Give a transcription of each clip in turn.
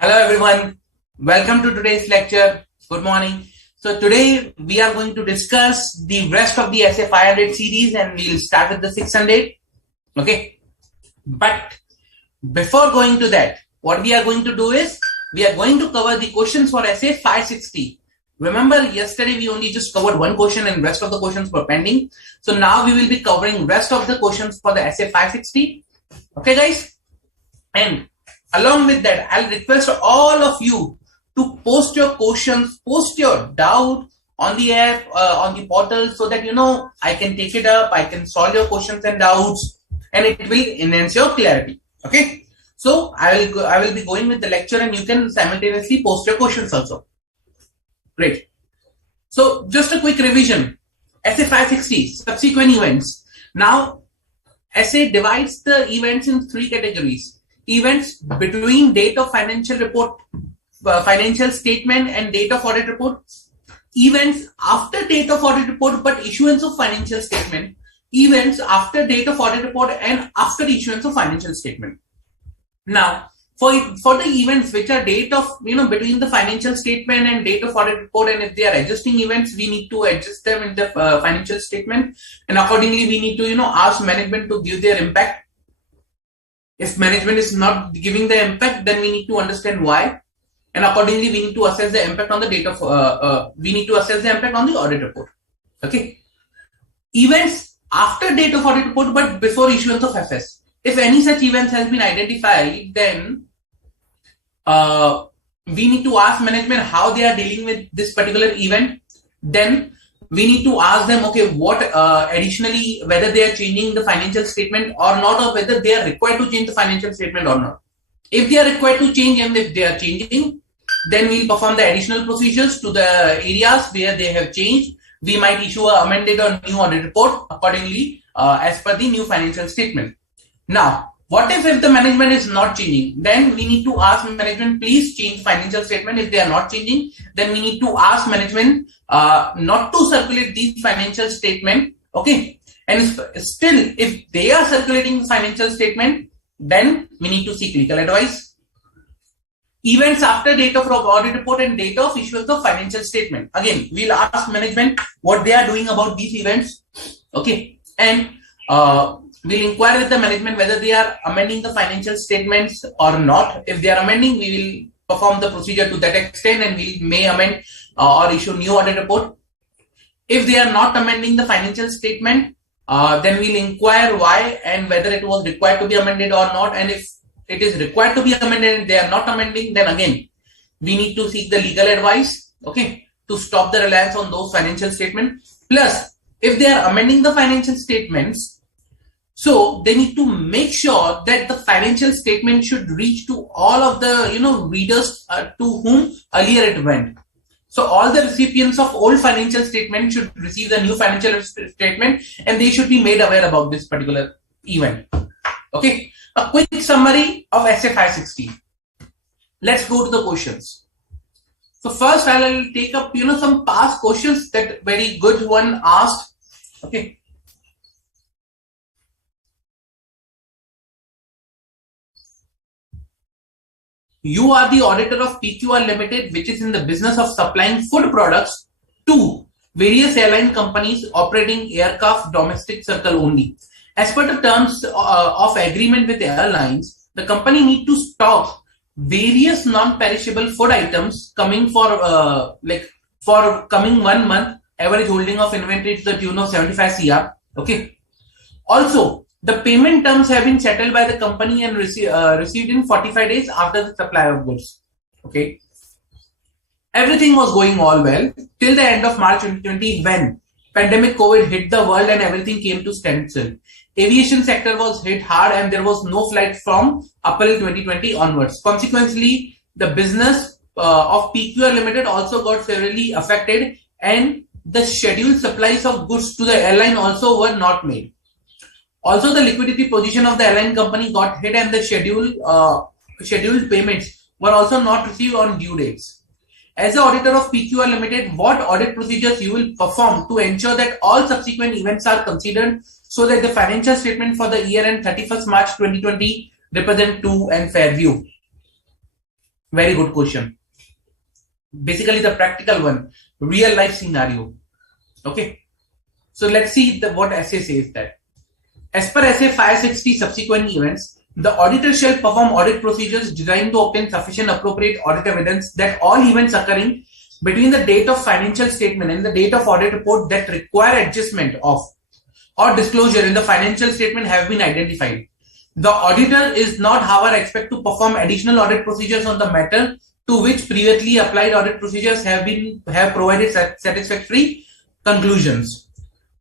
Hello everyone, welcome to today's lecture. Good morning. So today we are going to discuss the rest of the SA 500 series and we'll start with the 600. Okay, but before going to that, what we are going to do is we are going to cover the questions for SA 560. Remember yesterday we only just covered one question and rest of the questions were pending. So now we will be covering rest of the questions for the SA 560. Okay guys, and along with that, I'll request all of you to post your questions, post your doubt on the app, on the portal, so that I can take it up, I can solve your questions and doubts, and it will enhance your clarity. Okay, so I will be going with the lecture, and you can simultaneously post your questions also. Great. So just a quick revision. SA 560 subsequent events. Now, SA divides the events in three categories. Events between date of financial report, financial statement and date of audit report. Events after date of audit report but issuance of financial statement. Events after date of audit report and after issuance of financial statement. Now, for the events which are date of, between the financial statement and date of audit report, and if they are adjusting events, we need to adjust them in the financial statement, and accordingly we need to, ask management to give their impact. If management is not giving the impact, then we need to understand why, and accordingly we need to assess the impact on the date of we need to assess the impact on the audit report. Okay. Events after date of audit report but before issuance of FS. If any such events has been identified, then we need to ask management how they are dealing with this particular event. Then we need to ask them, okay, what additionally, whether they are changing the financial statement or not, or whether they are required to change the financial statement or not. If they are required to change, and if they are changing, then we'll perform the additional procedures to the areas where they have changed. We might issue an amended or new audit report accordingly as per the new financial statement. Now, what if the management is not changing? Then we need to ask management, please change financial statement. If they are not changing, then we need to ask management not to circulate these financial statement. Okay. And still, if they are circulating financial statement, then we need to seek legal advice. Events after date of audit report and date of issuance of financial statement. Again, we'll ask management what they are doing about these events. Okay. And we'll inquire with the management whether they are amending the financial statements or not. If they are amending, we will perform the procedure to that extent, and we may amend or issue new audit report. If they are not amending the financial statement, then we'll inquire why and whether it was required to be amended or not. And if it is required to be amended and they are not amending, then again, we need to seek the legal advice, okay, to stop the reliance on those financial statements. Plus, if they are amending the financial statements, so they need to make sure that the financial statement should reach to all of the readers to whom earlier it went. So all the recipients of old financial statement should receive the new financial statement, and they should be made aware about this particular event. Okay, a quick summary of SA 560. Let's go to the questions. So first I will take up some past questions that very good one asked. Okay. You are the auditor of PQR Limited, which is in the business of supplying food products to various airline companies operating aircraft domestic circle only. As per the terms of agreement with airlines, the company need to stock various non-perishable food items coming for coming 1 month average holding of inventory to the tune of 75 CR. Okay. Also, the payment terms have been settled by the company and received in 45 days after the supply of goods. Okay. Everything was going all well till the end of March 2020 when pandemic COVID hit the world and everything came to standstill. Aviation sector was hit hard and there was no flight from April 2020 onwards. Consequently, the business of PQR Limited also got severely affected, and the scheduled supplies of goods to the airline also were not made. Also, the liquidity position of the airline company got hit, and the scheduled payments were also not received on due dates. As the auditor of PQR Limited, what audit procedures you will perform to ensure that all subsequent events are considered so that the financial statement for the year end 31st March 2020 represent true and fair view? Very good question. Basically the practical one, real life scenario. Okay. So let's see what essay says that. As per essay 560 subsequent events, the auditor shall perform audit procedures designed to obtain sufficient appropriate audit evidence that all events occurring between the date of financial statement and the date of audit report that require adjustment of or disclosure in the financial statement have been identified. The auditor is not, however, expected to perform additional audit procedures on the matter to which previously applied audit procedures have provided satisfactory conclusions.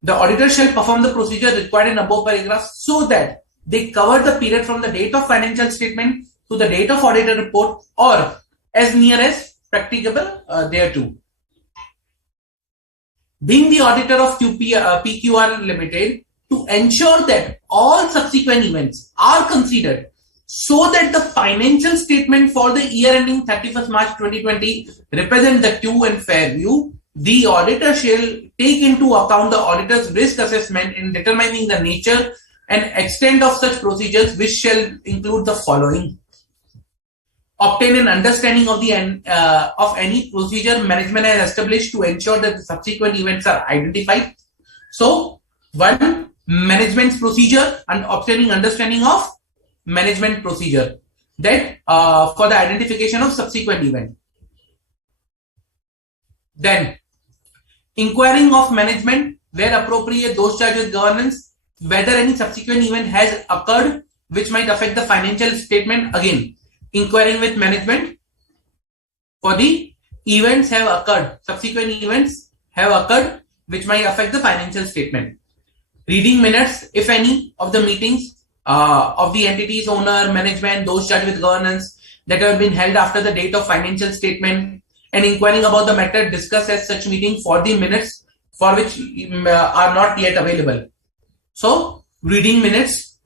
The auditor shall perform the procedure required in above paragraph so that they cover the period from the date of financial statement to the date of auditor report or as near as practicable thereto. Being the auditor of PQR Limited, to ensure that all subsequent events are considered so that the financial statement for the year ending 31st March 2020 represent the true and fair view, the auditor shall take into account the auditor's risk assessment in determining the nature and extent of such procedures, which shall include the following. Obtain an understanding of the of any procedure management has established to ensure that the subsequent events are identified. So, one, management's procedure and obtaining understanding of management procedure that for the identification of subsequent event. Then, inquiring of management where appropriate, those charged with governance, whether any subsequent event has occurred which might affect the financial statement. Again, inquiring with management for the events have occurred, subsequent events have occurred which might affect the financial statement. Reading minutes, if any, of the meetings of the entity's owner, management, those charged with governance that have been held after the date of financial statement, and inquiring about the matter discussed at such meeting for the minutes for which are not yet available. So, reading minutes.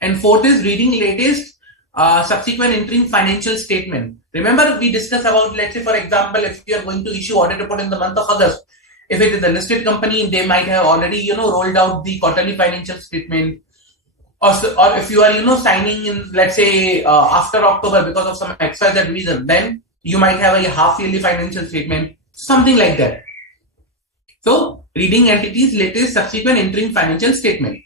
And fourth is reading latest subsequent interim financial statement. Remember, we discussed about, let's say, for example, if you are going to issue audit report in the month of August, if it is a listed company, they might have already, rolled out the quarterly financial statement. Or if you are, signing in, let's say, after October because of some XYZ reason, then you might have a half-yearly financial statement, something like that. So, reading entities' latest subsequent interim financial statement.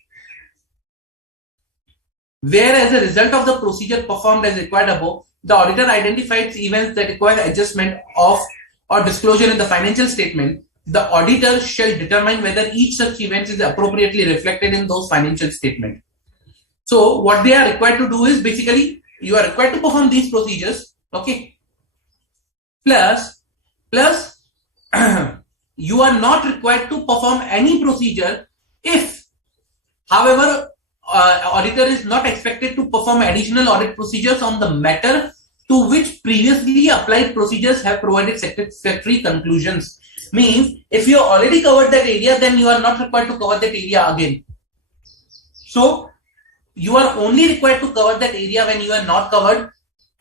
Where as a result of the procedure performed as required above, the auditor identifies events that require adjustment of or disclosure in the financial statement, the auditor shall determine whether each such event is appropriately reflected in those financial statements. So what they are required to do is basically you are required to perform these procedures, okay? Plus you are not required to perform any procedure if, however, auditor is not expected to perform additional audit procedures on the matter to which previously applied procedures have provided satisfactory conclusions. Means if you already covered that area, then you are not required to cover that area again. So you are only required to cover that area when you are not covered,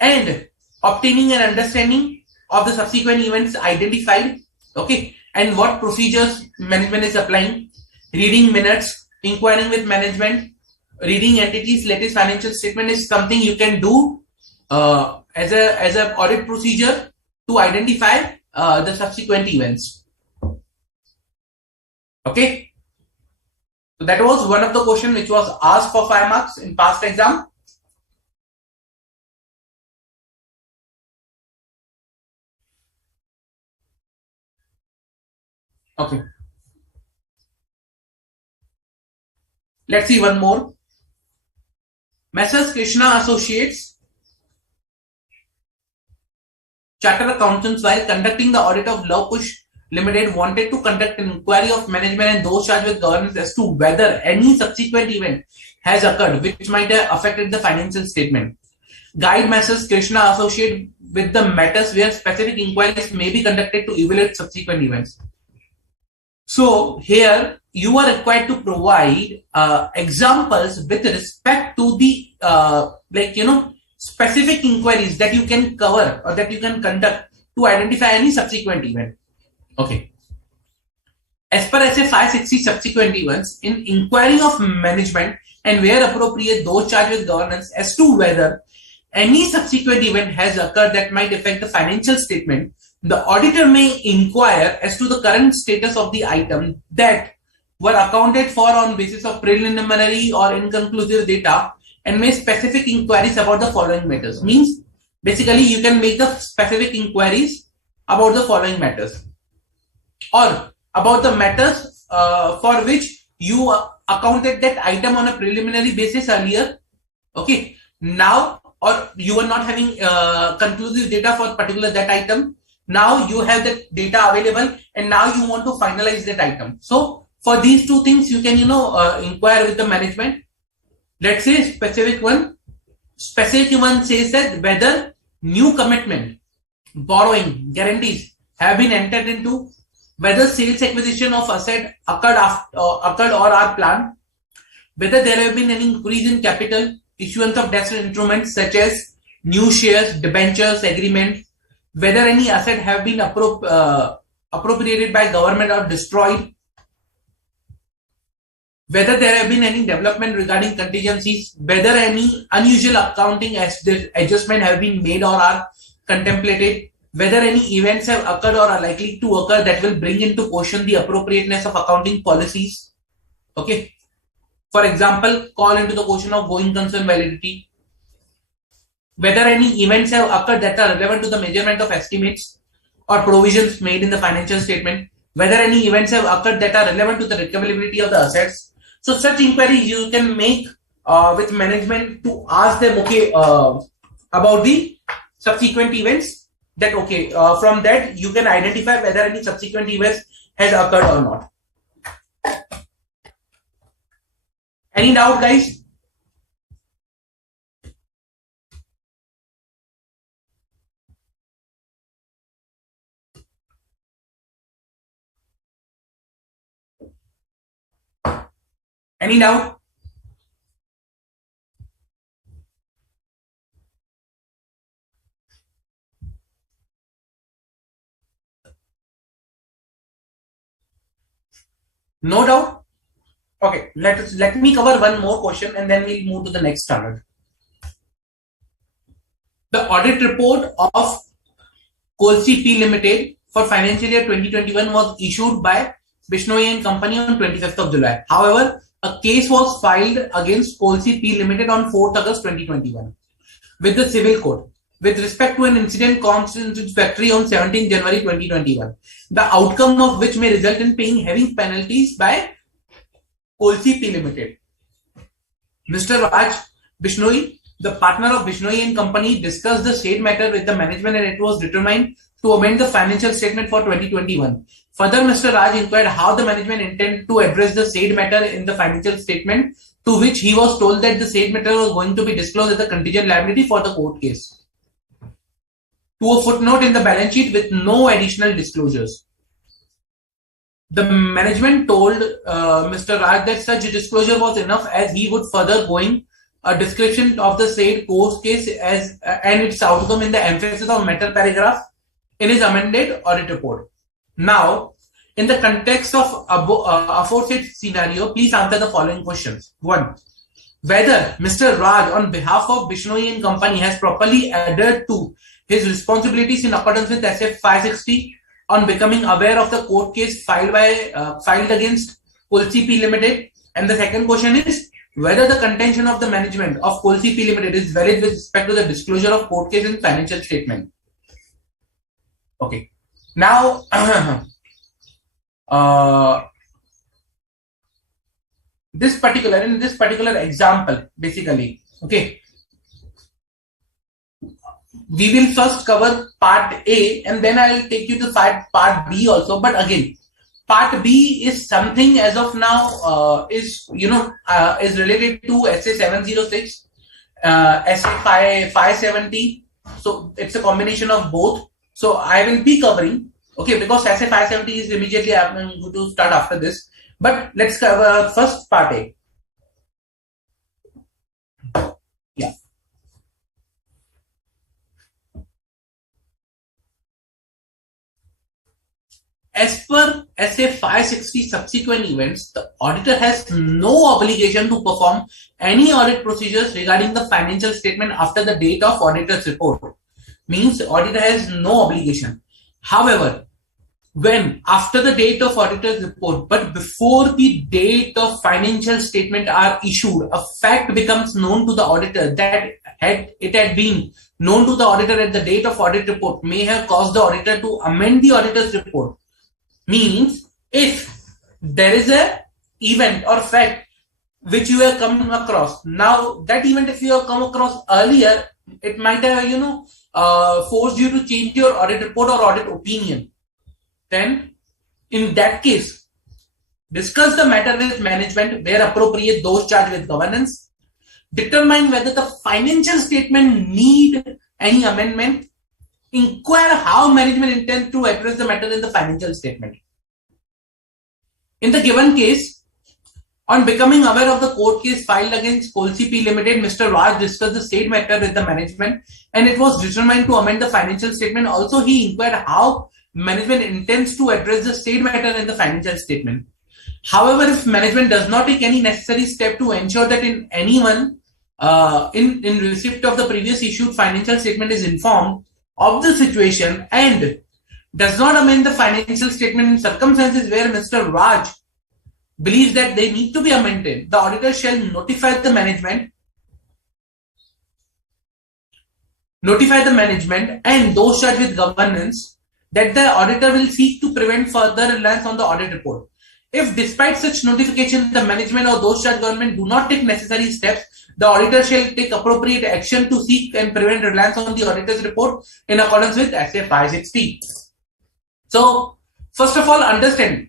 and obtaining an understanding of the subsequent events identified, okay, and what procedures management is applying, reading minutes, inquiring with management, reading entities' latest financial statement is something you can do as a audit procedure to identify the subsequent events. Okay. So that was one of the questions which was asked for 5 marks in past exam. Okay. Let's see one more. Messrs. Krishna Associates, Chartered Accountants, while conducting the audit of Love Push Limited, wanted to conduct an inquiry of management and those charged with governance as to whether any subsequent event has occurred which might have affected the financial statement. Guide Messrs. Krishna Associates with the matters where specific inquiries may be conducted to evaluate subsequent events. So here you are required to provide examples with respect to the specific inquiries that you can cover or that you can conduct to identify any subsequent event. Okay. As per SA 560 subsequent events, in inquiring of management and where appropriate those charged with governance as to whether any subsequent event has occurred that might affect the financial statement, the auditor may inquire as to the current status of the item that were accounted for on basis of preliminary or inconclusive data and make specific inquiries about the following matters. Means basically you can make the specific inquiries about the following matters, or about the matters for which you accounted that item on a preliminary basis earlier. Okay, now, or you are not having conclusive data for particular that item. Now you have the data available and now you want to finalize that item. So for these two things you can inquire with the management. Let's say specific one says that whether new commitment, borrowing, guarantees have been entered into, whether sales acquisition of asset occurred or are planned, whether there have been any increase in capital, issuance of debt instruments such as new shares, debentures, agreements, whether any asset have been appropriated by government or destroyed, whether there have been any development regarding contingencies, whether any unusual accounting adjustment have been made or are contemplated, whether any events have occurred or are likely to occur that will bring into question the appropriateness of accounting policies. Okay. For example, call into the question of going concern validity, whether any events have occurred that are relevant to the measurement of estimates or provisions made in the financial statement, whether any events have occurred that are relevant to the recoverability of the assets. So such inquiries you can make with management to ask them, okay, about the subsequent events, that okay, from that you can identify whether any subsequent events has occurred or not. Any doubt, guys? Any doubt? No doubt? Okay, let me cover one more question and then we'll move to the next standard. The audit report of Colsi P Limited for financial year 2021 was issued by Bishnoi and Company on 25th of July. However, a case was filed against Colsi P Limited on 4th August 2021 with the civil court with respect to an incident constituted factory on 17 January 2021, the outcome of which may result in paying heavy penalties by Colsi P Limited. Mr. Raj Bishnoi, the partner of Bishnoi and Company, discussed the said matter with the management and it was determined to amend the financial statement for 2021. Further, Mr. Raj inquired how the management intended to address the said matter in the financial statement, to which he was told that the said matter was going to be disclosed as a contingent liability for the court case, to a footnote in the balance sheet with no additional disclosures. The management told Mr. Raj that such a disclosure was enough, as he would further going a description of the said court case as and its outcome in the emphasis of matter paragraph in his amended audit report. Now, in the context of aforesaid scenario, please answer the following questions. 1. Whether Mr. Raj, on behalf of Bishnoi and Company, has properly adhered to his responsibilities in accordance with SF 560 on becoming aware of the court case filed against Colsi P Limited. And the second question is whether the contention of the management of Colsi P Limited is valid with respect to the disclosure of court case in financial statement. Okay. Now, in this particular example, basically, okay, we will first cover part A and then I will take you to part B also. But again, part B is something as of now is related to SA 706, SA 570. So it's a combination of both. So I will be covering, okay, because SA 570 is immediately I'm going to start after this. But let's cover first part A. Yeah. As per SA 560 subsequent events, the auditor has no obligation to perform any audit procedures regarding the financial statement after the date of auditor's report. Means auditor has no obligation. However, when after the date of auditor's report, but before the date of financial statement are issued, a fact becomes known to the auditor that it had been known to the auditor at the date of audit report may have caused the auditor to amend the auditor's report. Means if there is a event or fact which you have come across, now that event if you have come across earlier, it might have forced you to change your audit report or audit opinion. Then in that case, discuss the matter with management where appropriate, those charged with governance. Determine whether the financial statement need any amendment. Inquire how management intends to address the matter in the financial statement. In the given case, on becoming aware of the court case filed against Colcp Limited, Mr. Raj discussed the same matter with the management and it was determined to amend the financial statement. Also, he inquired how management intends to address the same matter in the financial statement. However, if management does not take any necessary step to ensure that in anyone in receipt of the previous issued financial statement is informed of the situation and does not amend the financial statement in circumstances where Mr. Raj believes that they need to be amended, the auditor shall notify the management and those charged with governance that the auditor will seek to prevent further reliance on the audit report. If despite such notification the management or those charged government do not take necessary steps, the auditor shall take appropriate action to seek and prevent reliance on the auditor's report in accordance with SA 560. So, first of all, understand,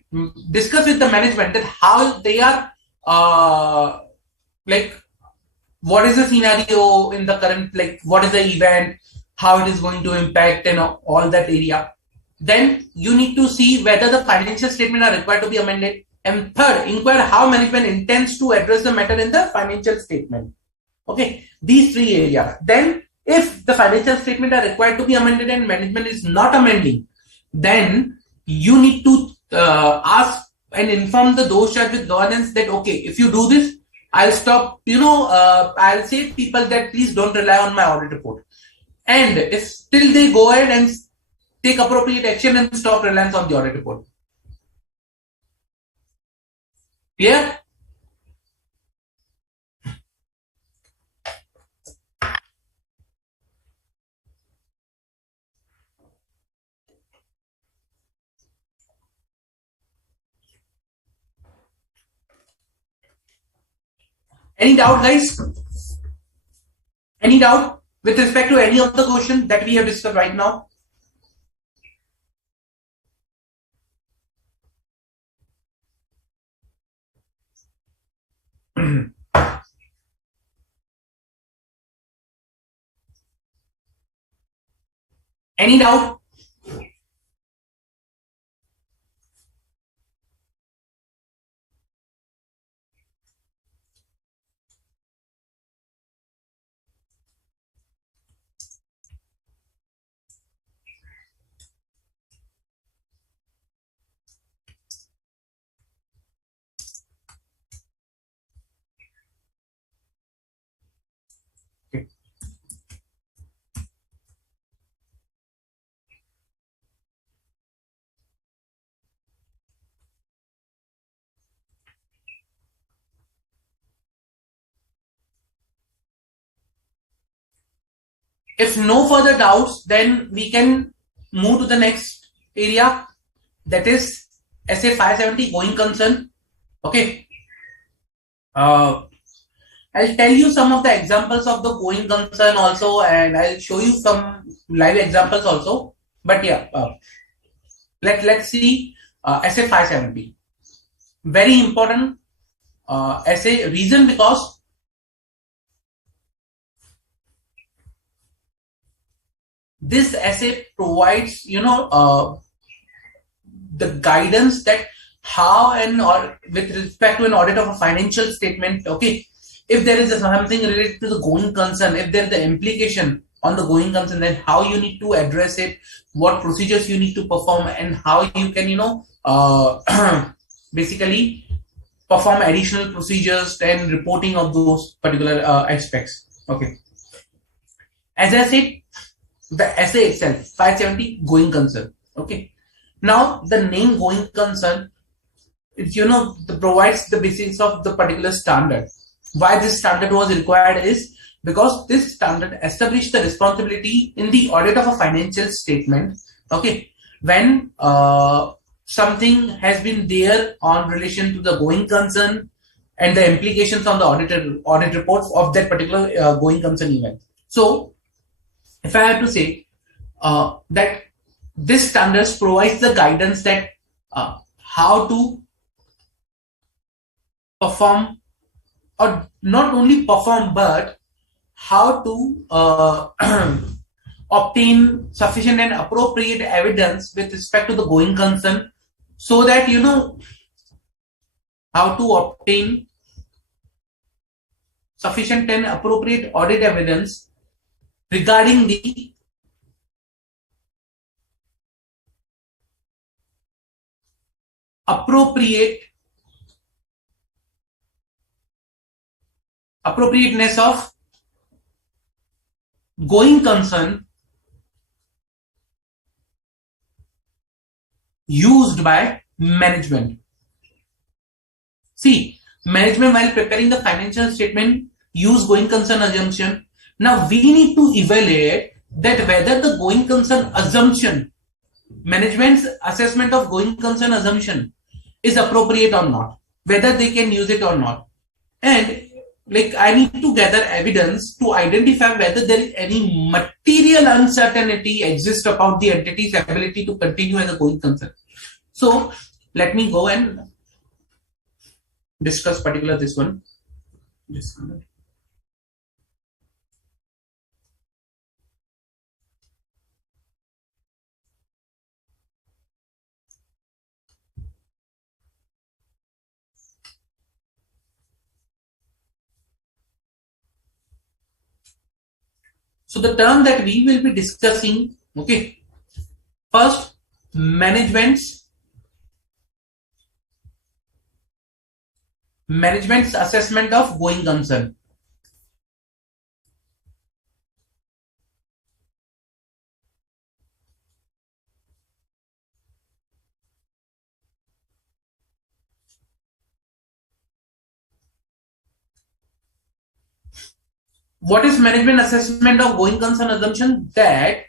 discuss with the management that how they are, what is the scenario in the current, what is the event, how it is going to impact and all that area. Then you need to see whether the financial statement are required to be amended. And third, inquire how management intends to address the matter in the financial statement. Okay, these three areas. Then if the financial statement are required to be amended and management is not amending, then you need to ask and inform those charged with governance that, okay, if you do this, I'll stop, I'll say people that please don't rely on my audit report. And if still they go ahead and take appropriate action and stop reliance on the audit report. Clear? Any doubt, guys? Any doubt with respect to any of the questions that we have discussed right now? Any doubt? If no further doubts, then we can move to the next area, that is SA 570 going concern. Okay. I'll tell you some of the examples of the going concern also, and I'll show you some live examples also. But yeah, let's see SA 570. Very important essay. Reason because this essay provides, the guidance that how or with respect to an audit of a financial statement, okay, if there is something related to the going concern, if there is the implication on the going concern, then how you need to address it, what procedures you need to perform, and how you can, basically perform additional procedures and reporting of those particular aspects. Okay. As I said, the essay itself, 570 going concern. Okay. Now the name going concern, provides the basis of the particular standard. Why this standard was required is because this standard established the responsibility in the audit of a financial statement. Okay. When something has been there on relation to the going concern and the implications on the audit reports of that particular going concern event. So if I have to say that this standards provides the guidance that how to perform, or not only perform, but how to obtain sufficient and appropriate evidence with respect to the going concern, so that how to obtain sufficient and appropriate audit evidence regarding the appropriateness of going concern used by management. See, management while preparing the financial statement use going concern assumption. Now we need to evaluate that whether the going concern assumption, management's assessment of going concern assumption, is appropriate or not, whether they can use it or not. And I need to gather evidence to identify whether there is any material uncertainty exists about the entity's ability to continue as a going concern. So let me go and discuss particular this one. So the term that we will be discussing, okay, first, management's assessment of going concern. What is management assessment of going concern assumption? That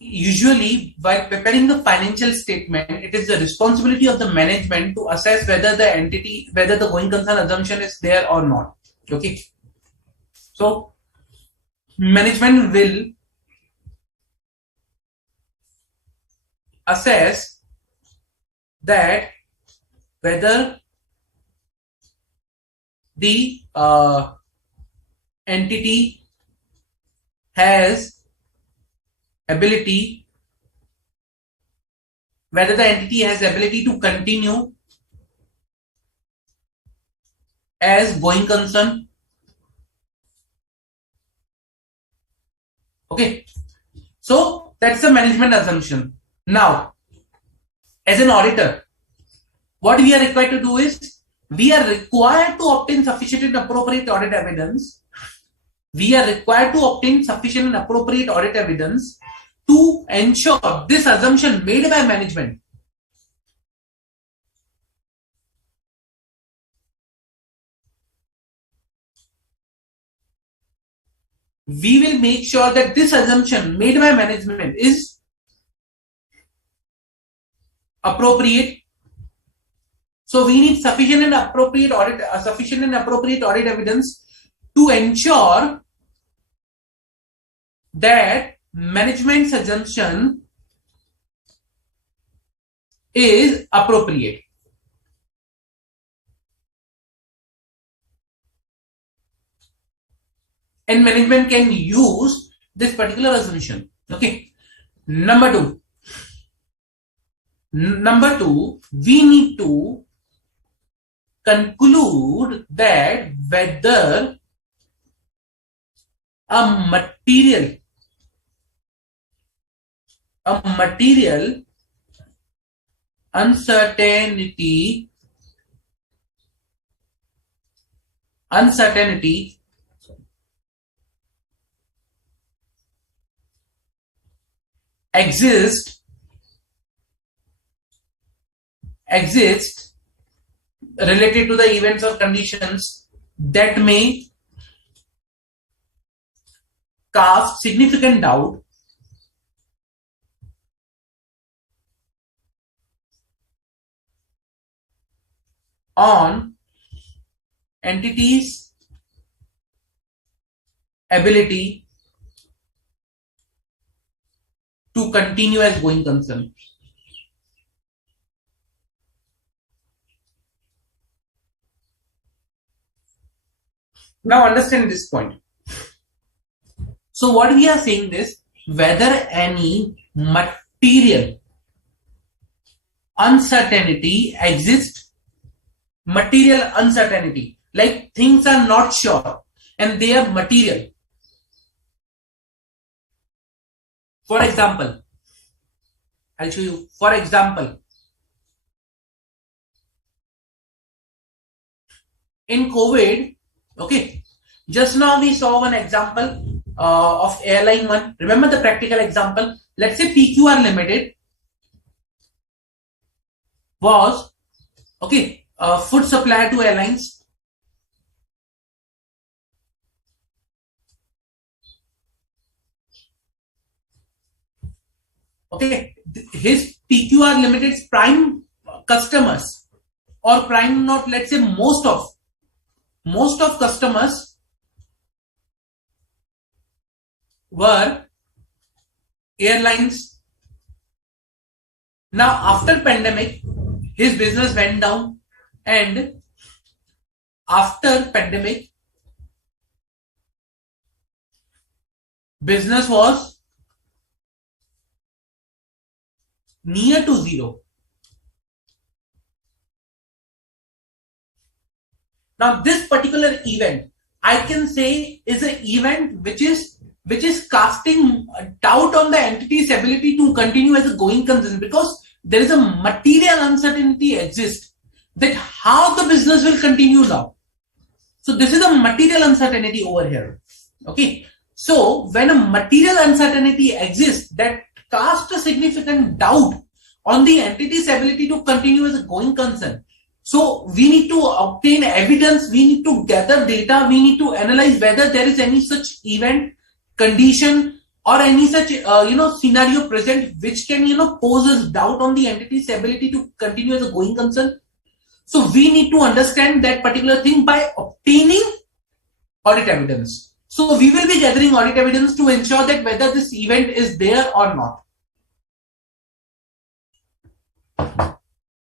usually while preparing the financial statement, it is the responsibility of the management to assess whether the going concern assumption is there or not. Okay. So management will assess that whether the entity has ability to continue as going concern. Okay, so that's the management assumption. Now, as an auditor, what we are required to do is we are required to obtain sufficient and appropriate audit evidence. We are required to obtain sufficient and appropriate audit evidence to ensure this assumption made by management we will make sure that this assumption made by management is appropriate. So we need sufficient and appropriate audit evidence to ensure that management's assumption is appropriate. And management can use this particular assumption. Okay. Number two, we need to conclude that whether a material uncertainty exists related to the events or conditions that may cast significant doubt on entities' ability to continue as going concern. Now understand this point. So what we are saying is whether any material uncertainty exists, material uncertainty, like things are not sure and they are material. For example, I'll show you. For example, in COVID, okay, just now we saw one example of airline one. Remember the practical example? Let's say PQR Limited was, okay, food supplier to airlines. Okay, his PQR Limited's prime customers, or prime, not, let's say most of customers were airlines. Now after pandemic, his business went down, and after pandemic, business was near to zero. Now this particular event, I can say, is an event which is casting doubt on the entity's ability to continue as a going concern, because there is a material uncertainty exists that how the business will continue now. So this is a material uncertainty over here. Okay. So when a material uncertainty exists that casts a significant doubt on the entity's ability to continue as a going concern, so we need to obtain evidence, we need to gather data, we need to analyze whether there is any such event, condition, or any such scenario present which can pose us doubt on the entity's ability to continue as a going concern. So we need to understand that particular thing by obtaining audit evidence. So we will be gathering audit evidence to ensure that whether this event is there or not.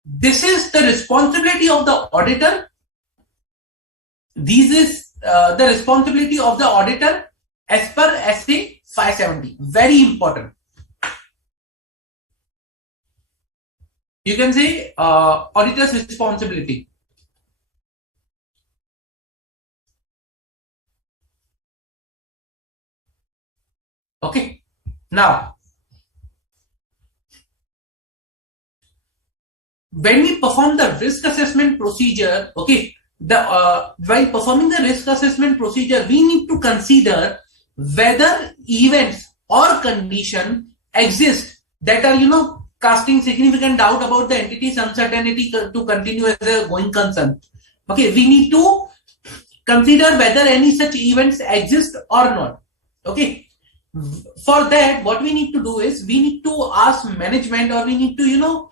This is the responsibility of the auditor. This is the responsibility of the auditor as per SA 570. Very important. You can say auditor's responsibility. Okay. Now, when we perform the risk assessment procedure, okay, while performing the risk assessment procedure, we need to consider whether events or condition exist that are casting significant doubt about the entity's uncertainty to continue as a going concern. Okay, we need to consider whether any such events exist or not. Okay, for that, what we need to do is we need to ask management, or we need to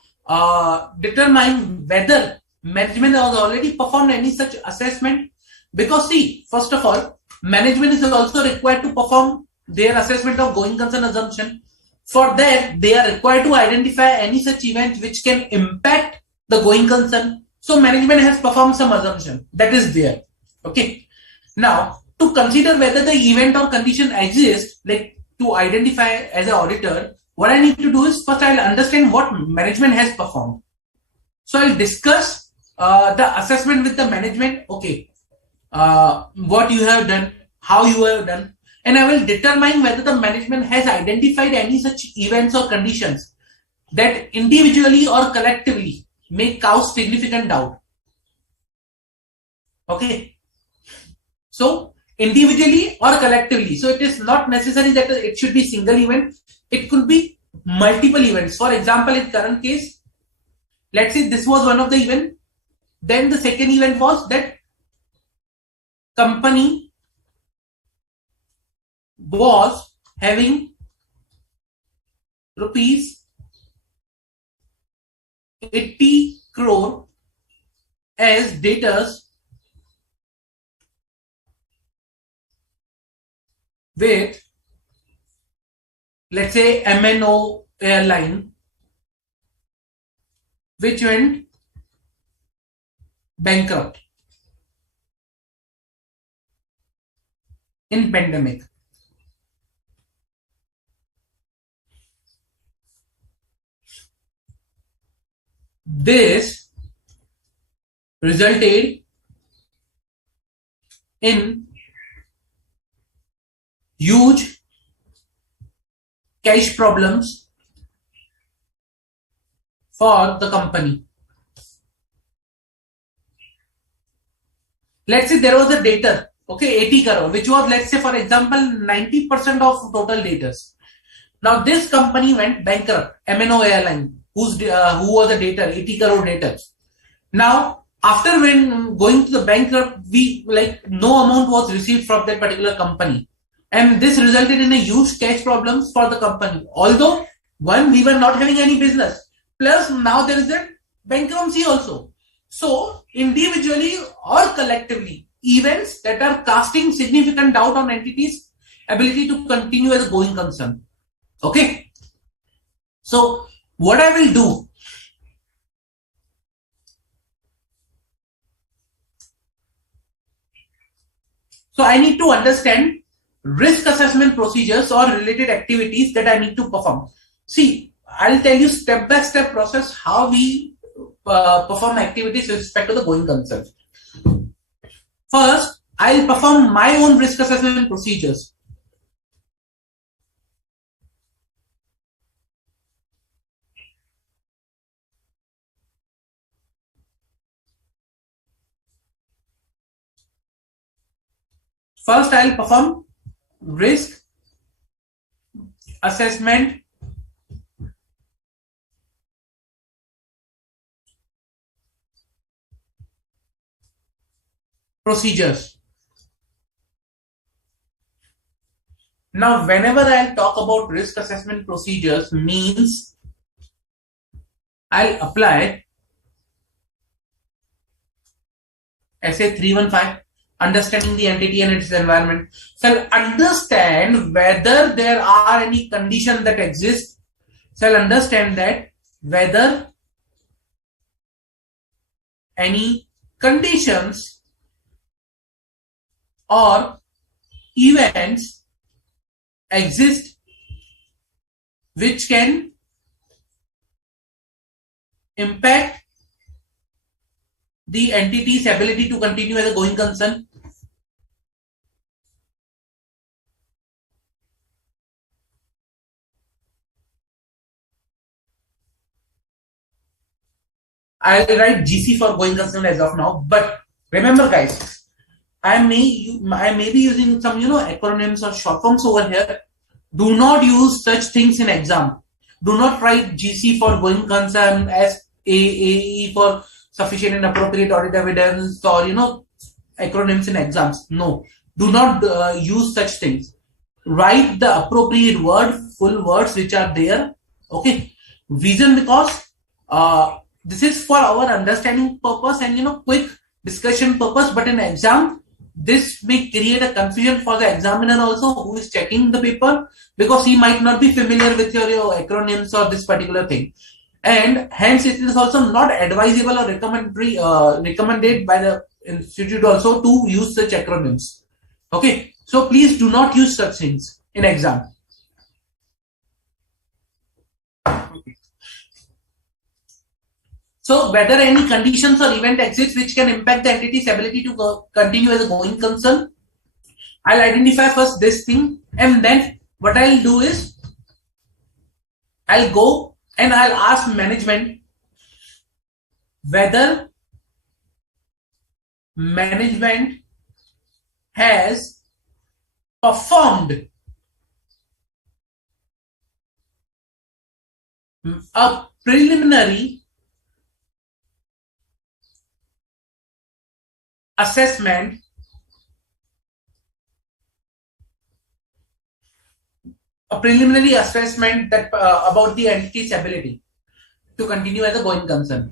determine whether management has already performed any such assessment. Because see, first of all, management is also required to perform their assessment of going concern assumption. For that, they are required to identify any such event which can impact the going concern. So management has performed some assumption that is there. Okay. Now, to consider whether the event or condition exists, like to identify as an auditor, what I need to do is first I'll understand what management has performed. So I'll discuss the assessment with the management. Okay, what you have done, how you have done, and I will determine whether the management has identified any such events or conditions that individually or collectively may cause significant doubt. Okay. So individually or collectively. So it is not necessary that it should be single event. It could be multiple events. For example, in current case, let's say this was one of the event. Then the second event was that company was having rupees 80 crore as debtors with, let's say, MNO airline, which went bankrupt in pandemic. This resulted in huge cash problems for the company. Let's say there was a debtor, okay, 80 crore, which was, let's say, for example, 90% of total debtors. Now this company went bankrupt, MNO airline, who was a debtor, 80 crore debtors. Now, after when going to the bankrupt, no amount was received from that particular company. And this resulted in a huge cash problems for the company. Although, one, we were not having any business. Plus, now there is a bankruptcy also. So, individually or collectively, events that are casting significant doubt on entities' ability to continue as a going concern. Okay. So, what I will do, so I need to understand risk assessment procedures or related activities that I need to perform. See, I'll tell you step-by-step process how we perform activities with respect to the going concern. First, I'll perform my own risk assessment procedures. First, I'll perform risk assessment procedures. Now, whenever I'll talk about risk assessment procedures, means I'll apply SA 315, understanding the entity and its environment. So I'll understand whether there are any conditions that exist. So I'll understand that whether any conditions or events exist which can impact the entity's ability to continue as a going concern. I'll write GC for going concern as of now, but remember guys, I may be using some acronyms or short forms over here. Do not use such things in exam. Do not write GC for going concern as AAPE for sufficient and appropriate audit evidence, or acronyms in exams. No, do not use such things. Write the appropriate word, full words which are there. Okay, reason because this is for our understanding purpose and quick discussion purpose, but in exam this may create a confusion for the examiner also, who is checking the paper, because he might not be familiar with your acronyms or this particular thing, and hence it is also not advisable or recommended by the institute also to use such acronyms. Okay, so please do not use such things in exam. So whether any conditions or event exists which can impact the entity's ability to continue as a going concern, I'll identify first this thing, and then what I'll do is I'll go and I'll ask management whether management has performed a preliminary assessment that about the entity's ability to continue as a going concern.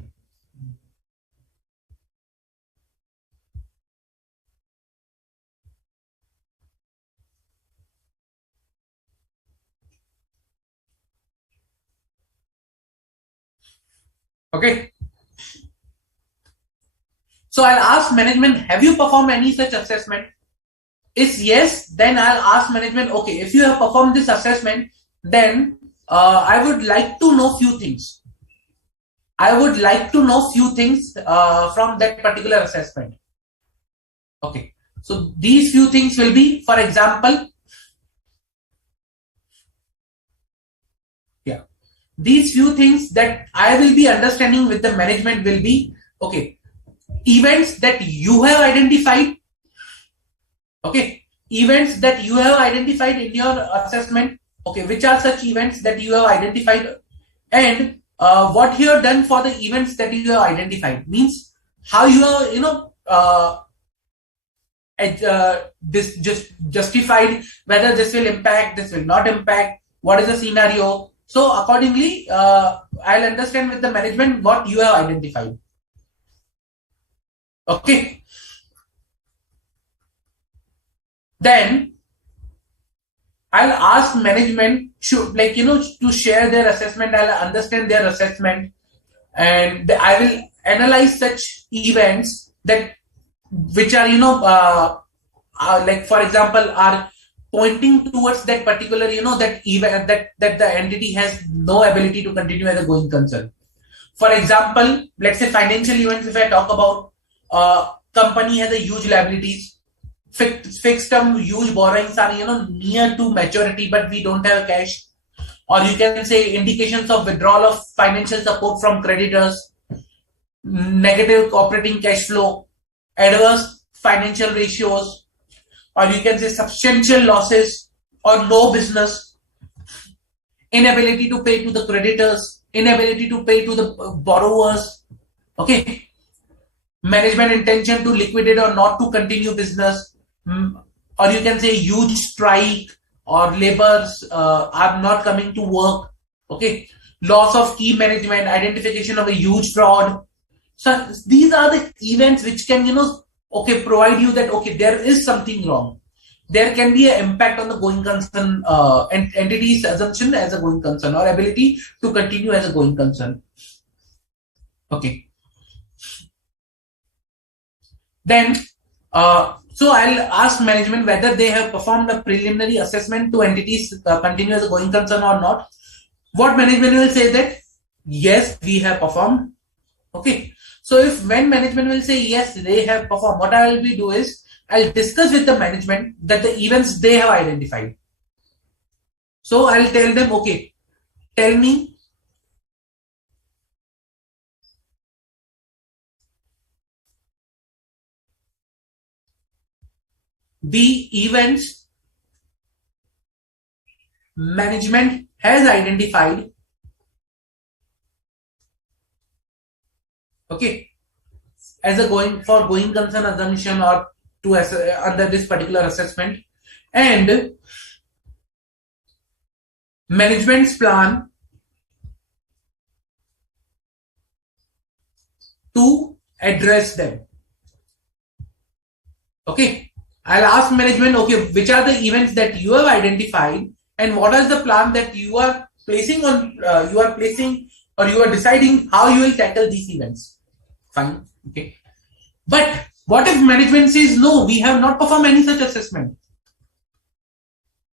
Okay. So I'll ask management, have you performed any such assessment? If yes, then I'll ask management, okay, if you have performed this assessment, then I would like to know few things. From that particular assessment. Okay. So these few things will be, for example, these few things that I will be understanding with the management will be, okay, events that you have identified. Okay, events that you have identified in your assessment. Okay, which are such events that you have identified, and what you have done for the events that you have identified, means how you are, this just justified whether this will impact, this will not impact, what is the scenario. So accordingly, I'll understand with the management what you have identified. Okay. Then I'll ask management to share their assessment. I'll understand their assessment, and I will analyze such events that which are like, for example, are pointing towards that particular that event that the entity has no ability to continue as a going concern. For example, let's say financial events. If I talk about company has a huge liabilities, fixed term huge borrowings are near to maturity, but we don't have cash, or you can say indications of withdrawal of financial support from creditors, negative operating cash flow, adverse financial ratios, or you can say substantial losses or no business, inability to pay to the creditors, inability to pay to the borrowers. Okay, management intention to liquidate or not to continue business, or you can say huge strike, or laborers are not coming to work. Okay, loss of key management, identification of a huge fraud. So these are the events which can provide you that there is something wrong. There can be an impact on the going concern entity's assumption as a going concern, or ability to continue as a going concern. Okay. Then so I'll ask management whether they have performed a preliminary assessment to entities continue as a going concern or not. What management will say that yes, we have performed. Okay. So if when management will say yes, they have performed, what I will do is I'll discuss with the management that the events they have identified. So I'll tell them, okay, tell me the events management has identified, okay, as a going concern assumption, or to under this particular assessment, and management's plan to address them. Okay, I'll ask management, okay, which are the events that you have identified, and what is the plan that you are placing on, or you are deciding how you will tackle these events. Fine. Okay. But what if management says, no, we have not performed any such assessment?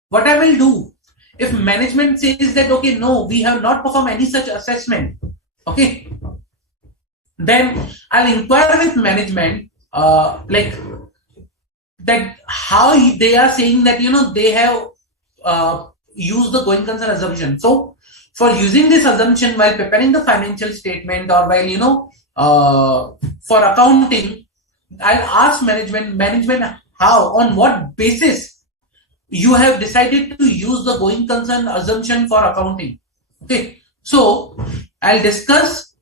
What I will do, if management says that, okay, no, we have not performed any such assessment, okay, then I'll inquire with management, like that how they are saying that they have used the going concern assumption. So for using this assumption while preparing the financial statement or while for accounting, I'll ask management how, on what basis you have decided to use the going concern assumption for accounting. Okay, so I'll discuss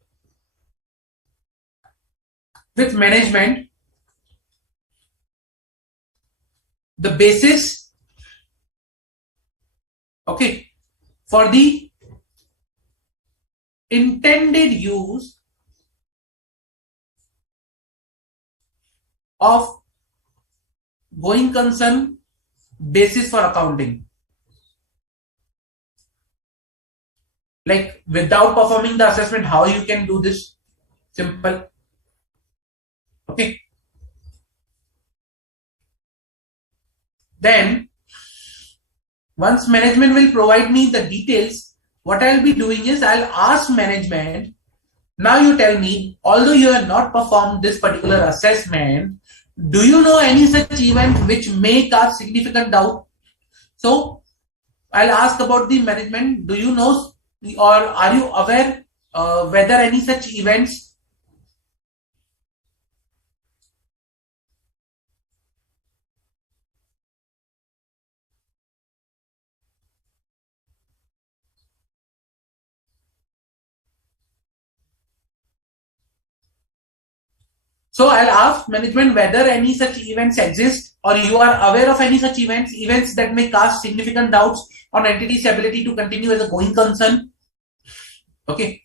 with management the basis, okay, for the intended use of going concern basis for accounting. Like without performing the assessment, how you can do this? Simple. Okay. Then once management will provide me the details, what I'll be doing is I'll ask management, now you tell me, although you have not performed this particular assessment, do you know any such event which may cause significant doubt? So I'll ask about the management, do you know or are you aware whether any such events So I'll ask management whether any such events exist or you are aware of any such events that may cast significant doubts on entity's ability to continue as a going concern. Okay.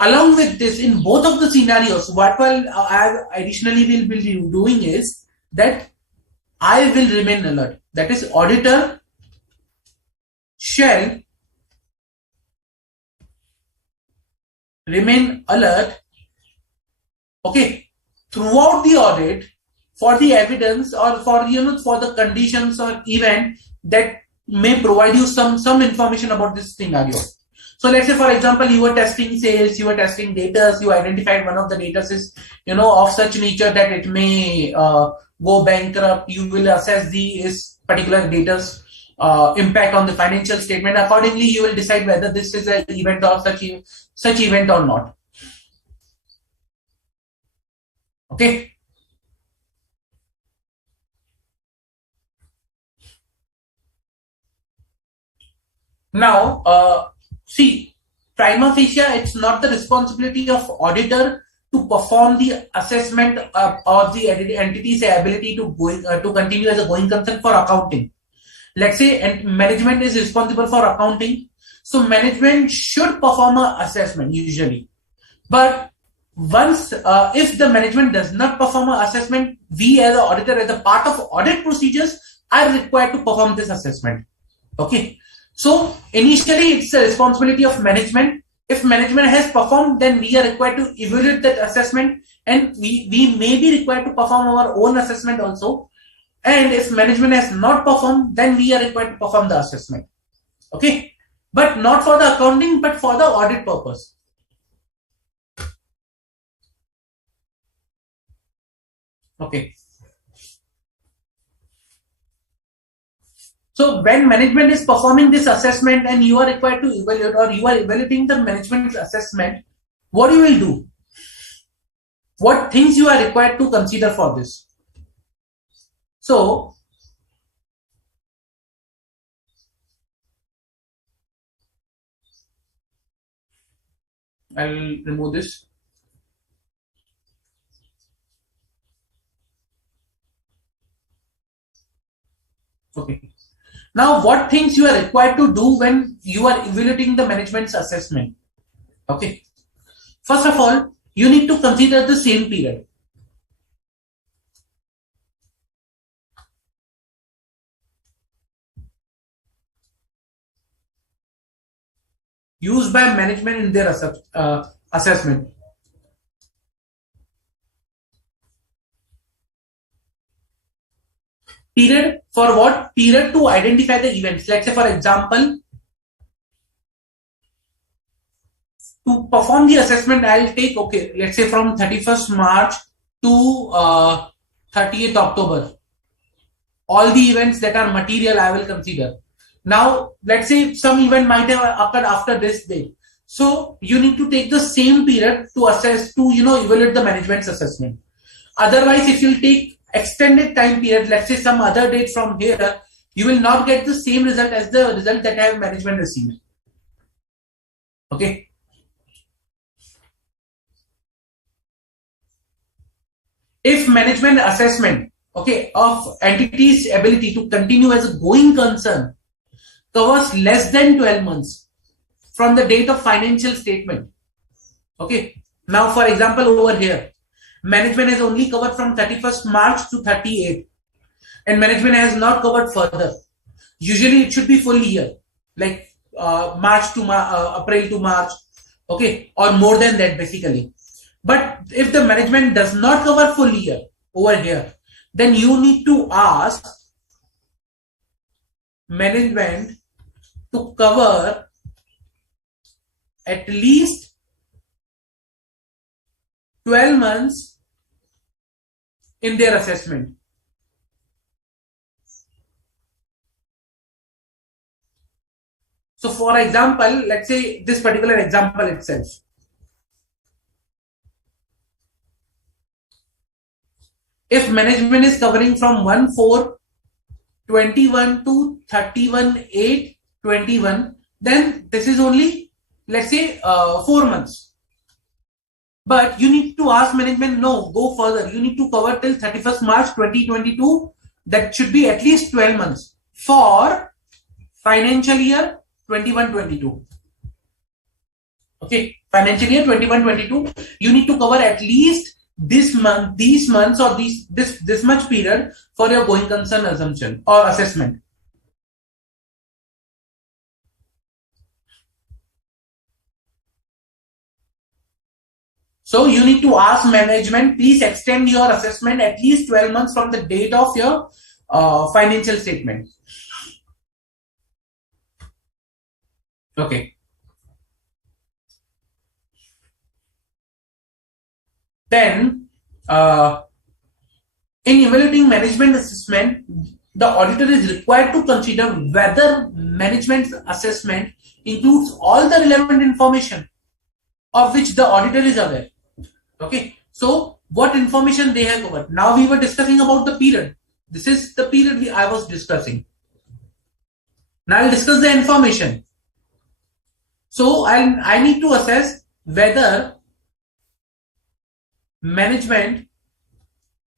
Along with this, in both of the scenarios, what I additionally will be doing is that I will remain alert. That is, auditor shall remain alert, okay, throughout the audit for the evidence or for for the conditions or event that may provide you some information about this scenario. So let's say, for example, you were testing sales, you were testing data, you identified one of the data is of such nature that it may go bankrupt. You will assess the particular data's impact on the financial statement. Accordingly, you will decide whether this is an event or such event or not. Okay. Now, see, prima facie, it's not the responsibility of auditor to perform the assessment or the entity's ability to continue as a going concern for accounting. Let's say and management is responsible for accounting, so management should perform an assessment usually. But once if the management does not perform an assessment, we as an auditor, as a part of audit procedures, are required to perform this assessment. Okay. So initially it's the responsibility of management. If management has performed, then we are required to evaluate that assessment, and we may be required to perform our own assessment also. And if management has not performed, then we are required to perform the assessment. Okay. But not for the accounting, but for the audit purpose. Okay. So when management is performing this assessment and you are required to evaluate, or you are evaluating the management's assessment, what you will do? What things you are required to consider for this? So I'll remove this. Okay. Now, what things you are required to do when you are evaluating the management's assessment? Okay. First of all, you need to consider the same period. Used by management in their assessment. Period for what? Period to identify the events. Let's say, for example, to perform the assessment, I'll take, okay, let's say from 31st March to 30th October. All the events that are material I will consider. Now, let's say some event might have occurred after this date. So you need to take the same period to assess, to evaluate the management's assessment. Otherwise, if you take extended time period, let's say some other date from here, you will not get the same result as the result that have management received. Okay. If management assessment, okay, of entity's ability to continue as a going concern covers less than 12 months from the date of financial statement. Okay. Now, for example, over here, management has only covered from 31st March to 38th, and management has not covered further. Usually, it should be full year, like March to April to March, okay, or more than that, basically. But if the management does not cover full year over here, then you need to ask management to cover at least 12 months in their assessment. So for example, let's say this particular example itself. If management is covering from 1/4/21 to 31/8/21, then this is only, let's say, 4 months. But you need to ask management, no, go further. You need to cover till 31st March 2022. That should be at least 12 months for financial year 21-22. Okay, financial year 21-22. You need to cover at least this month, these months, or this much period for your going concern assumption or assessment. So you need to ask management, please extend your assessment at least 12 months from the date of your financial statement. Okay. Then, in evaluating management assessment, the auditor is required to consider whether management's assessment includes all the relevant information of which the auditor is aware. Okay, so what information they have covered? Now we were discussing about the period. This is the period I was discussing. Now I'll discuss the information. So I need to assess whether management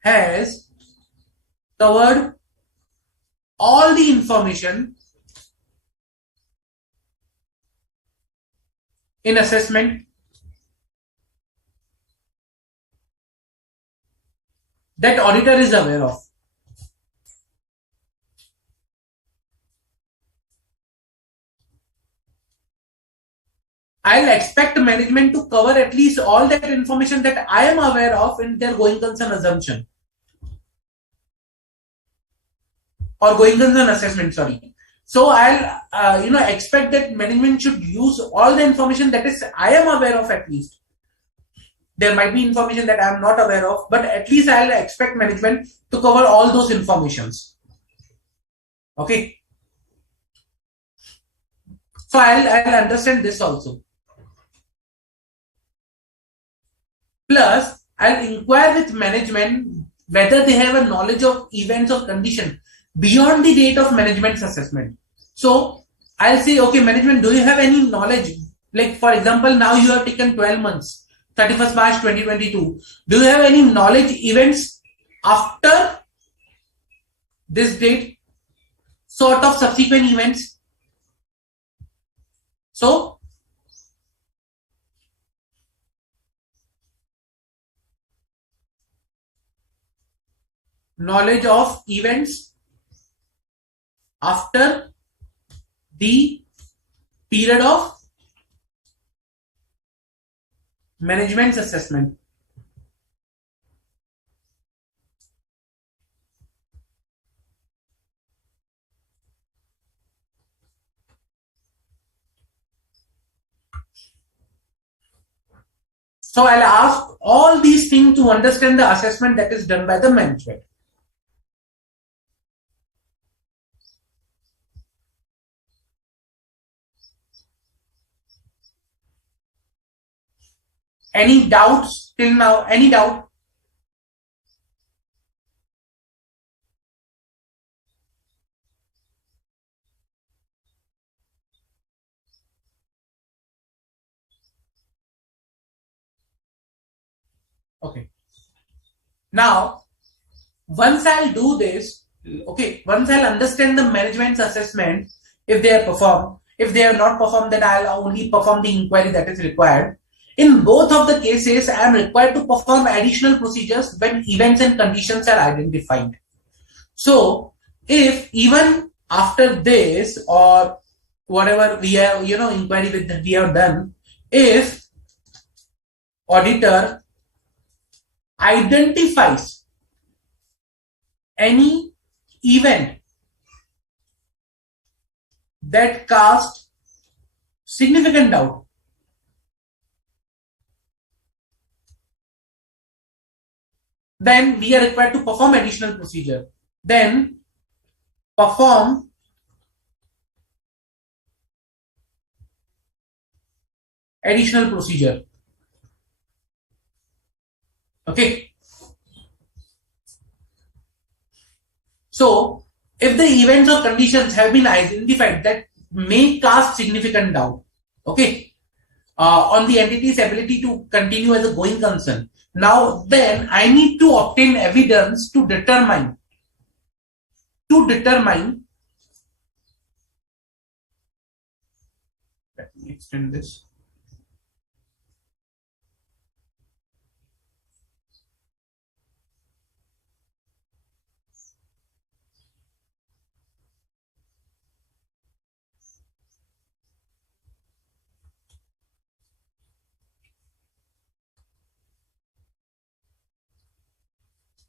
has covered all the information in assessment that auditor is aware of. I'll expect management to cover at least all that information that I am aware of in their going concern assumption or going concern assessment. Sorry. So I'll expect that management should use all the information that is I am aware of at least. There might be information that I am not aware of, but at least I'll expect management to cover all those informations. Okay. So I'll understand this also. Plus, I'll inquire with management whether they have a knowledge of events or condition beyond the date of management's assessment. So I'll say, okay, management, do you have any knowledge? Like, for example, now you have taken 12 months, 31st March 2022. Do you have any knowledge events after this date? Sort of subsequent events. So knowledge of events after the period of management's assessment. So I'll ask all these things to understand the assessment that is done by the management. Any doubts till now? Any doubt? Okay. Now, once I'll do this, okay, once I'll understand the management's assessment, if they are performed, if they are not performed, then I'll only perform the inquiry that is required. In both of the cases, I am required to perform additional procedures when events and conditions are identified. So, if even after this or whatever we have, inquiry that we have done, if auditor identifies any event that casts significant doubt, then we are required to perform additional procedure. Then perform additional procedure. Okay. So, if the events or conditions have been identified that may cast significant doubt, okay, on the entity's ability to continue as a going concern, now then I need to obtain evidence to determine let me extend this.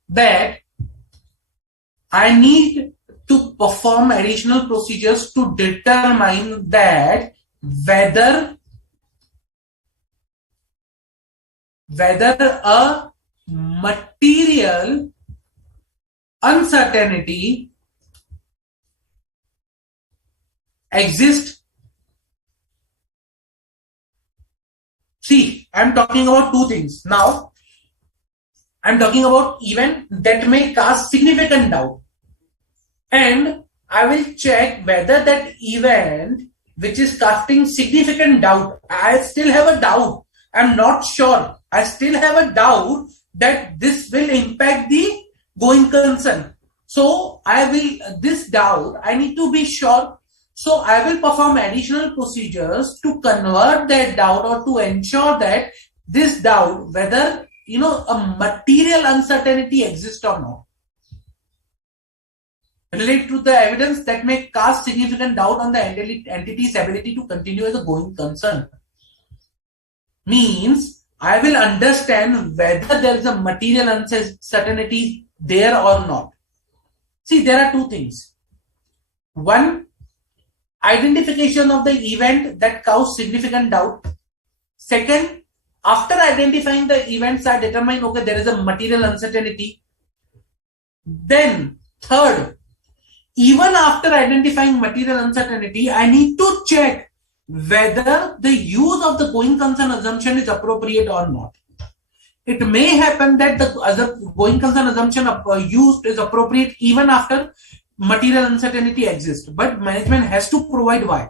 That I need to perform additional procedures to determine that whether a material uncertainty exists. See, I'm talking about two things. Now, I'm talking about event that may cast significant doubt. And I will check whether that event which is casting significant doubt, I still have a doubt. I'm not sure. I still have a doubt that this will impact the going concern. So this doubt, I need to be sure. So I will perform additional procedures to convert that doubt or to ensure that this doubt, whether, a material uncertainty exists or not, relate to the evidence that may cast significant doubt on the entity's ability to continue as a going concern. Means I will understand whether there is a material uncertainty there or not. See, there are two things. One, identification of the event that caused significant doubt. Second, after identifying the events, I determine, okay, there is a material uncertainty. Then, third, even after identifying material uncertainty, I need to check whether the use of the going concern assumption is appropriate or not. It may happen that the going concern assumption used is appropriate even after material uncertainty exists, but management has to provide why.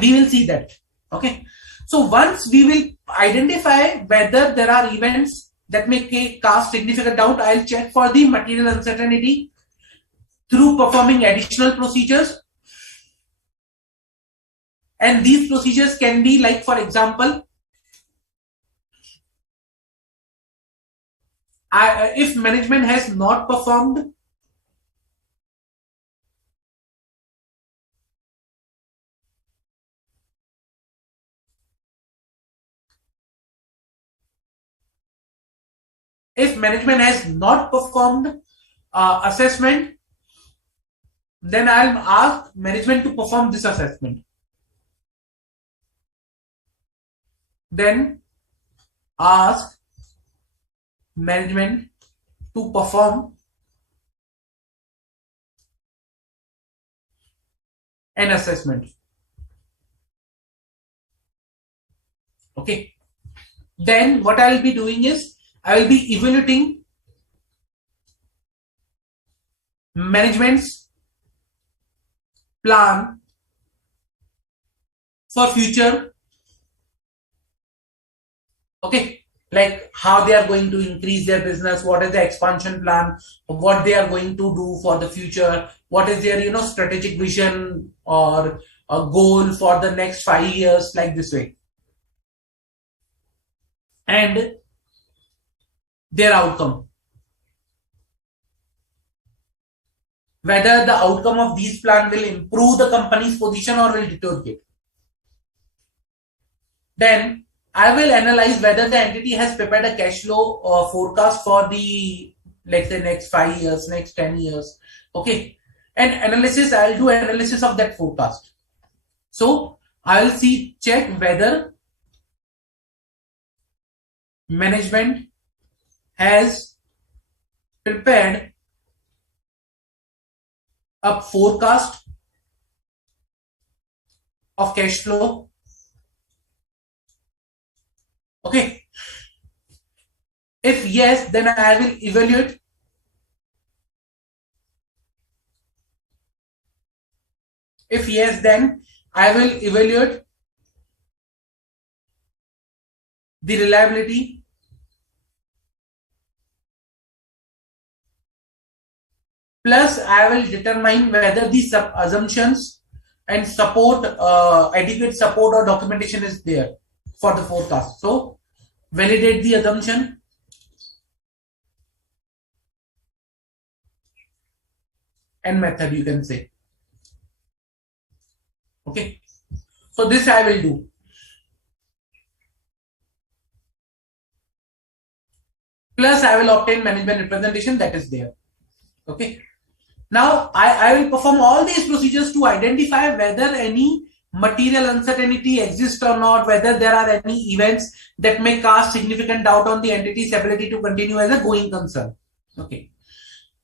We will see that. Okay. So once we will identify whether there are events that may cast significant doubt, I'll check for the material uncertainty through performing additional procedures. And these procedures can be like, for example, if management has not performed assessment, then I'll ask management to perform this assessment. Then ask management to perform an assessment. Okay. then what I will be doing is I will be evaluating management's plan for future. Okay, like how they are going to increase their business, what is the expansion plan, what they are going to do for the future, what is their strategic vision or a goal for the next 5 years, like this way, and their outcome, whether the outcome of these plan will improve the company's position or will deteriorate. Then I will analyze whether the entity has prepared a cash flow forecast for the, let's say, next 5 years, next 10 years. Okay. And analysis, I'll do analysis of that forecast. So I'll check whether management has prepared a forecast of cash flow. Okay. If yes, then I will evaluate. If yes, then I will evaluate the reliability plus I will determine whether the assumptions and support, adequate support or documentation is there for the forecast. So validate the assumption and method, you can say. Okay, so this I will do. Plus I will obtain management representation, that is there. Okay, now I will perform all these procedures to identify whether any material uncertainty exists or not, whether there are any events that may cast significant doubt on the entity's ability to continue as a going concern. Okay,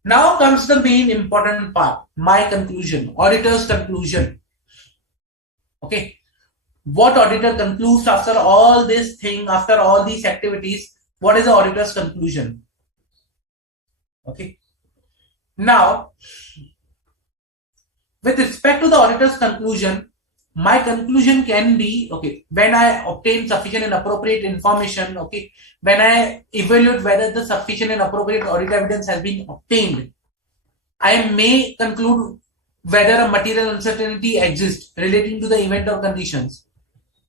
now comes the main important part, my conclusion, auditor's conclusion. Okay, what auditor concludes after all this thing, after all these activities, what is the auditor's conclusion? Okay, now with respect to the auditor's conclusion, my conclusion can be, okay, when I obtain sufficient and appropriate information, okay, when I evaluate whether the sufficient and appropriate audit evidence has been obtained, I may conclude whether a material uncertainty exists relating to the event or conditions.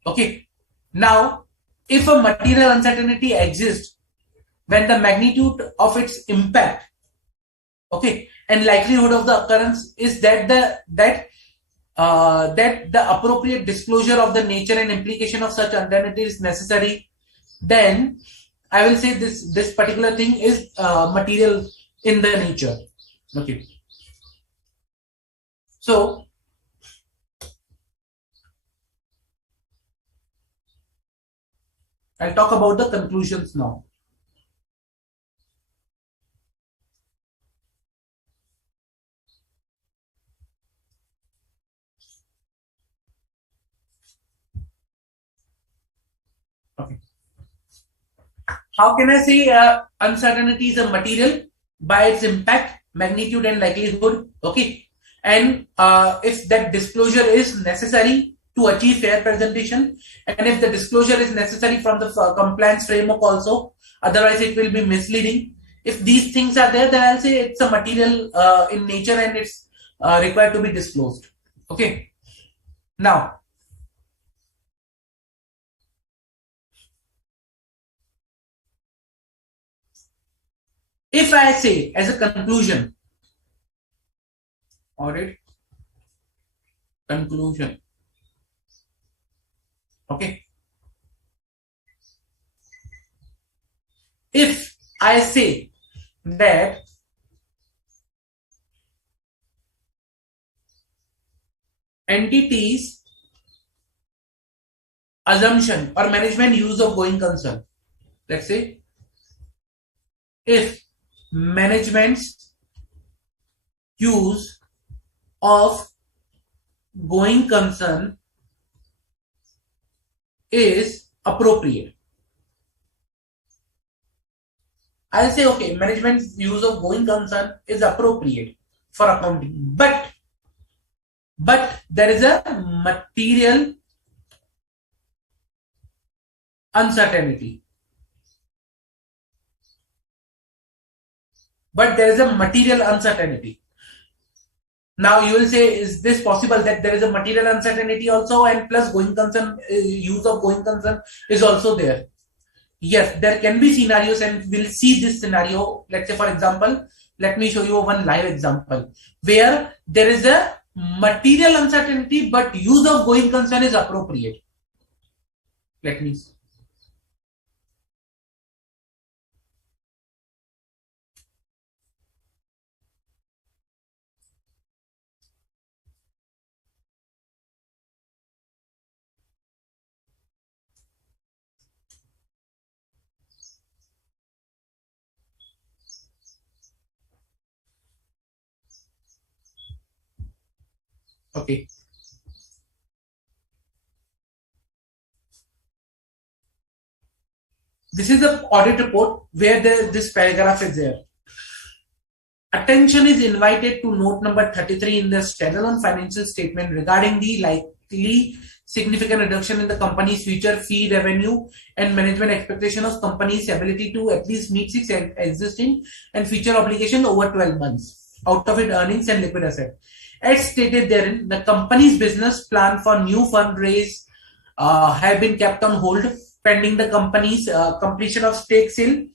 Okay, now if a material uncertainty exists, when the magnitude of its impact, okay, and likelihood of the occurrence is that the appropriate disclosure of the nature and implication of such uncertainty is necessary, then I will say this particular thing is material in the nature. Okay, so I'll talk about the conclusions now. Okay. How can I say uncertainty is a material? By its impact, magnitude, and likelihood. Okay, and if that disclosure is necessary to achieve fair presentation, and if the disclosure is necessary from the compliance framework also, otherwise it will be misleading. If these things are there, then I'll say it's a material in nature and it's required to be disclosed. Okay, now if I say as a conclusion, audit conclusion, okay, if I say that entities assumption or management use of going concern, let's say if management's use of going concern is appropriate, I'll say, okay, management's use of going concern is appropriate for accounting, but there is a material uncertainty. But there is a material uncertainty. Now you will say, is this possible that there is a material uncertainty also, and plus going concern, use of going concern is also there? Yes, there can be scenarios, and we'll see this scenario. Let's say, for example, let me show you one live example where there is a material uncertainty, but use of going concern is appropriate. Let me see. Okay. This is the audit report where this paragraph is there. Attention is invited to note number 33 in the standalone financial statement regarding the likely significant reduction in the company's future fee revenue and management expectation of company's ability to at least meet its existing and future obligation over 12 months, out of its earnings and liquid asset. As stated therein, the company's business plan for new fundraise have been kept on hold pending the company's completion of stake sale.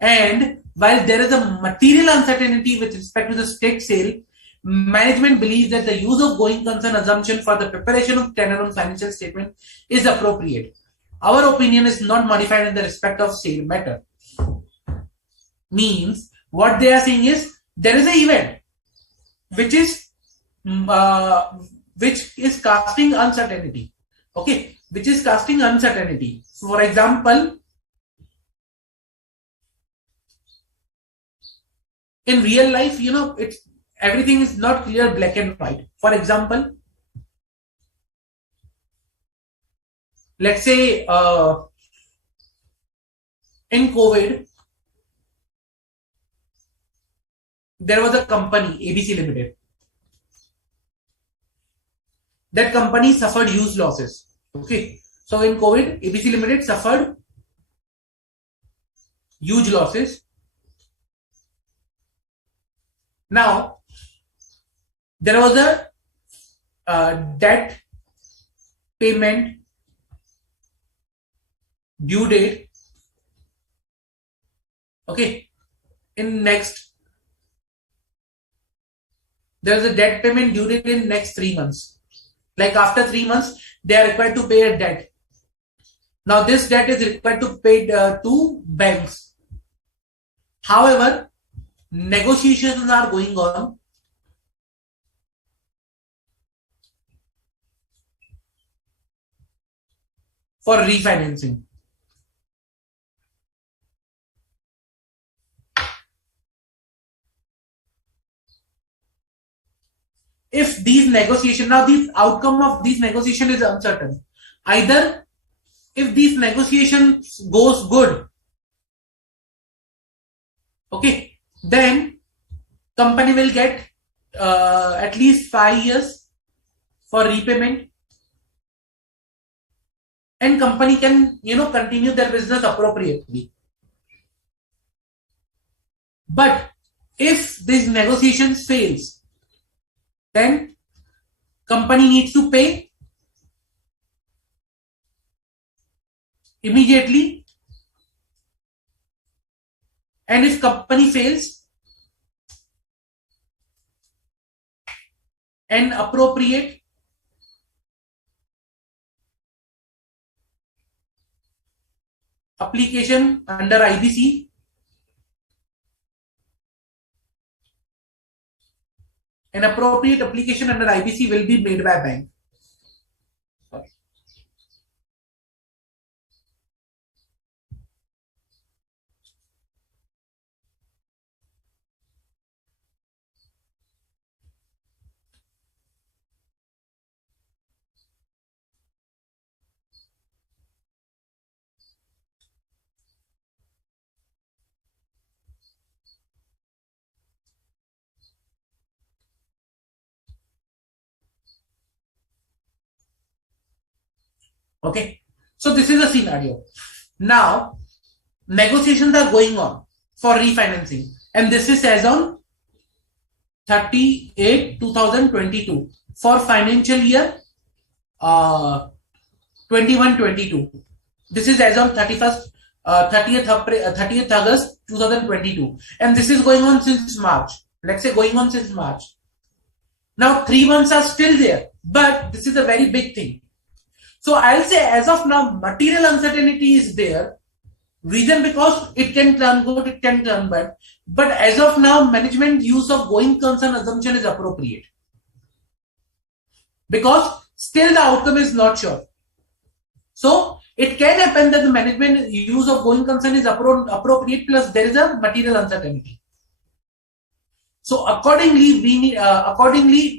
And while there is a material uncertainty with respect to the stake sale, management believes that the use of going concern assumption for the preparation of standalone financial statement is appropriate. Our opinion is not modified in the respect of sale matter. Means what they are saying is there is an event which is casting uncertainty. Okay, which is casting uncertainty. For example, in real life, it's everything is not clear black and white. For example, let's say in COVID, there was a company, ABC Limited. That company suffered huge losses. Okay, so in COVID, ABC Limited suffered huge losses. Now, there was a debt payment due date. Okay, in next, there is a debt payment due date in next 3 months. Like after 3 months, they are required to pay a debt. Now, this debt is required to pay to banks. However, negotiations are going on for refinancing. If these negotiations, now the outcome of these negotiation is uncertain. Either if these negotiations goes good, okay, then company will get at least 5 years for repayment, and company can continue their business appropriately. But if these negotiations fails, then company needs to pay immediately, and if company fails, an appropriate application under IBC will be made by bank. Okay, so this is a scenario. Now, negotiations are going on for refinancing, and this is as on 30/8/2022 for financial year 21-22. This is as on 30th August 2022, and this is going on since March. Let's say going on since March. Now 3 months are still there, but this is a very big thing. So I'll say as of now, material uncertainty is there. Reason because it can turn good, it can turn bad. But as of now, management use of going concern assumption is appropriate. Because still the outcome is not sure. So it can happen that the management use of going concern is appropriate, plus there is a material uncertainty. So accordingly,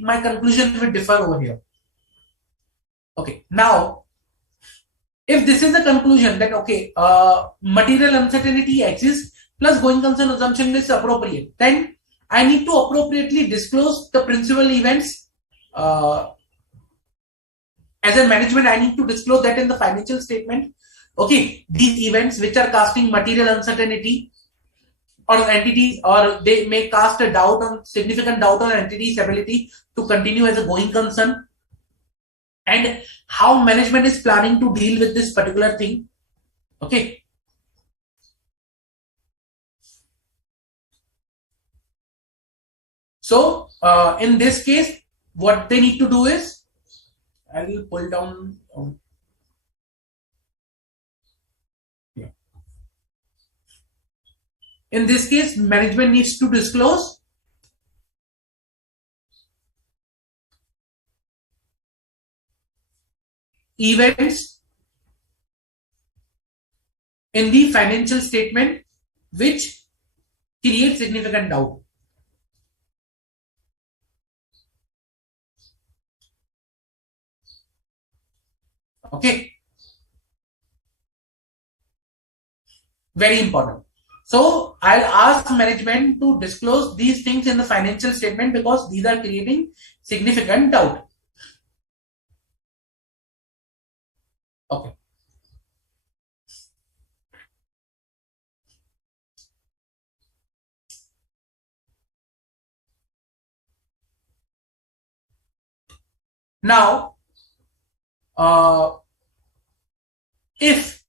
my conclusion will differ over here. Okay, now if this is the conclusion that okay, material uncertainty exists plus going concern assumption is appropriate, then I need to appropriately disclose the principal events. As a management, I need to disclose that in the financial statement. Okay, these events which are casting material uncertainty or entities, or they may cast a significant doubt on entity's ability to continue as a going concern, and how management is planning to deal with this particular thing. Okay. So in this case, what they need to do is, I will pull down. Yeah. In this case, management needs to disclose events in the financial statement which create significant doubt. Okay, very important. So I'll ask management to disclose these things in the financial statement because these are creating significant doubt. Okay. Now, if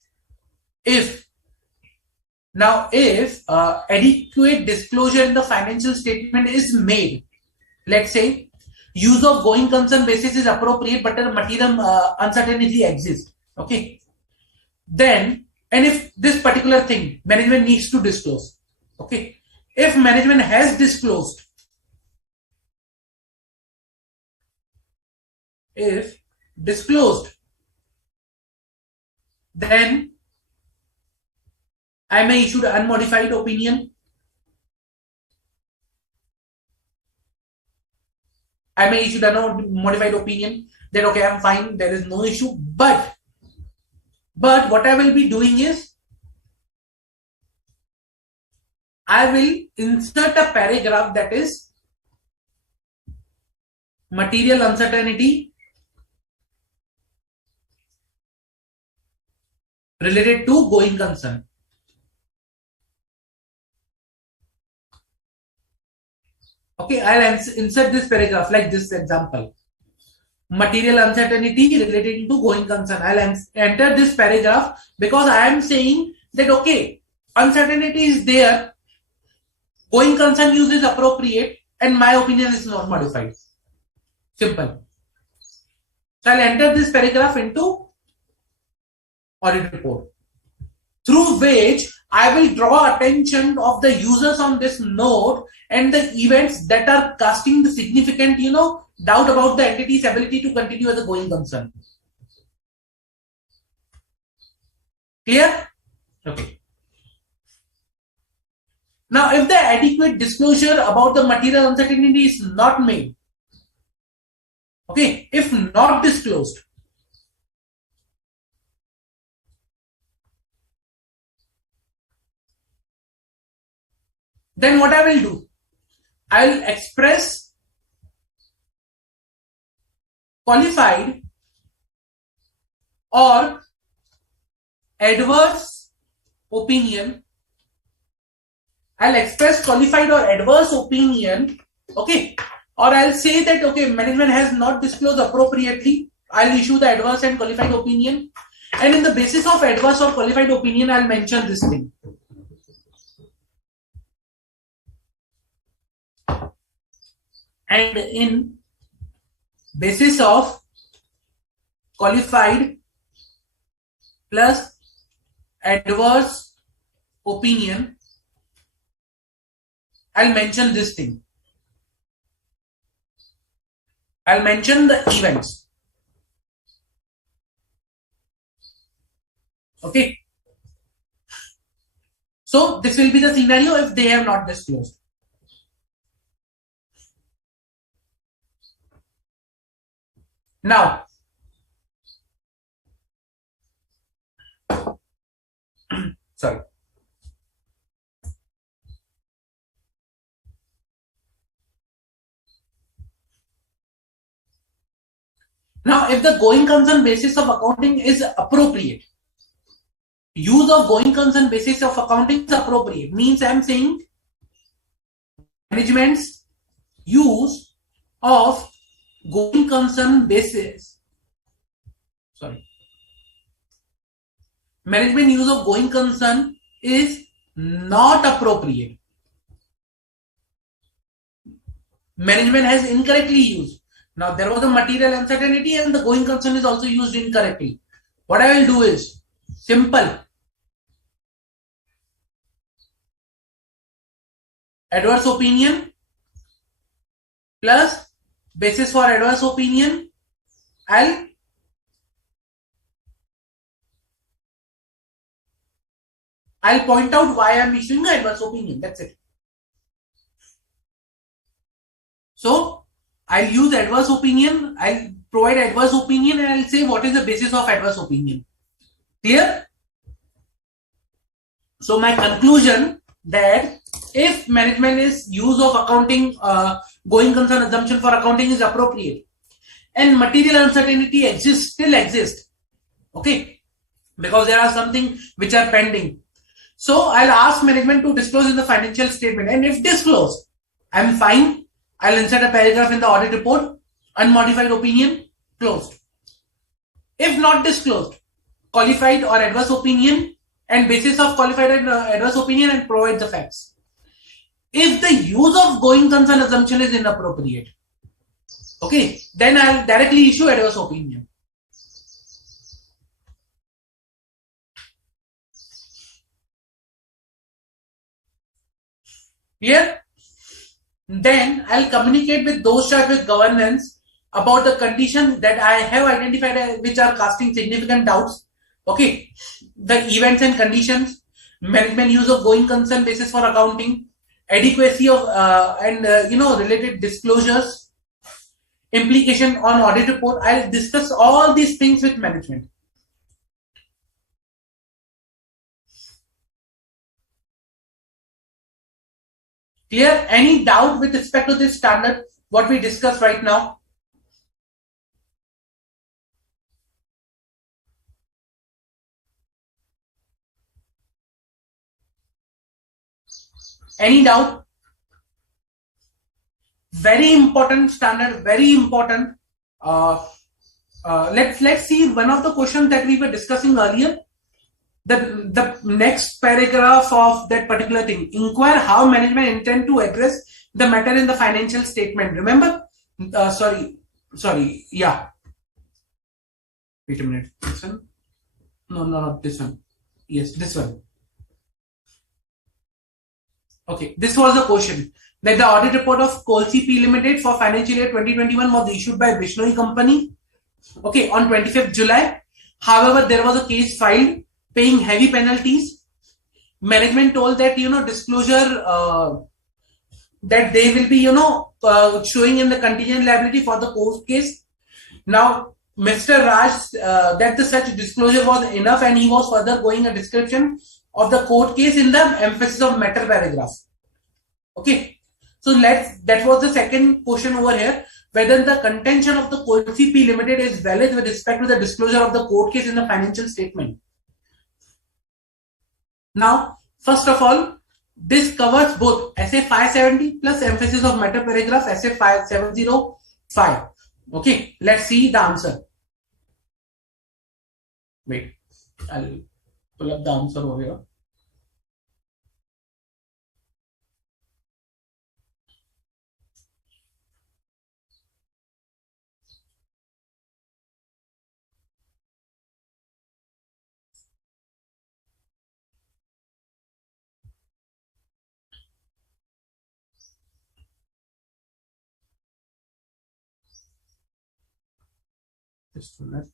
adequate disclosure in the financial statement is made, let's say use of going concern basis is appropriate, but a material uncertainty exists. Okay, then, and if this particular thing management needs to disclose, okay, if management has disclosed, then I may issue an unmodified opinion. I may issue a modified opinion that okay, I'm fine, there is no issue. But what I will be doing is I will insert a paragraph that is material uncertainty related to going concern. Okay, I'll insert this paragraph like this example. Material uncertainty related to going concern. I'll enter this paragraph because I am saying that okay, uncertainty is there, going concern use is appropriate, and my opinion is not modified. Simple. So I'll enter this paragraph into audit report, through which I will draw attention of the users on this note and the events that are casting the significant, doubt about the entity's ability to continue as a going concern. Clear? Okay. Now, if the adequate disclosure about the material uncertainty is not made, okay, if not disclosed, then what I will do, I'll express qualified or adverse opinion. I'll express qualified or adverse opinion, okay, or I'll say that, okay, management has not disclosed appropriately. I'll issue the adverse and qualified opinion, and in the basis of adverse or qualified opinion, I'll mention this thing. And in basis of qualified plus adverse opinion, I'll mention this thing. I'll mention the events. Okay. So this will be the scenario if they have not disclosed. Now, sorry. Now, if the going concern basis of accounting is appropriate, use of going concern basis of accounting is appropriate, means I am saying management's use of going concern basis, management use of going concern is not appropriate. Management has incorrectly used. Now, there was a material uncertainty and the going concern is also used incorrectly. What I will do is simple. Adverse opinion plus basis for adverse opinion. I'll point out why I'm issuing the adverse opinion. That's it. So I'll use adverse opinion, I'll provide adverse opinion, and I'll say what is the basis of adverse opinion. Clear? So my conclusion that if management is use of accounting, going concern assumption for accounting is appropriate, and material uncertainty still exists, okay, because there are something which are pending. So I'll ask management to disclose in the financial statement, and if disclosed, I'm fine. I'll insert a paragraph in the audit report, unmodified opinion, closed. If not disclosed, qualified or adverse opinion, and basis of qualified and adverse opinion, and provide the facts. If the use of going concern assumption is inappropriate, okay, then I'll directly issue adverse opinion. Clear? Then I'll communicate with those charged with governance about the conditions that I have identified which are casting significant doubts. Okay, the events and conditions, management use of going concern basis for accounting, adequacy of related disclosures, implication on audit report. I'll discuss all these things with management. Clear? Any doubt with respect to this standard, what we discussed right now? Any doubt? Very important standard, very important. Let's see one of the questions that we were discussing earlier. The next paragraph of that particular thing. Inquire how management intend to address the matter in the financial statement. Remember? Sorry. Yeah. Wait a minute. This one? No, not this one. Yes, this one. Okay, this was the question. That the audit report of Coal CP Limited for financial year 2021 was issued by Bishnoi Company. Okay, on 25th July. However, there was a case filed paying heavy penalties. Management told that, disclosure that they will be, showing in the contingent liability for the court case. Now, Mr. Raj, that the such disclosure was enough, and he was further going a description of the court case in the emphasis of matter paragraph. Okay. So that was the second question over here, whether the contention of the CP Limited is valid with respect to the disclosure of the court case in the financial statement. Now, first of all, this covers both SA 570 plus emphasis of matter paragraph SA 5705. Okay, let's see the answer. Wait, I'll pull up the answer over here. Just a minute.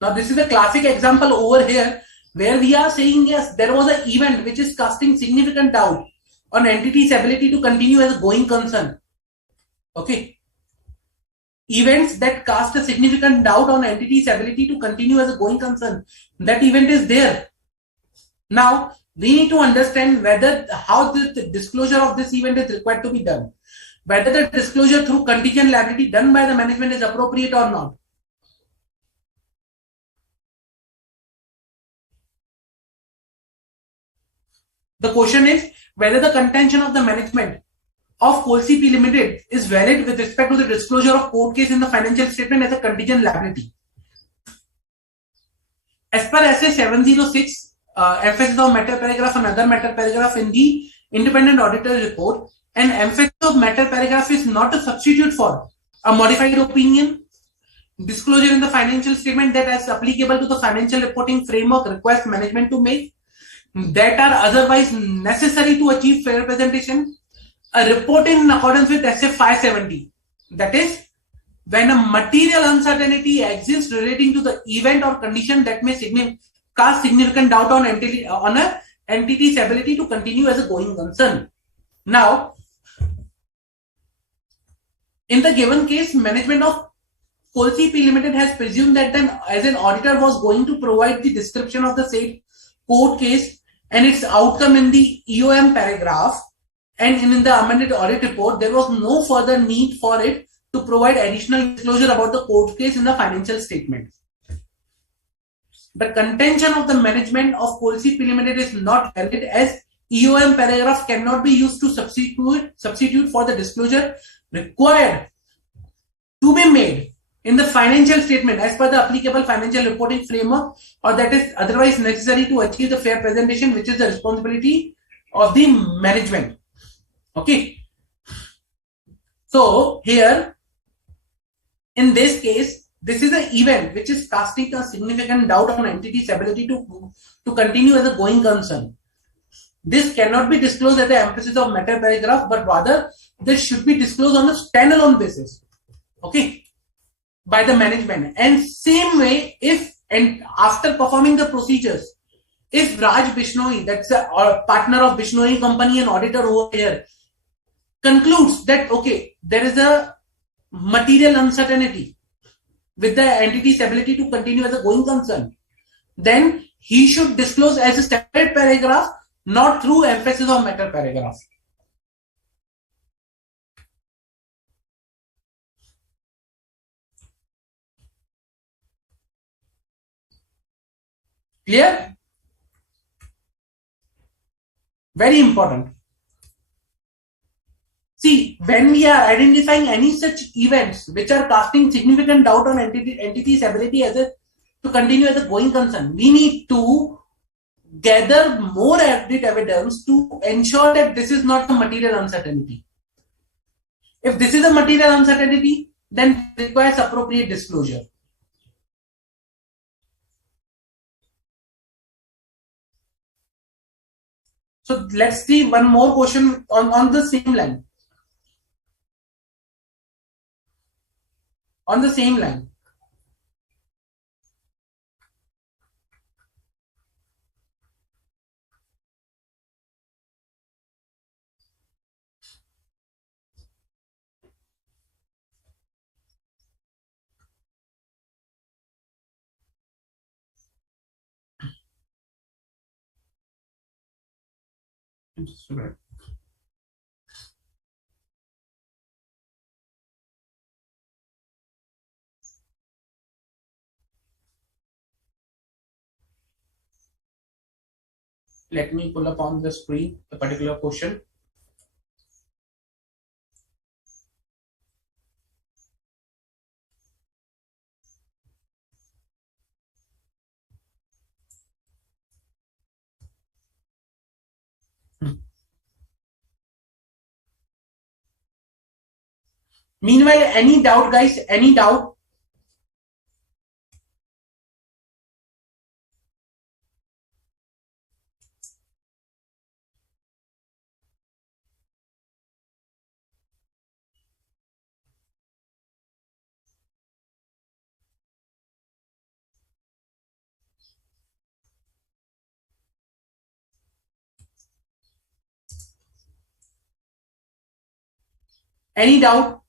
Now, this is a classic example over here where we are saying yes, there was an event which is casting significant doubt on entity's ability to continue as a going concern. Okay. Events that cast a significant doubt on entity's ability to continue as a going concern. That event is there. Now, we need to understand whether how the disclosure of this event is required to be done. Whether the disclosure through contingent liability done by the management is appropriate or not. The question is whether the contention of the management of CP Limited is valid with respect to the disclosure of court case in the financial statement as a contingent liability. As per SA 706, emphasis of matter paragraph and other matter paragraph in the independent auditor report, an emphasis of matter paragraph is not a substitute for a modified opinion, disclosure in the financial statement that is applicable to the financial reporting framework requires management to make, that are otherwise necessary to achieve fair presentation, a report in accordance with SA 570. That is, when a material uncertainty exists relating to the event or condition that may cast significant doubt on an entity's ability to continue as a going concern. Now, in the given case, management of CP Limited has presumed that as an auditor was going to provide the description of the said court case and its outcome in the EOM paragraph and in the amended audit report, there was no further need for it to provide additional disclosure about the court case in the financial statement. The contention of the management of CP Limited is not valid as EOM paragraph cannot be used to substitute for the disclosure required to be made in the financial statement as per the applicable financial reporting framework, or that is otherwise necessary to achieve the fair presentation, which is the responsibility of the management. Okay. So here, in this case, this is an event which is casting a significant doubt on entity's ability to continue as a going concern. This cannot be disclosed as the emphasis of matter paragraph, but rather this should be disclosed on a standalone basis. Okay. By the management. And same way, if and after performing the procedures, if Raj Bishnoi, that's a partner of Bishnoi company and auditor over here, concludes that okay, there is a material uncertainty with the entity's ability to continue as a going concern, then he should disclose as a separate paragraph, not through emphasis on matter paragraph. Clear? Very important. See, when we are identifying any such events which are casting significant doubt on entity's ability to continue as a going concern, we need to gather more audit evidence to ensure that this is not a material uncertainty. If this is a material uncertainty, then it requires appropriate disclosure. So let's see one more question on the same line. On the same line. Just a minute. Let me pull up on the screen the particular question. Meanwhile, any doubt, guys? Any doubt? Any doubt?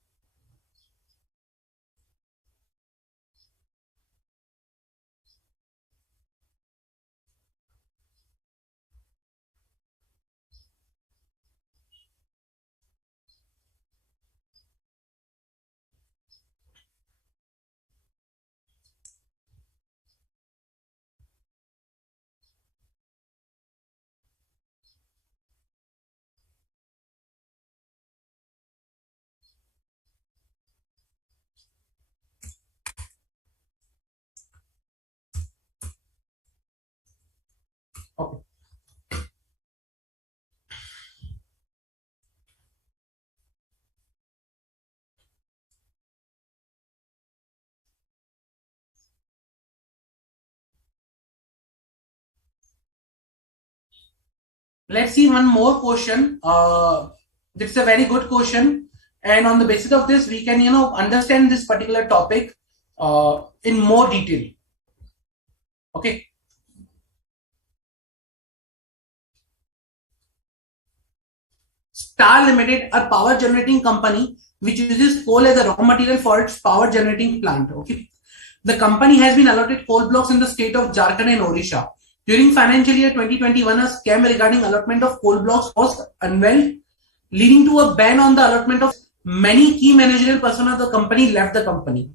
Okay. Let's see one more question. It's a very good question, and on the basis of this, we can understand this particular topic in more detail. Okay. Star Limited, a power generating company which uses coal as a raw material for its power generating plant. Okay. The company has been allotted coal blocks in the state of Jharkhand and Odisha. During financial year 2021, a scam regarding allotment of coal blocks was unveiled, leading to a ban on the allotment of many key managerial personnel of the company left the company.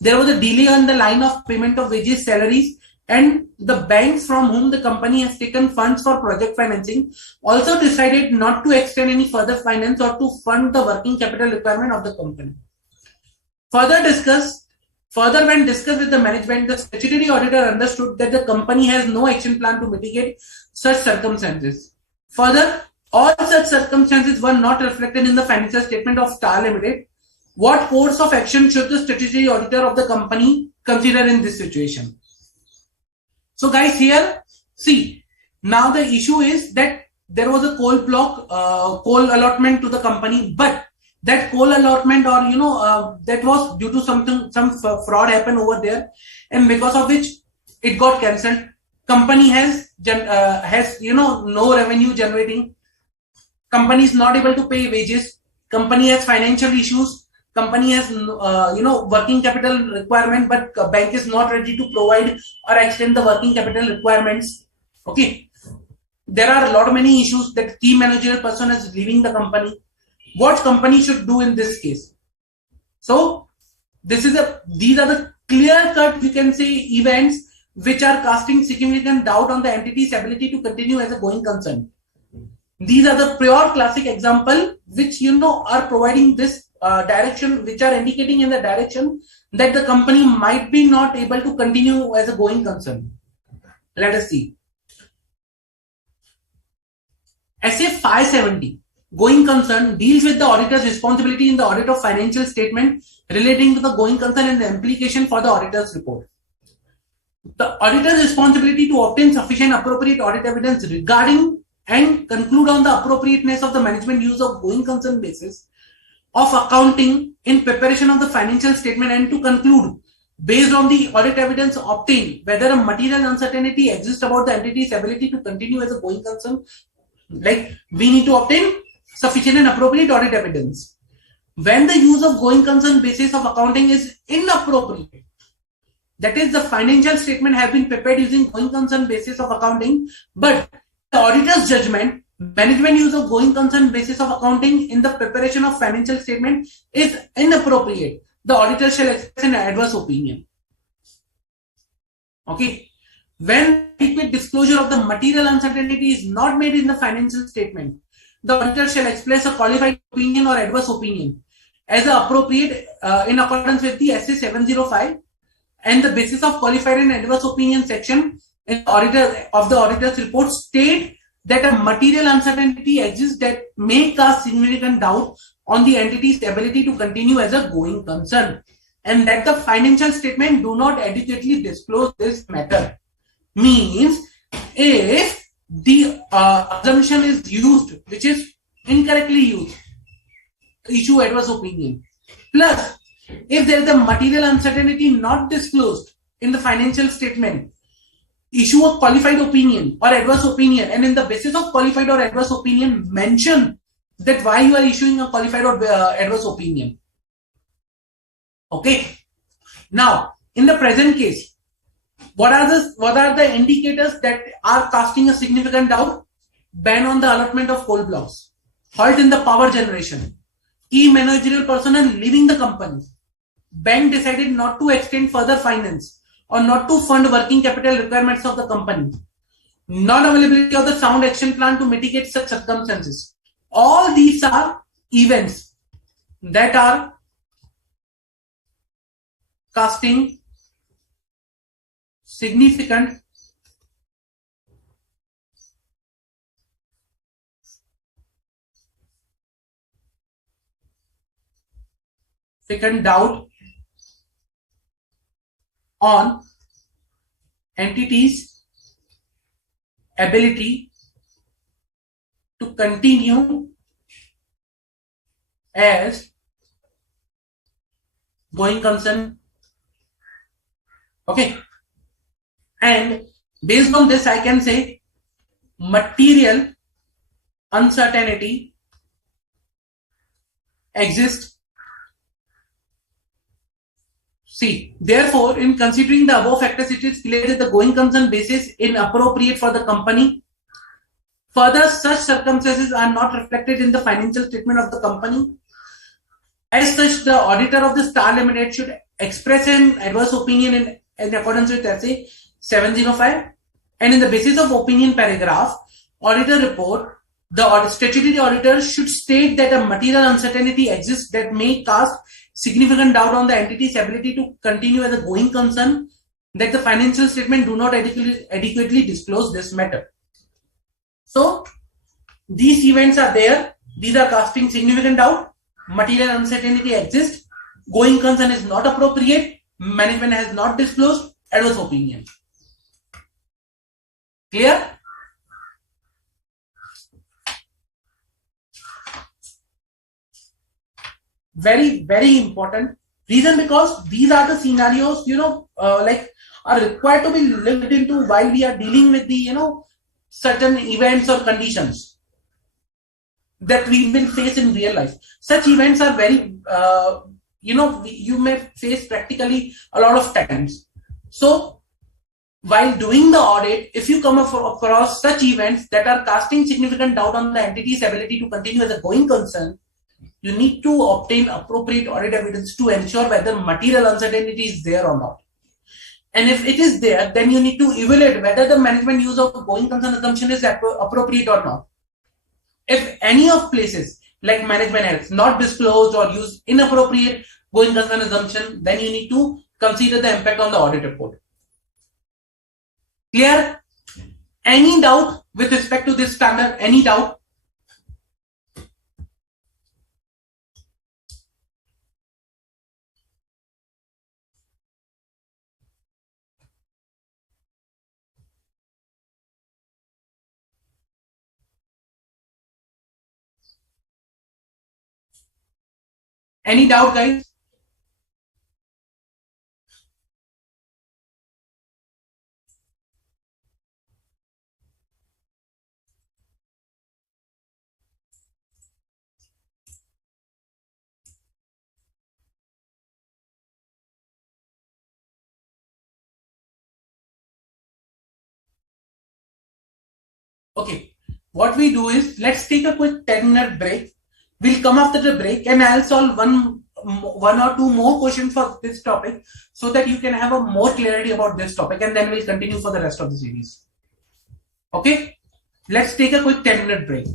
There was a delay on the line of payment of wages, salaries, and the banks from whom the company has taken funds for project financing also decided not to extend any further finance or to fund the working capital requirement of the company. Further, when discussed with the management, the statutory auditor understood that the company has no action plan to mitigate such circumstances. Further, all such circumstances were not reflected in the financial statement of Star Limited. What course of action should the statutory auditor of the company consider in this situation? So guys, here, see, now the issue is that there was a coal block, coal allotment to the company, but that coal allotment or that was due to some fraud happened over there, and because of which it got cancelled. Company has no revenue generating. Company is not able to pay wages. Company has financial issues. Company has working capital requirement, but bank is not ready to provide or extend the working capital requirements. Okay, there are a lot of many issues that key managerial person is leaving the company. What company should do in this case? So these are the clear cut, you can say, events which are casting significant doubt on the entity's ability to continue as a going concern. These are the pure classic example which are providing this direction, which are indicating in the direction that the company might be not able to continue as a going concern. Let us see. SA 570, going concern, deals with the auditor's responsibility in the audit of financial statement relating to the going concern and the implication for the auditor's report. The auditor's responsibility to obtain sufficient appropriate audit evidence regarding and conclude on the appropriateness of the management use of going concern basis of accounting in preparation of the financial statement, and to conclude based on the audit evidence obtained whether a material uncertainty exists about the entity's ability to continue as a going concern. Like, we need to obtain sufficient and appropriate audit evidence. When the use of going concern basis of accounting is inappropriate, that is, the financial statement have been prepared using going concern basis of accounting, but the auditor's judgment Management use of going concern basis of accounting in the preparation of financial statement is inappropriate. The auditor shall express an adverse opinion. Okay. When adequate disclosure of the material uncertainty is not made in the financial statement, the auditor shall express a qualified opinion or adverse opinion as appropriate in accordance with the SA 705 and the basis of qualified and adverse opinion section in the auditor's report state that a material uncertainty exists that may cast significant doubt on the entity's ability to continue as a going concern, and that the financial statement do not adequately disclose this matter. Means if the assumption is used which is incorrectly used, issue adverse opinion. Plus, if there is a material uncertainty not disclosed in the financial statement, issue a qualified opinion or adverse opinion, and in the basis of qualified or adverse opinion, mention that why you are issuing a qualified or adverse opinion. Okay. Now, in the present case, what are the indicators that are casting a significant doubt? Ban on the allotment of coal blocks, halt in the power generation, key managerial personnel leaving the company, bank decided not to extend further finance or not to fund working capital requirements of the company, non-availability of the sound action plan to mitigate such circumstances. All these are events that are casting significant doubt on entities' ability to continue as going concern. Okay. And based on this, I can say material uncertainty exists. See, therefore, in considering the above factors, it is clear that the going concern basis is inappropriate for the company. Further, such circumstances are not reflected in the financial statement of the company. As such, the auditor of the Star Limited should express an adverse opinion in accordance with SA 705, and in the basis of opinion paragraph, auditor report, the statutory auditor should state that a material uncertainty exists that may cast significant doubt on the entity's ability to continue as a going concern, that the financial statement do not adequately disclose this matter. So, these events are there. These are casting significant doubt. Material uncertainty exists. Going concern is not appropriate. Management has not disclosed adverse opinion. Clear? Very, very important. Reason because these are the scenarios, like are required to be looked into while we are dealing with the, certain events or conditions that we will face in real life. Such events are very, you may face practically a lot of times. So, while doing the audit, if you come across such events that are casting significant doubt on the entity's ability to continue as a going concern, you need to obtain appropriate audit evidence to ensure whether material uncertainty is there or not. And if it is there, then you need to evaluate whether the management use of going concern assumption is appropriate or not. If any of places like management has not disclosed or used inappropriate going concern assumption, then you need to consider the impact on the audit report. Clear? Any doubt with respect to this standard? Any doubt? Any doubt, guys? Okay. what we do is, let's take a quick 10-minute break. We'll come after the break and I'll solve one or two more questions for this topic so that you can have a more clarity about this topic, and then we'll continue for the rest of the series. Okay, let's take a quick 10-minute break.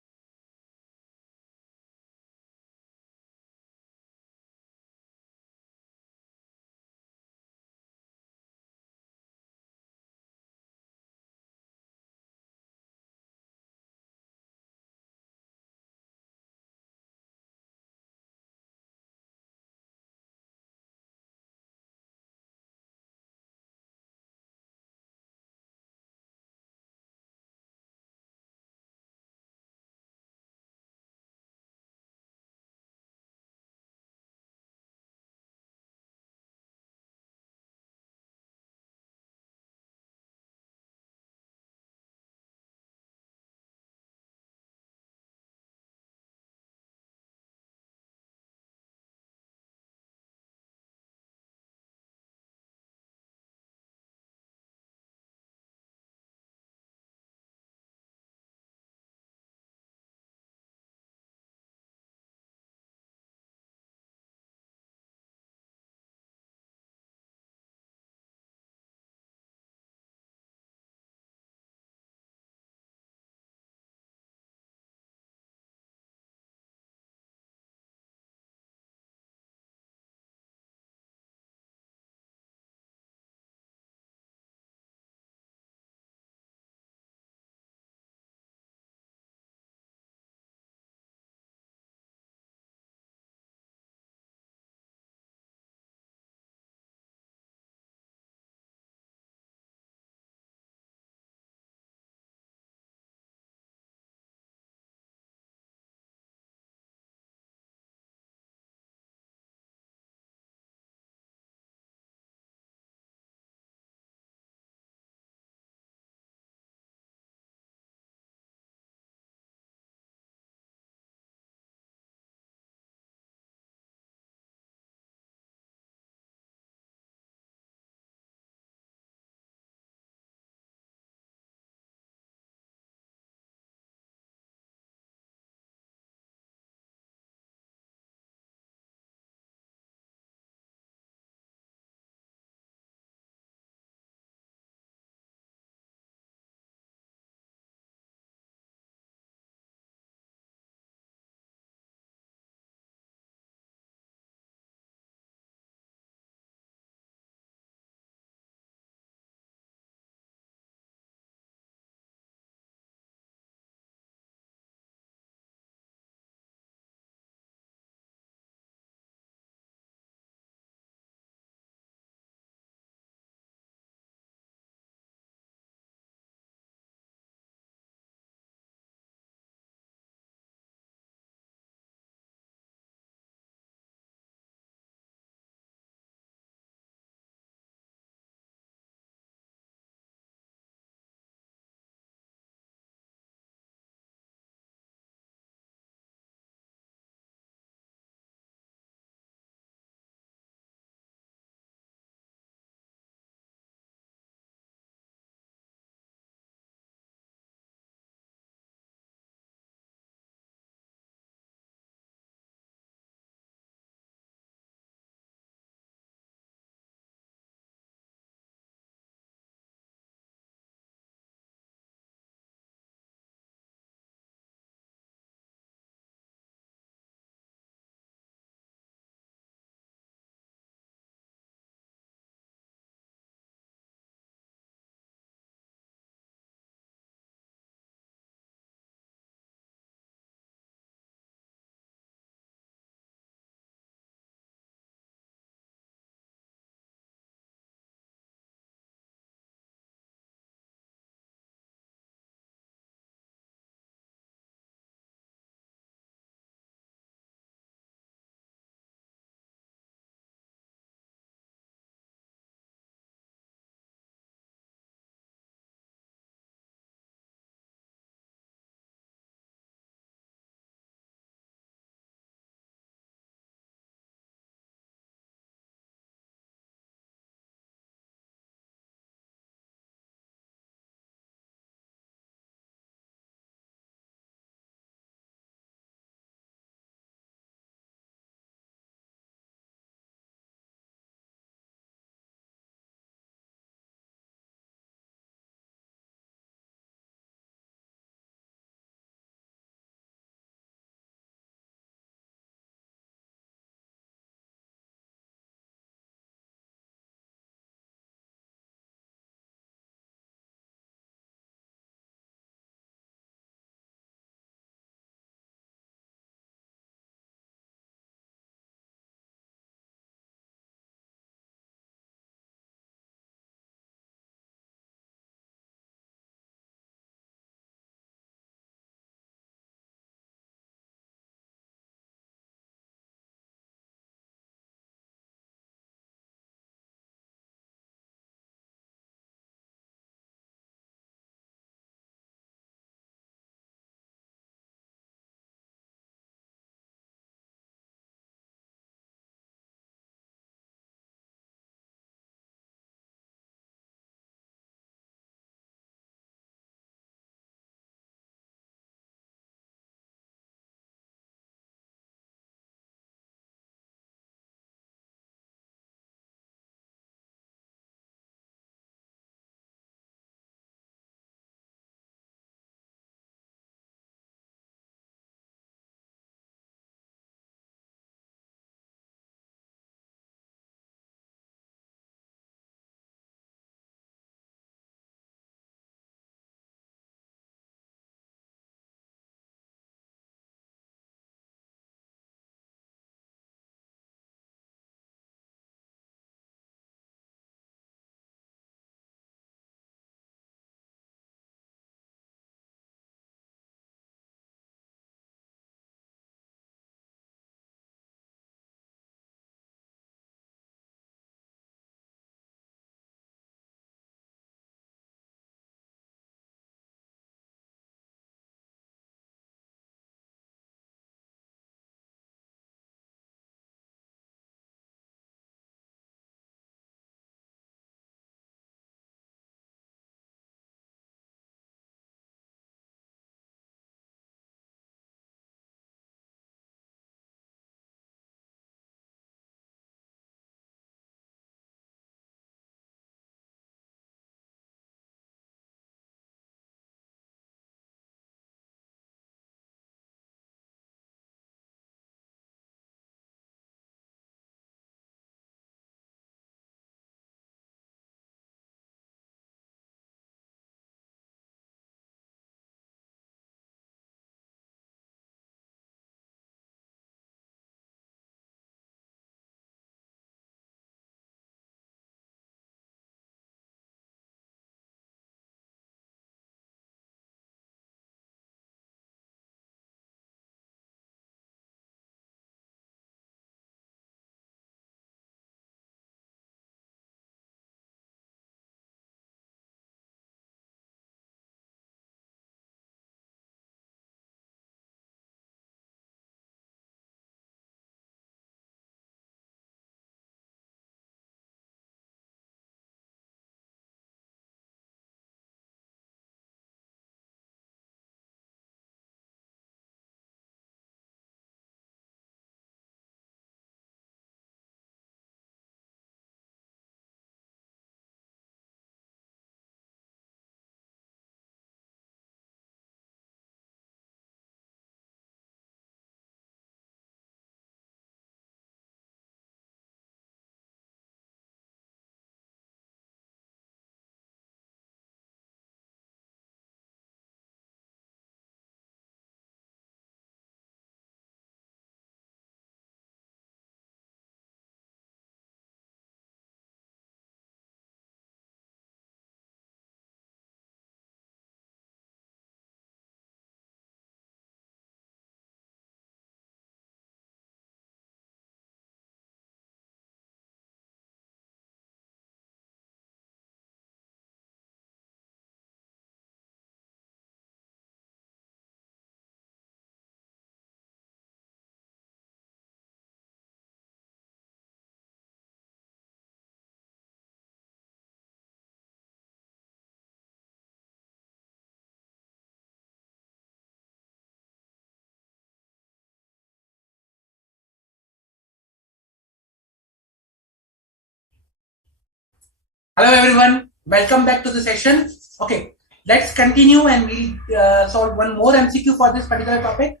Hello everyone, welcome back to the session. Okay, let's continue and we'll solve one more MCQ for this particular topic.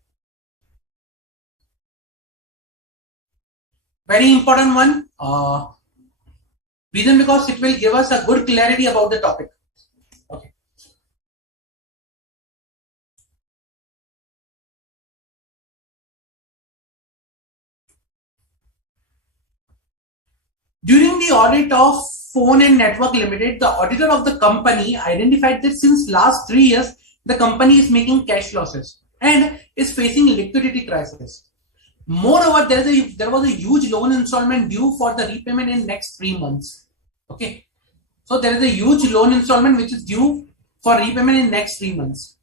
Very important one. Reason because it will give us a good clarity about the topic. Okay. During the audit of Phone and Network Limited, the auditor of the company identified that since last 3 years, the company is making cash losses and is facing liquidity crisis. Moreover, there was a huge loan installment due for the repayment in next 3 months. Okay. So there is a huge loan installment which is due for repayment in next 3 months.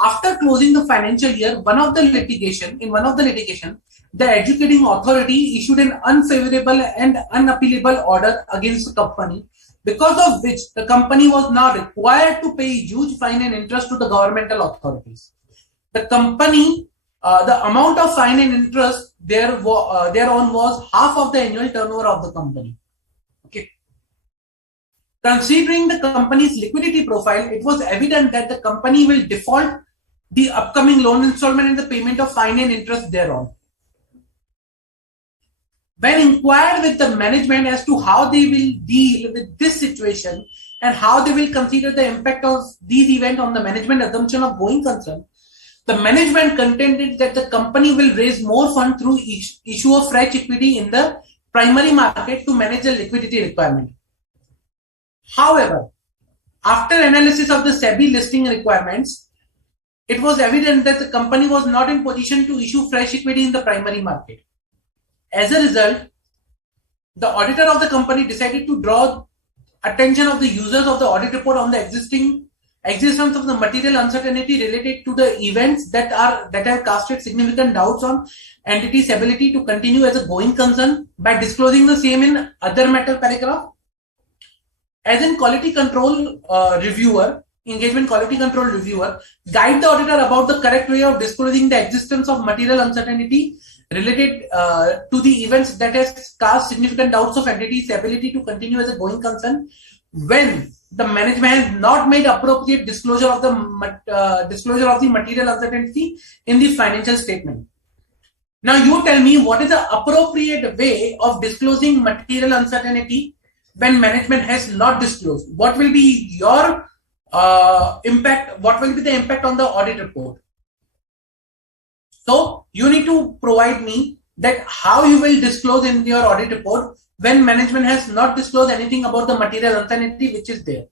After closing the financial year, in one of the litigation, the educating authority issued an unfavorable and unappealable order against the company, because of which the company was now required to pay huge fine and interest to the governmental authorities. The company, the amount of fine and interest thereon was half of the annual turnover of the company. Okay. Considering the company's liquidity profile, it was evident that the company will default the upcoming loan installment and the payment of fine and interest thereon. When inquired with the management as to how they will deal with this situation and how they will consider the impact of these events on the management assumption of going concern, the management contended that the company will raise more funds through issue of fresh equity in the primary market to manage the liquidity requirement. However, after analysis of the SEBI listing requirements, it was evident that the company was not in position to issue fresh equity in the primary market. As a result, the auditor of the company decided to draw attention of the users of the audit report on the existence of the material uncertainty related to the events that have casted significant doubts on entity's ability to continue as a going concern by disclosing the same in other matter paragraph. As in quality control reviewer, engagement quality control reviewer, guide the auditor about the correct way of disclosing the existence of material uncertainty related to the events that has cast significant doubts of entity's ability to continue as a going concern when the management has not made appropriate disclosure of the material uncertainty in the financial statement. Now you tell me, what is the appropriate way of disclosing material uncertainty when management has not disclosed? What will be your impact? What will be the impact on the audit report? So you need to provide me that how you will disclose in your audit report when management has not disclosed anything about the material uncertainty which is there.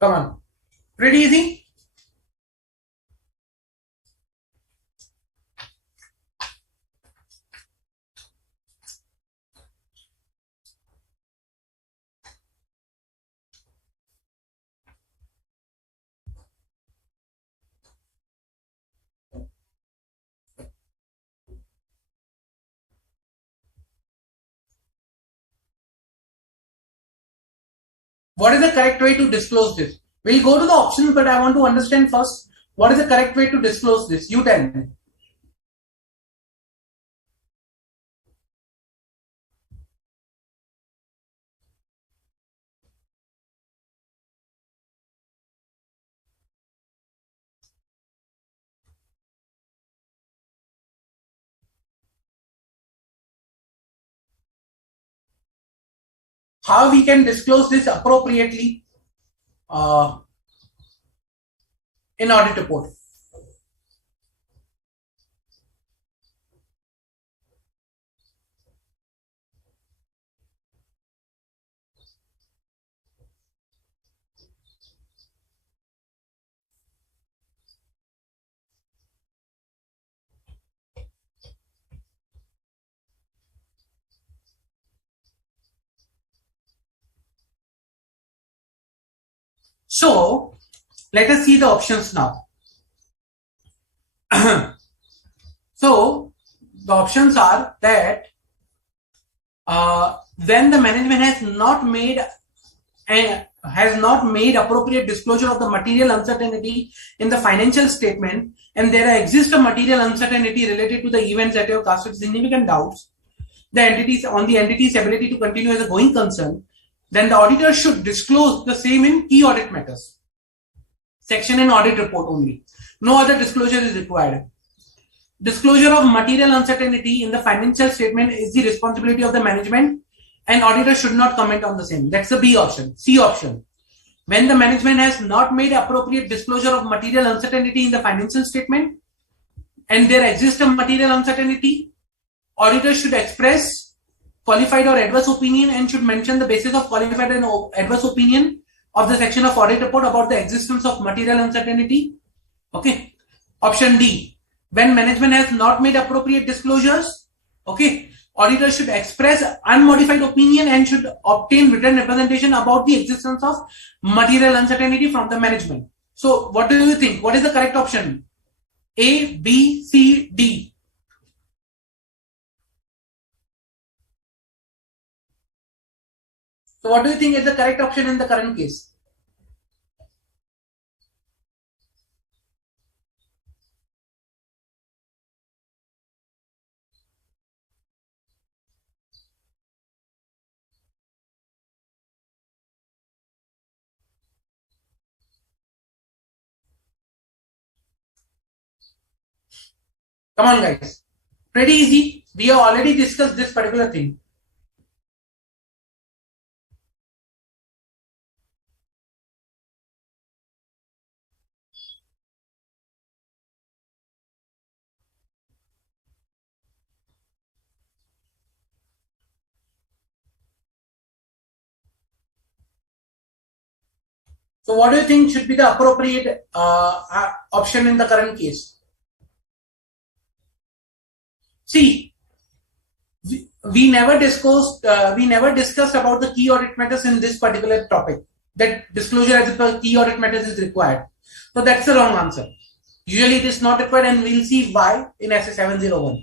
Come on. Pretty easy. What is the correct way to disclose this? We'll go to the options, but I want to understand first what is the correct way to disclose this. You tell me. How we can disclose this appropriately in audit report. So let us see the options now. So the options are that when the management has not made and has not made appropriate disclosure of the material uncertainty in the financial statement, and there exists a material uncertainty related to the events that have casted significant doubts on the entity's ability to continue as a going concern, then the auditor should disclose the same in key audit matters section and audit report only. No other disclosure is required. Disclosure of material uncertainty in the financial statement is the responsibility of the management, and auditor should not comment on the same. That's the B option. C option. When the management has not made appropriate disclosure of material uncertainty in the financial statement, and there exists a material uncertainty, auditor should express qualified or adverse opinion and should mention the basis of qualified and adverse opinion of the section of audit report about the existence of material uncertainty. Okay. Option D. When management has not made appropriate disclosures, okay, auditor should express unmodified opinion and should obtain written representation about the existence of material uncertainty from the management. So what do you think? What is the correct option? A, B, C, D. So what do you think is the correct option in the current case? Come on, guys. Pretty easy. We have already discussed this particular thing. So what do you think should be the appropriate option in the current case? See, we never discussed about the key audit matters in this particular topic. That disclosure as a key audit matters is required. So that's the wrong answer. Usually it is not required, and we'll see why in SA 701.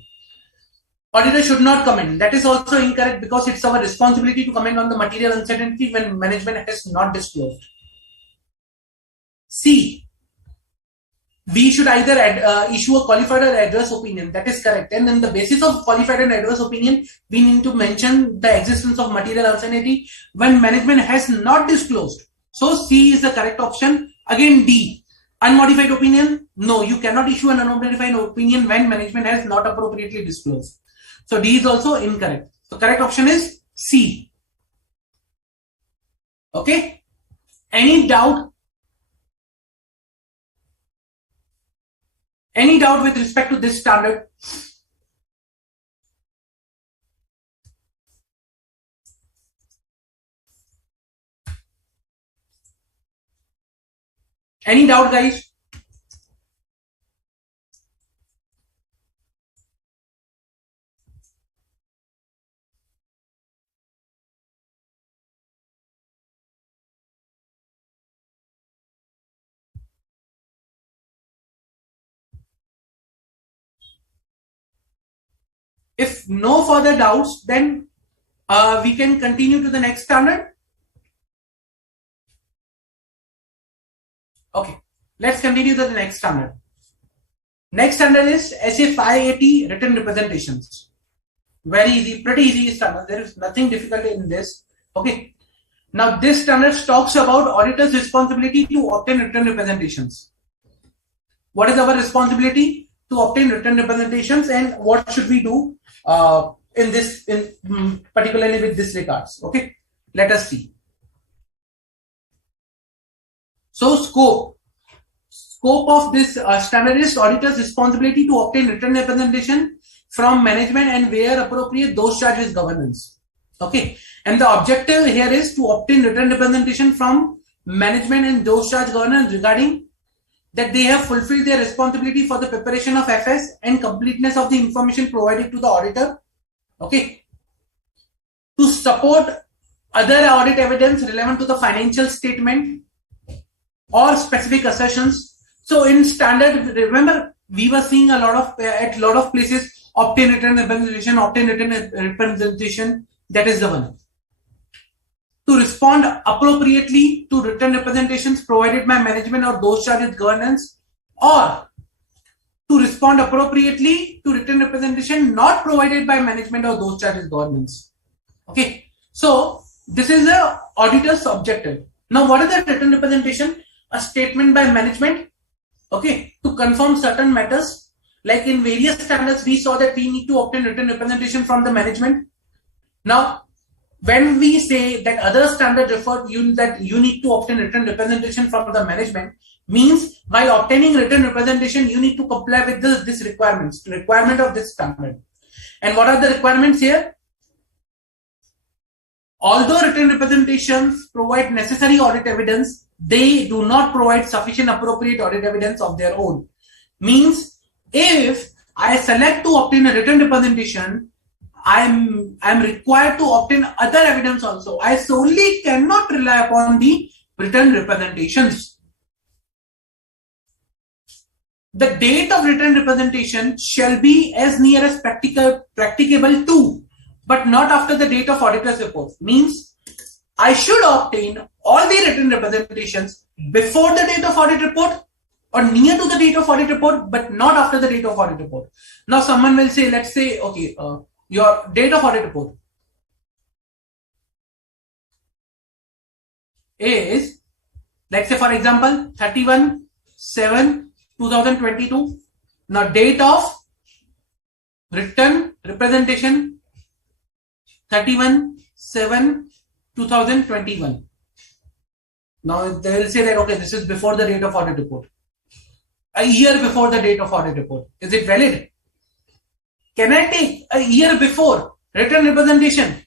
Auditor should not comment. That is also incorrect because it's our responsibility to comment on the material uncertainty when management has not disclosed. C. We should either issue a qualified or adverse opinion. That is correct. And on the basis of qualified and adverse opinion, we need to mention the existence of material uncertainty when management has not disclosed. So C is the correct option. Again, D. Unmodified opinion. No, you cannot issue an unmodified opinion when management has not appropriately disclosed. So D is also incorrect. The correct option is C. Okay. Any doubt? Any doubt with respect to this standard? Any doubt, guys? If no further doubts, then we can continue to the next standard. Okay, let's continue to the next standard. Next standard is SA 580 written representations. Very easy, pretty easy standard. There is nothing difficult in this. Okay. Now this standard talks about auditor's responsibility to obtain written representations. What is our responsibility? To obtain written representations, and what should we do particularly with this regards. Okay, let us see. So scope of this standard is auditor's responsibility to obtain written representation from management and where appropriate those charged with governance. Okay, and the objective here is to obtain written representation from management and those charged governance regarding that they have fulfilled their responsibility for the preparation of FS and completeness of the information provided to the auditor. Okay. To support other audit evidence relevant to the financial statement or specific assertions. So in standard, remember, we were seeing at a lot of places, obtain written representation, that is the one. to respond appropriately to written representations provided by management or those charged with governance, or to respond appropriately to written representation not provided by management or those charged with governance. Okay, so this is a auditor's objective. Now, what is the written representation? A statement by management, okay, to confirm certain matters. Like in various standards, we saw that we need to obtain written representation from the management. Now, when we say that other standard refer you that you need to obtain written representation from the management, means while obtaining written representation, you need to comply with this requirement of this standard. And what are the requirements here? Although written representations provide necessary audit evidence, they do not provide sufficient appropriate audit evidence of their own. Means if I select to obtain a written representation, I'm required to obtain other evidence also. I solely cannot rely upon the written representations. The date of written representation shall be as near as practicable to, but not after the date of auditor's report. Means I should obtain all the written representations before the date of audit report or near to the date of audit report, but not after the date of audit report. Now someone will say, let's say, okay, your date of audit report is, let's say for example, 31/7/2022. Now date of written representation 31/7/2021. Now they will say that, okay, this is before the date of audit report. A year before the date of audit report. Is it valid? Can I take a year before written representation?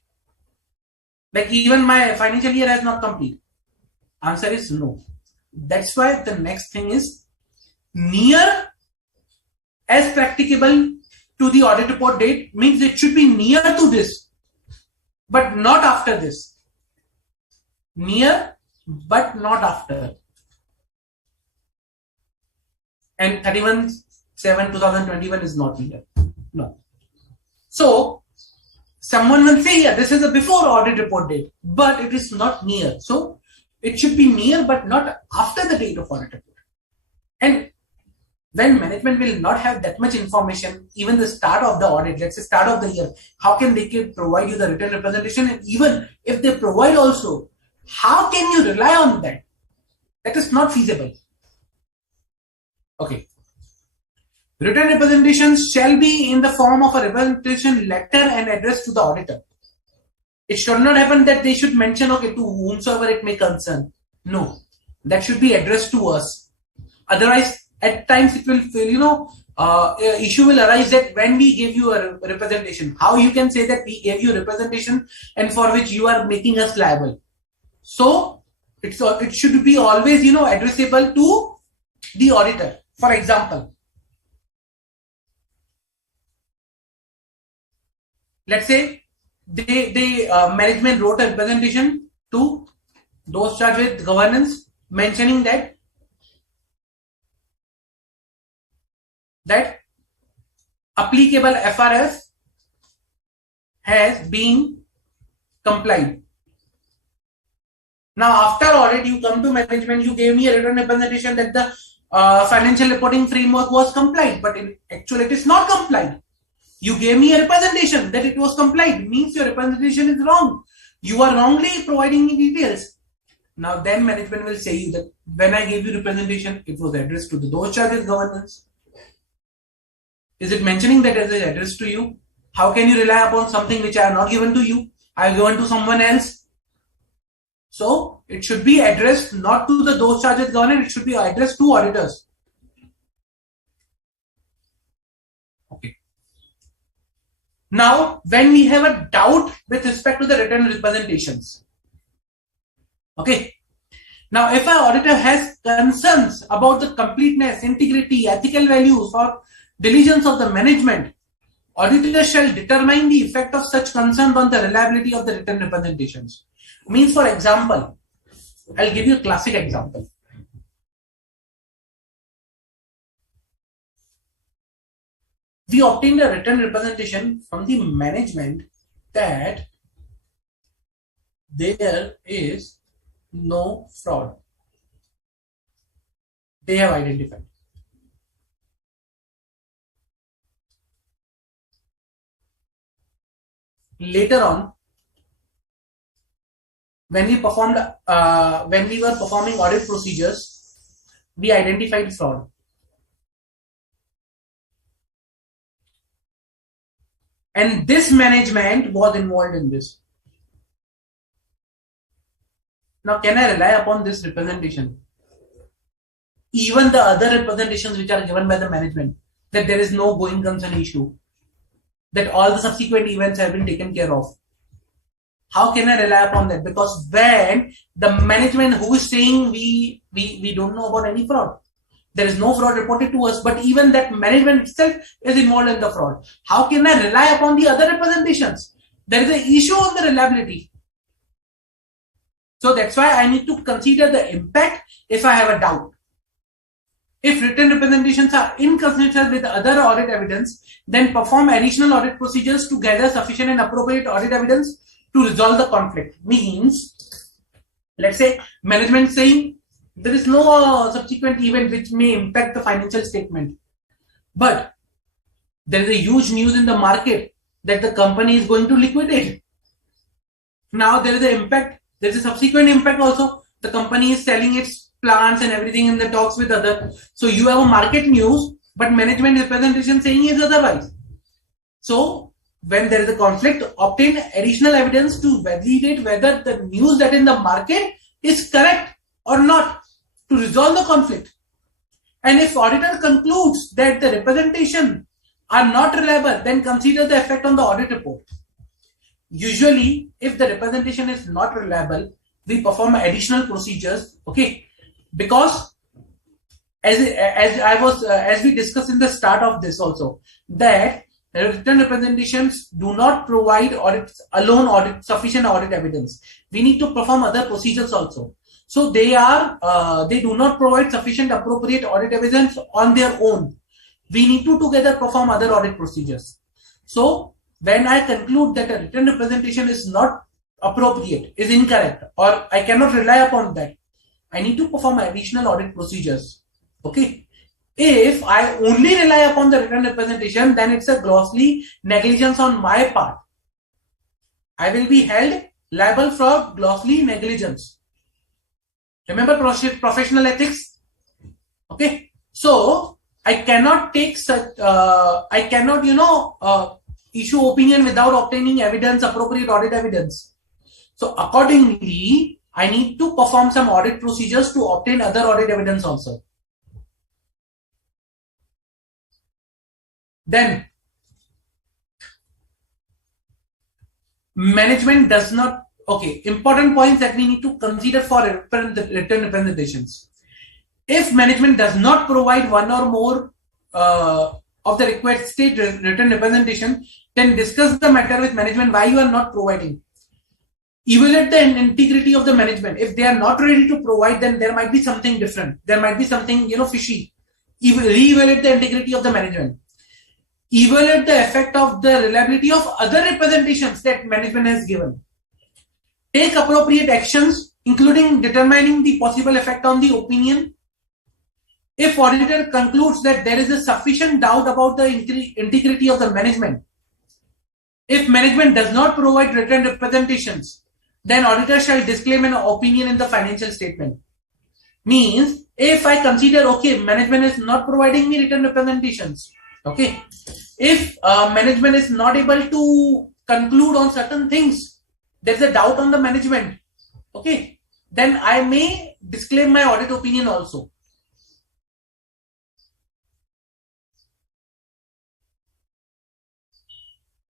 Like even my financial year has not complete. Answer is no. That's why the next thing is near as practicable to the audit report date, means it should be near to this, but not after this. Near, but not after. And 31/7/2021 is not near. No. So someone will say, yeah, this is a before audit report date, but it is not near. So it should be near, but not after the date of audit report. And when management will not have that much information, even the start of the audit, let's say start of the year, how can they provide you the written representation? And even if they provide also, how can you rely on that? That is not feasible. Okay. Written representations shall be in the form of a representation letter and addressed to the auditor. It should not happen that they should mention, okay, to whomsoever it may concern. No, that should be addressed to us. Otherwise, at times it will feel, issue will arise that when we give you a representation, how you can say that we gave you representation and for which you are making us liable. So it should be always, addressable to the auditor. For example, let's say they management wrote a representation to those charged with governance, mentioning that applicable FRS has been complied. Now, after audit, you come to management, you gave me a written representation that the financial reporting framework was complied, but in actual it is not complied. You gave me a representation that it was complied, means your representation is wrong. You are wrongly providing me details. Now then management will say you that when I gave you representation, it was addressed to those charged with governance. Is it mentioning that as an address to you? How can you rely upon something which I have not given to you? I have given to someone else. So it should be addressed not to those charged with governance, it should be addressed to auditors. Okay. Now, when we have a doubt with respect to the written representations, okay. Now, if an auditor has concerns about the completeness, integrity, ethical values, or diligence of the management, auditor shall determine the effect of such concerns on the reliability of the written representations. Means, for example, I'll give you a classic example. We obtained a written representation from the management that there is no fraud. They have identified. Later on, when we were performing audit procedures, we identified fraud. And this management was involved in this. Now, can I rely upon this representation? Even the other representations which are given by the management, that there is no going concern issue, that all the subsequent events have been taken care of. How can I rely upon that? Because when the management who is saying we don't know about any fraud, there is no fraud reported to us, but even that management itself is involved in the fraud. How can I rely upon the other representations? There is an issue on the reliability. So that's why I need to consider the impact if I have a doubt. If written representations are inconsistent with other audit evidence, then perform additional audit procedures to gather sufficient and appropriate audit evidence to resolve the conflict. Means, let's say management saying there is no subsequent event which may impact the financial statement, but there is a huge news in the market that the company is going to liquidate. Now there is an impact. There is a subsequent impact also. The company is selling its plants and everything in the talks with other. So you have a market news, but management representation saying is otherwise. So when there is a conflict, obtain additional evidence to validate whether the news that in the market is correct or not to resolve the conflict. And if auditor concludes that the representation are not reliable, then consider the effect on the audit report. Usually, if the representation is not reliable, we perform additional procedures, okay? Because as we discussed in the start of this also, that written representations do not provide sufficient audit evidence. We need to perform other procedures also. So they do not provide sufficient appropriate audit evidence on their own. We need to together perform other audit procedures. So when I conclude that a written representation is not appropriate, is incorrect, or I cannot rely upon that, I need to perform additional audit procedures. Okay. If I only rely upon the written representation, then it's a grossly negligence on my part. I will be held liable for grossly negligence. Remember professional ethics? Okay. So I cannot take such, I cannot, issue opinion without obtaining evidence, appropriate audit evidence. So accordingly, I need to perform some audit procedures to obtain other audit evidence also. Then management does not, okay, important points that we need to consider for written representations. If management does not provide one or more of the requested written representation, then discuss the matter with management why you are not providing. Evaluate the integrity of the management. If they are not ready to provide, then there might be something different. There might be something, fishy. Reevaluate the integrity of the management. Evaluate the effect of the reliability of other representations that management has given. Take appropriate actions, including determining the possible effect on the opinion. If auditor concludes that there is a sufficient doubt about the integrity of the management, if management does not provide written representations, then auditor shall disclaim an opinion in the financial statement. Means, if I consider, okay, management is not providing me written representations, okay, if management is not able to conclude on certain things, there's a doubt on the management, okay, then I may disclaim my audit opinion also.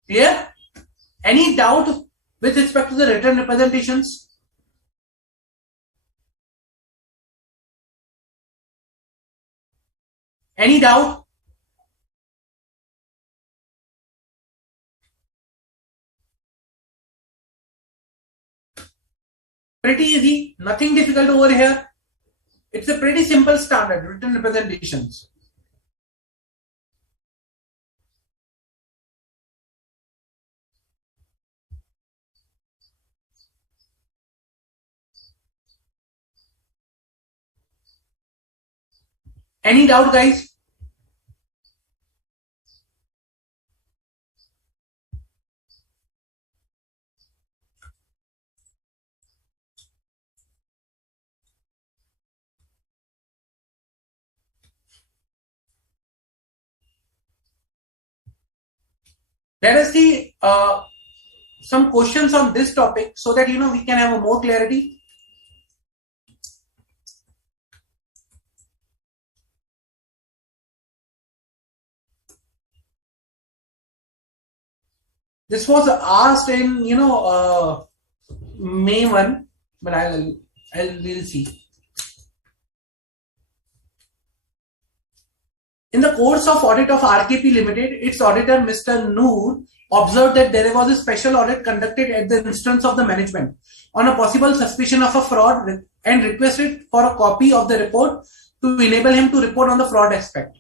Clear? Any doubt with respect to the written representations? Any doubt? Pretty easy, nothing difficult over here. It's a pretty simple standard, written representations. Any doubt, guys? Let us see some questions on this topic so that we can have a more clarity. This was asked in May 1, but we'll see. In the course of audit of RKP Limited, its auditor Mr. Noor observed that there was a special audit conducted at the instance of the management on a possible suspicion of a fraud and requested for a copy of the report to enable him to report on the fraud aspect.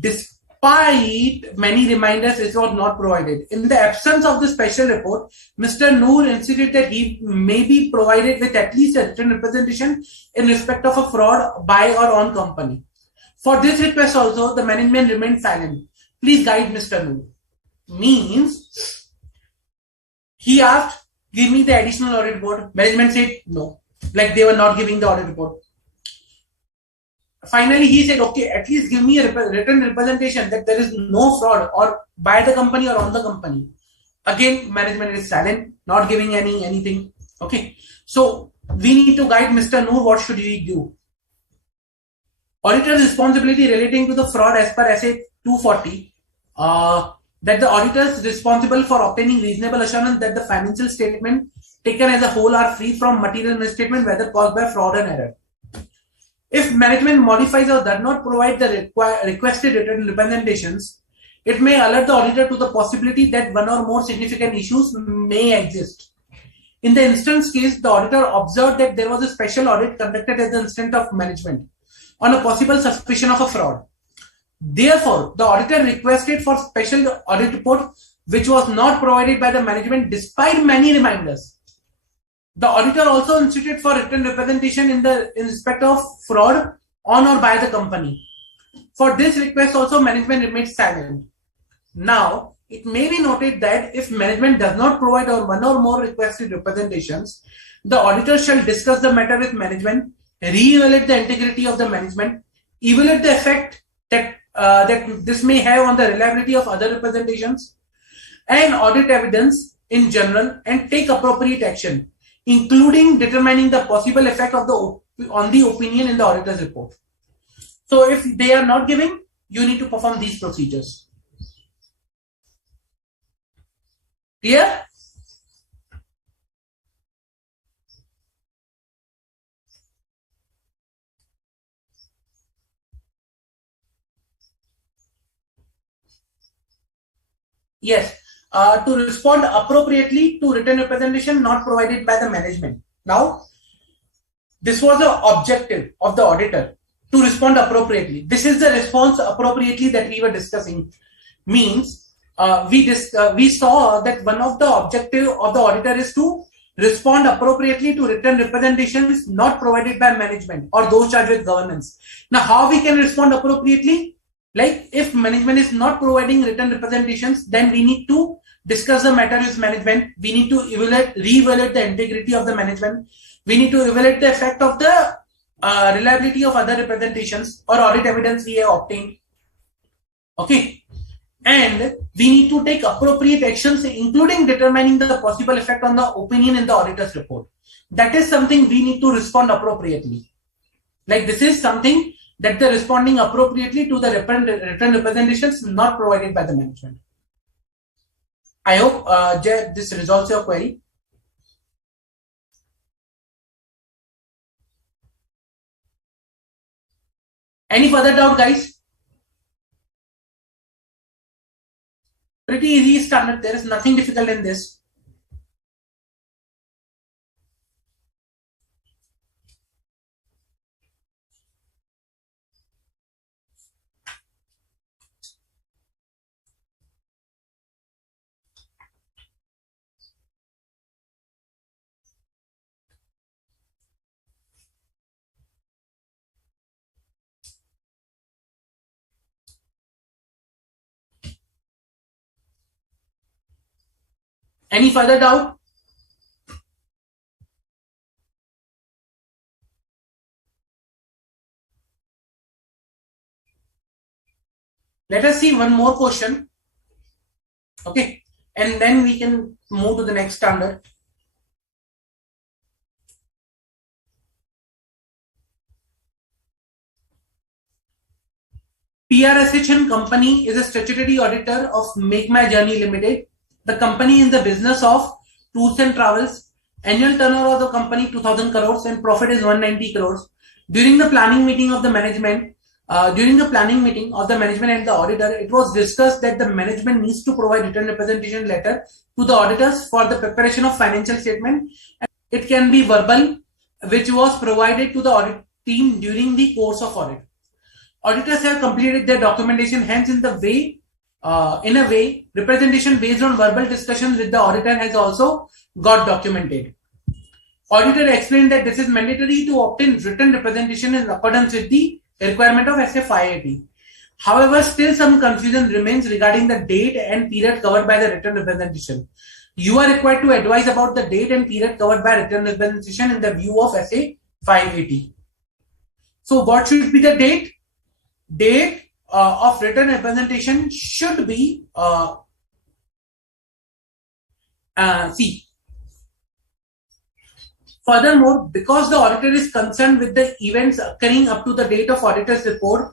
Despite many reminders, it was not provided. In the absence of the special report, Mr. Noor insisted that he may be provided with at least a written representation in respect of a fraud by or on company. For this request also, the management remained silent. Please guide Mr. Noor. Means, he asked, give me the additional audit report. Management said no. Like they were not giving the audit report. Finally, he said, okay, at least give me a written representation that there is no fraud or by the company or on the company. Again, management is silent, not giving anything. Okay. So we need to guide Mr. Noor. What should we do? Auditor's responsibility relating to the fraud as per SA 240, that the auditor is responsible for obtaining reasonable assurance that the financial statement taken as a whole are free from material misstatement, whether caused by fraud and error. If management modifies or does not provide the requested written representations, it may alert the auditor to the possibility that one or more significant issues may exist. In the instance case, the auditor observed that there was a special audit conducted at the instance of management on a possible suspicion of a fraud. Therefore, the auditor requested for special audit report, which was not provided by the management despite many reminders. The auditor also instituted for written representation in respect of fraud on or by the company. For this request also, management remained silent. Now, it may be noted that if management does not provide one or more requested representations, the auditor shall discuss the matter with management, re-evaluate the integrity of the management, evaluate the effect that this may have on the reliability of other representations, and audit evidence in general, and take appropriate action, including determining the possible effect of on the opinion in the auditor's report. So if they are not giving, you need to perform these procedures. Clear? Yes. To respond appropriately to written representation not provided by the management. Now, this was the objective of the auditor, to respond appropriately. This is the response appropriately that we were discussing. Means we saw that one of the objective of the auditor is to respond appropriately to written representations not provided by management or those charged with governance. Now, how we can respond appropriately? Like if management is not providing written representations, then we need to discuss the matter with management. We need to re-evaluate the integrity of the management. We need to evaluate the effect of the reliability of other representations or audit evidence we have obtained. Okay. And we need to take appropriate actions, including determining the possible effect on the opinion in the auditor's report. That is something we need to respond appropriately. Like this is something that they're responding appropriately to the written representations not provided by the management. I hope this resolves your query. Any further doubt, guys? Pretty easy standard. There is nothing difficult in this. Any further doubt? Let us see one more question. Okay. And then we can move to the next standard. PRSH Company is a statutory auditor of Make My Journey Limited. The company is in the business of tours and travels. Annual turnover of the company 2000 crores and profit is 190 crores. During the planning meeting of the management, and the auditor, it was discussed that the management needs to provide written representation letter to the auditors for the preparation of financial statement. It can be verbal, which was provided to the audit team during the course of audit. Auditors have completed their documentation, hence in a way, representation based on verbal discussions with the auditor has also got documented. Auditor explained that this is mandatory to obtain written representation in accordance with the requirement of SA 580. However, still some confusion remains regarding the date and period covered by the written representation. You are required to advise about the date and period covered by written representation in the view of SA 580. So what should be the date? Date of written representation should be C. Furthermore, because the auditor is concerned with the events occurring up to the date of auditor's report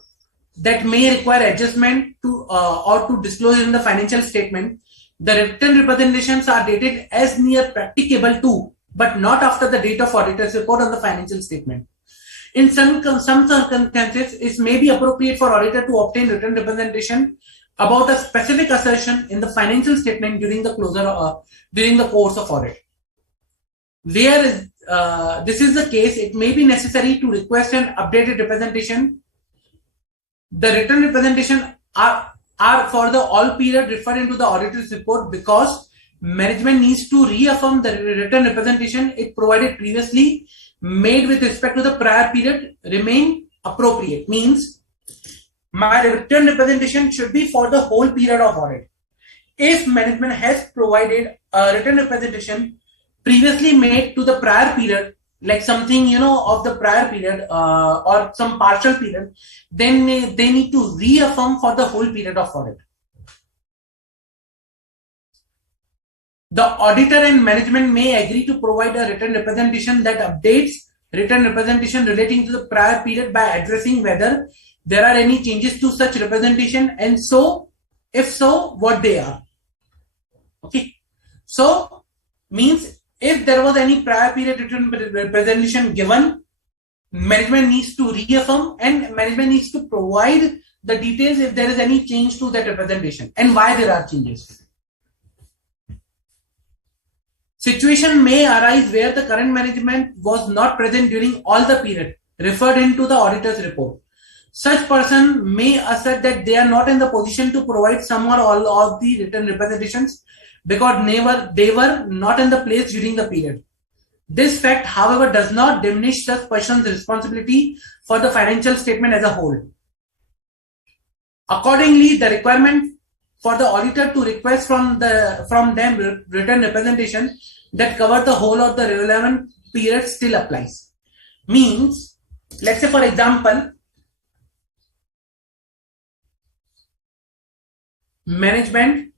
that may require adjustment to or to disclose in the financial statement, the written representations are dated as near practicable to, but not after the date of auditor's report on the financial statement. In some circumstances, it may be appropriate for auditor to obtain written representation about a specific assertion in the financial statement during the course of audit. Where this is the case, it may be necessary to request an updated representation. The written representation are for the all period referred into the auditor's report because management needs to reaffirm the written representation it provided previously made with respect to the prior period remain appropriate. Means my written representation should be for the whole period of audit. If management has provided a written representation previously made to the prior period, like something of the prior period or some partial period, then they need to reaffirm for the whole period of audit. The auditor and management may agree to provide a written representation that updates written representation relating to the prior period by addressing whether there are any changes to such representation, and so if so, what they are. Okay, so means if there was any prior period written representation given, management needs to reaffirm and management needs to provide the details if there is any change to that representation and why there are changes. Situation may arise where the current management was not present during all the period referred into the auditor's report. Such person may assert that they are not in the position to provide some or all of the written representations because they were not in the place during the period. This fact, however, does not diminish such person's responsibility for the financial statement as a whole. Accordingly, the requirement for the auditor to request from them written representation that cover the whole of the relevant period still applies. Means, let's say for example, management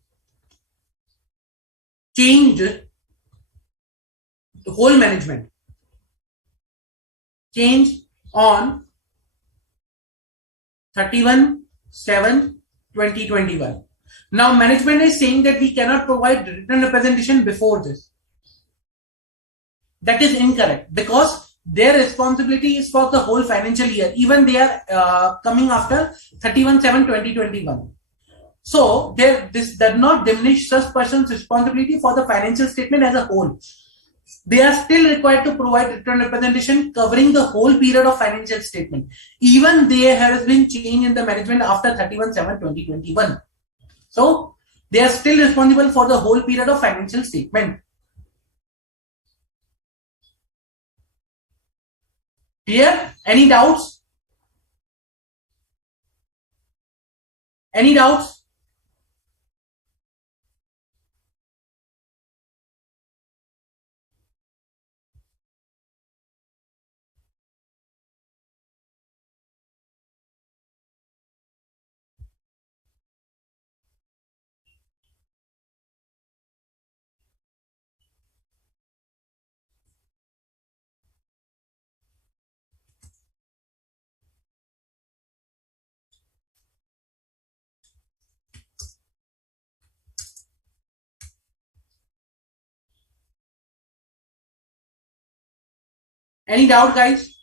changed the whole management changed on 31/7/2021. Now management is saying that we cannot provide written representation before this. That is incorrect because their responsibility is for the whole financial year. Even they are coming after 31/7/2021. So this does not diminish such person's responsibility for the financial statement as a whole. They are still required to provide written representation covering the whole period of financial statement. Even there has been change in the management after 31/7/2021. So they are still responsible for the whole period of financial statement. Clear? Any doubts? Any doubts? Any doubt, guys?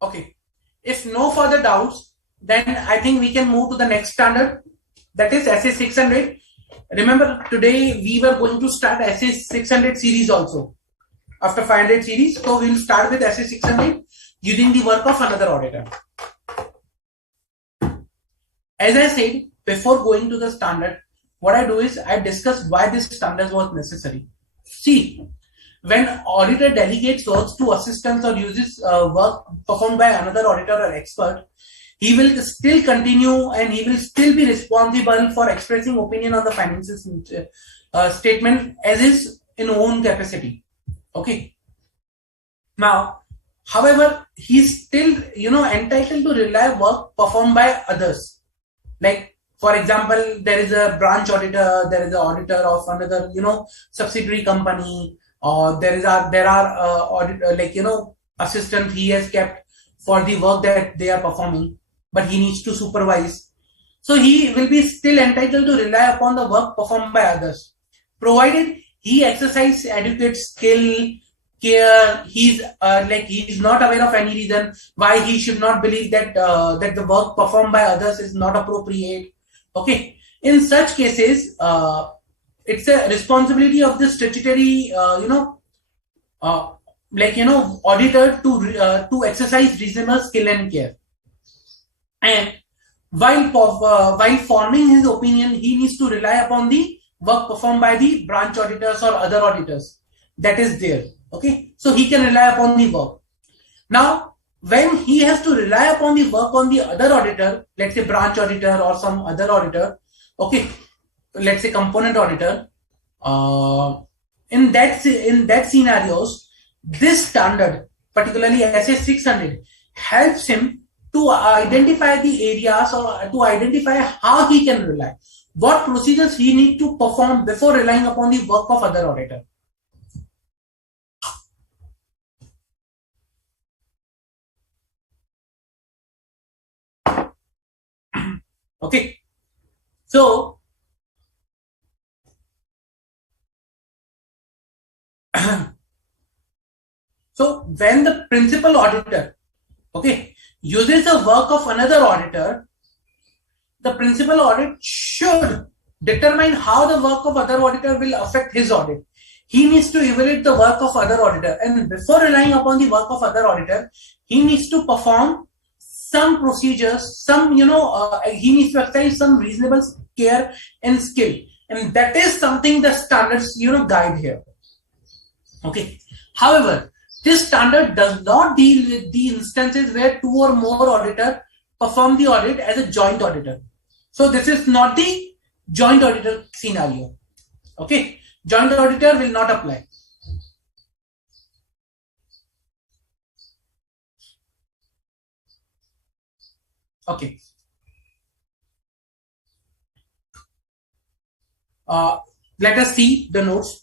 Okay. If no further doubts, then I think we can move to the next standard, that is SA 600. Remember, today we were going to start SA 600 series also after 500 series. So we'll start with SA 600 using the work of another auditor. As I said, before going to the standard, what I do is I discuss why this standard was necessary. See, when auditor delegates works to assistants or uses work performed by another auditor or expert, he will still continue and he will still be responsible for expressing opinion on the financial statement as his in own capacity. Okay. Now, however, he's still entitled to rely work performed by others. Like, for example, there is a branch auditor, there is an auditor of another subsidiary company, or there are audit assistant he has kept for the work that they are performing, but he needs to supervise. So he will be still entitled to rely upon the work performed by others, provided he exercises adequate skill, care. He's not aware of any reason why he should not believe that that the work performed by others is not appropriate. Okay, in such cases, it's a responsibility of the statutory auditor to exercise reasonable skill and care. And while forming his opinion, he needs to rely upon the work performed by the branch auditors or other auditors that is there. Okay, so he can rely upon the work. Now, when he has to rely upon the work on the other auditor, let's say branch auditor or some other auditor, okay, let's say component auditor, in that scenarios, this standard, particularly SA 600, helps him to identify the areas or to identify how he can rely, what procedures he need to perform before relying upon the work of other auditor. Okay, so when the principal auditor, okay, uses the work of another auditor, the principal audit should determine how the work of other auditor will affect his audit. He needs to evaluate the work of other auditor, and before relying upon the work of other auditor, he needs to perform some procedures, he needs to exercise some reasonable care and skill, and that is something the standards guide here. Okay. However, this standard does not deal with the instances where two or more auditors perform the audit as a joint auditor. So this is not the joint auditor scenario. Okay, joint auditor will not apply. Okay. Let us see the notes.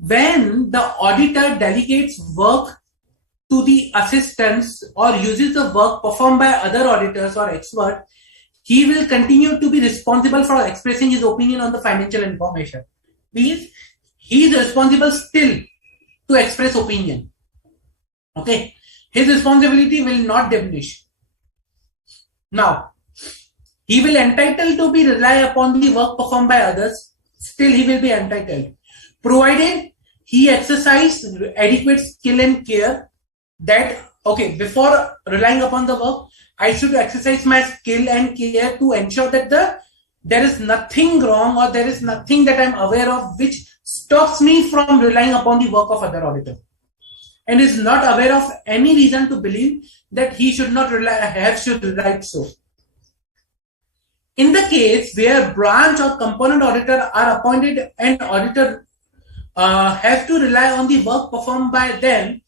When the auditor delegates work to the assistants or uses the work performed by other auditors or experts, he will continue to be responsible for expressing his opinion on the financial information. Means he is responsible still to express opinion. Okay, his responsibility will not diminish. Now, he will entitled to be rely upon the work performed by others. Still, he will be entitled, provided he exercise adequate skill and care. That okay, before relying upon the work, I should exercise my skill and care to ensure that there is nothing wrong or there is nothing that I'm aware of which stops me from relying upon the work of other auditor, and is not aware of any reason to believe that he should not should rely so. In the case where branch or component auditor are appointed and auditor have to rely on the work performed by them,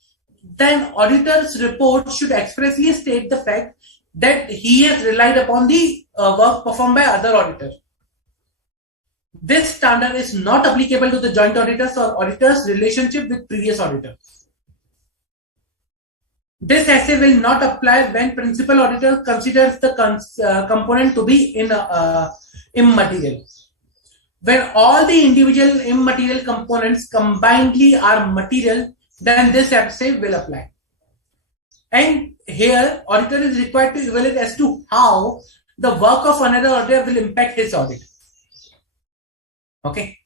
then auditor's report should expressly state the fact that he has relied upon the work performed by other auditors. This standard is not applicable to the joint auditors or auditors' relationship with previous auditor. This essay will not apply when principal auditor considers the component to be immaterial. When all the individual immaterial components combinedly are material, then this essay will apply. And here, auditor is required to evaluate as to how the work of another auditor will impact his audit. Okay.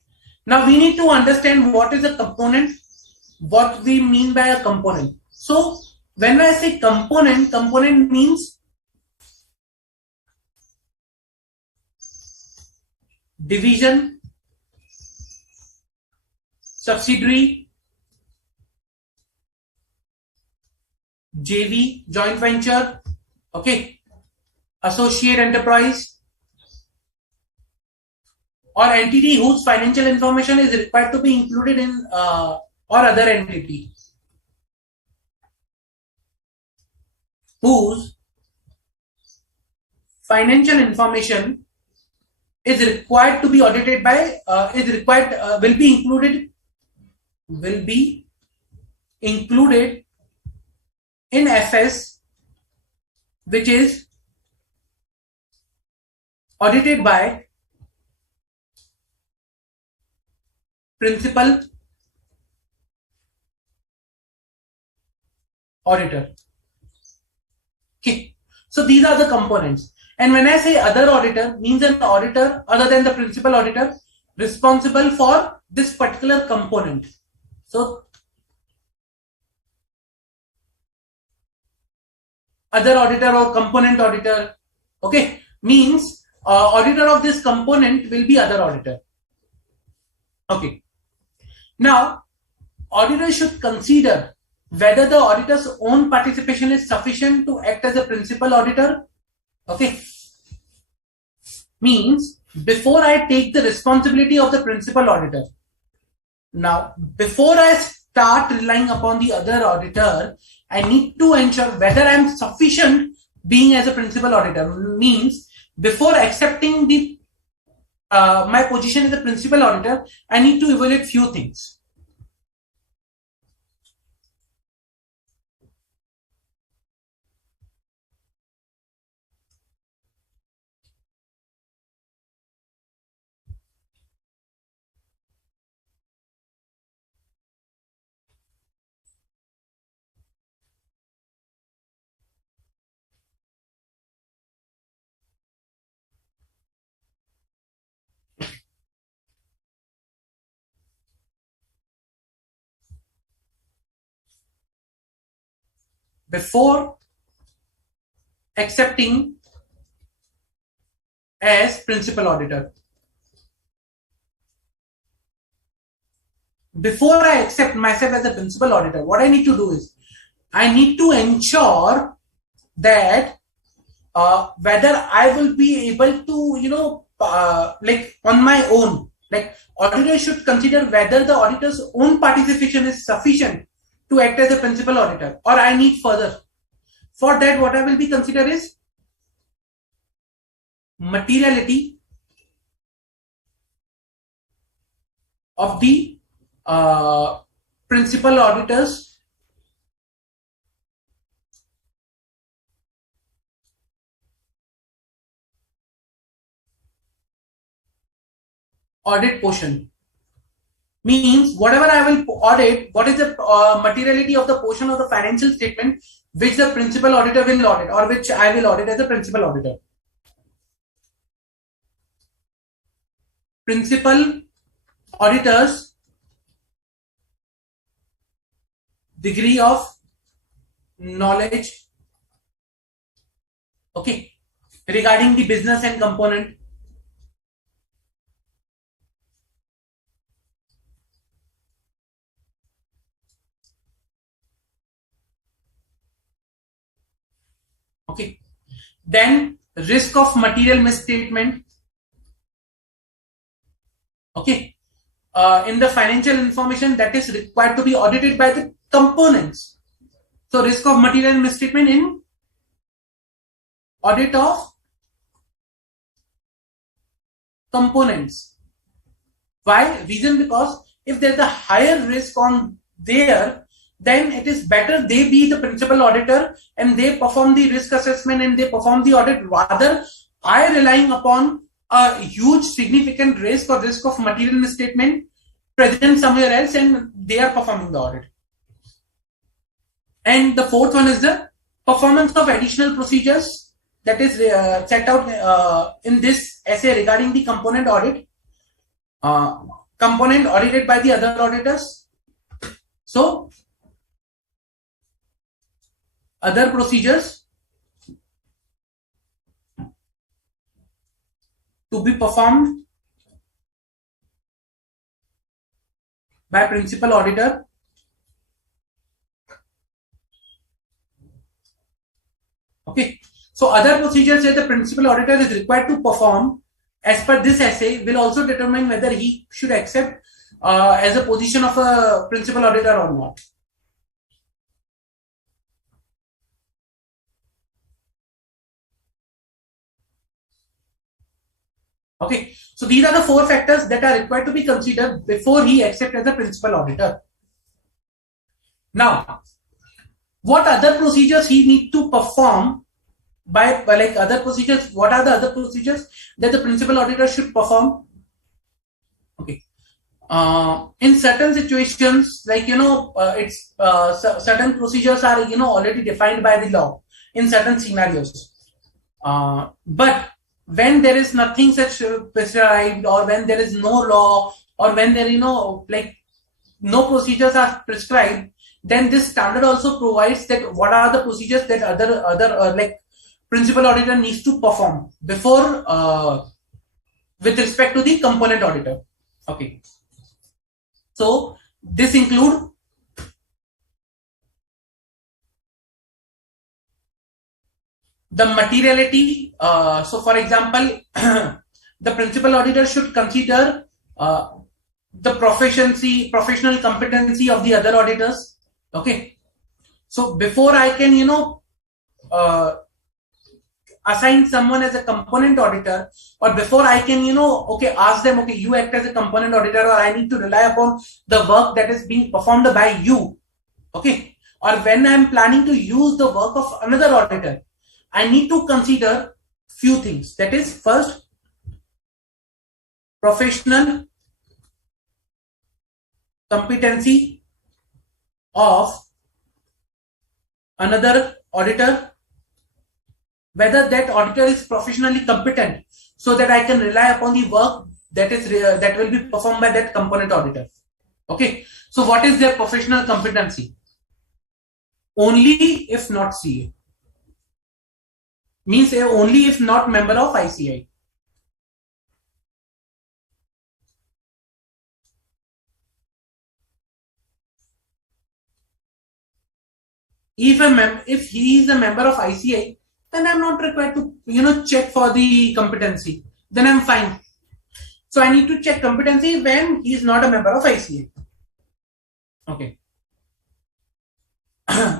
Now we need to understand what is a component, what we mean by a component. So when I say component, component means division, subsidiary, JV, joint venture, okay, associate enterprise, or entity whose financial information is required to be included in or other entity whose financial information is required to be audited by will be included in FS, which is audited by principal auditor. Okay, so these are the components. And when I say other auditor, means an auditor other than the principal auditor responsible for this particular component. So other auditor or component auditor, okay, means auditor of this component will be other auditor. Okay. Now, auditor should consider whether the auditor's own participation is sufficient to act as a principal auditor. Okay. Means before I take the responsibility of the principal auditor. Now, before I start relying upon the other auditor, I need to ensure whether I am sufficient being as a principal auditor. Means before accepting the my position as a principal auditor, I need to evaluate few things. Before accepting as principal auditor, before I accept myself as a principal auditor, what I need to do is I need to ensure that whether I will be able to, like on my own, like auditor should consider whether the auditor's own participation is sufficient to act as a principal auditor, or I need further. For that, what I will be consider is materiality of the principal auditor's audit portion. Means whatever I will audit, what is the materiality of the portion of the financial statement which the principal auditor will audit, or which I will audit as a principal auditor. Principal auditor's degree of knowledge, okay, regarding the business and component. Okay. Then risk of material misstatement. Okay. In the financial information that is required to be audited by the components. So risk of material misstatement in audit of components. Why? Reason because if there's a higher risk on there, then it is better they be the principal auditor and they perform the risk assessment and they perform the audit. Rather, I relying upon a huge significant risk or risk of material misstatement present somewhere else and they are performing the audit. And the fourth one is the performance of additional procedures that is set out in this essay regarding the component audit. Component audited by the other auditors. So, other procedures to be performed by principal auditor. Okay. So, other procedures that the principal auditor is required to perform as per this essay will also determine whether he should accept as a position of a principal auditor or not. Okay, so these are the four factors that are required to be considered before he accepts as a principal auditor. Now, what other procedures he need to perform by like other procedures? What are the other procedures that the principal auditor should perform? Okay, in certain situations, like it's certain procedures are already defined by the law in certain scenarios, but when there is nothing such prescribed, or when there is no law, or when there like no procedures are prescribed, then this standard also provides that what are the procedures that other like principal auditor needs to perform before with respect to the component auditor. Okay, so this include the materiality. So for example, the principal auditor should consider the professional competency of the other auditors. Okay, so before I can assign someone as a component auditor, or before I can ask them, okay, you act as a component auditor, or I need to rely upon the work that is being performed by you. Okay, or when I'm planning to use the work of another auditor, I need to consider few things. That is, first, professional competency of another auditor, whether that auditor is professionally competent, so that I can rely upon the work that is that will be performed by that component auditor. Okay, so what is their professional competency? Only if not CA. Means only if not member of ICI. If he is a member of ICI, then I'm not required to check for the competency. Then I'm fine. So I need to check competency when he is not a member of ICI. Okay.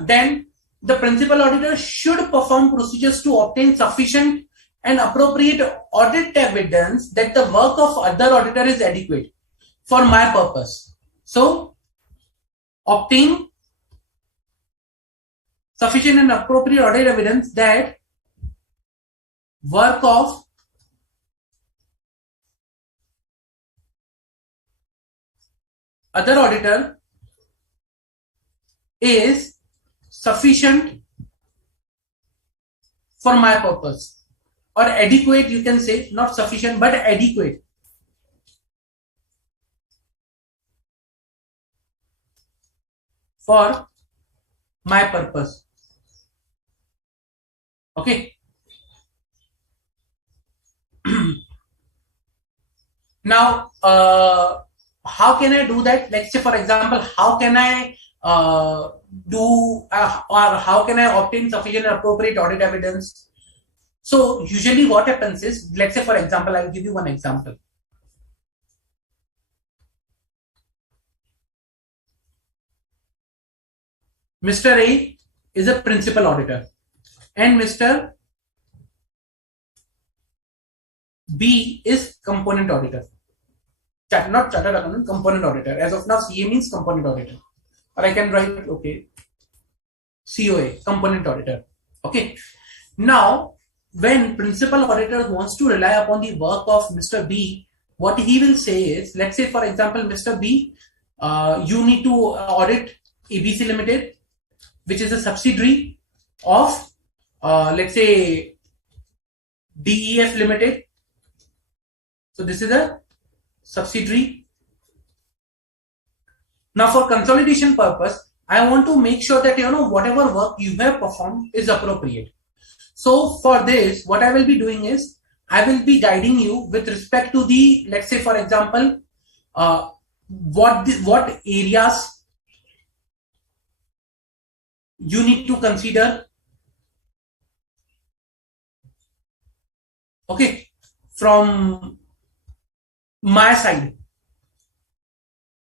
Then the principal auditor should perform procedures to obtain sufficient and appropriate audit evidence that the work of other auditor is adequate for my purpose. So, obtain sufficient and appropriate audit evidence that work of other auditor is sufficient for my purpose, or adequate, you can say, not sufficient but adequate for my purpose. Okay. Now, how can I do that? Let's say, for example, how can I or how can I obtain sufficient and appropriate audit evidence? So usually what happens is, let's say, for example, I'll give you one example. Mr. A is a principal auditor and Mr. B is component auditor. not chartered accountant, component auditor. As of now, CA means component auditor, or I can write okay, COA, component auditor. Okay. Now, when principal auditor wants to rely upon the work of Mr. B, what he will say is, let's say for example, Mr. B, you need to audit ABC Limited, which is a subsidiary of, let's say, DEF Limited. So this is a subsidiary. Now for consolidation purpose, I want to make sure that whatever work you have performed is appropriate. So for this, what I will be doing is, I will be guiding you with respect to the, let's say for example, what areas you need to consider, okay, from my side,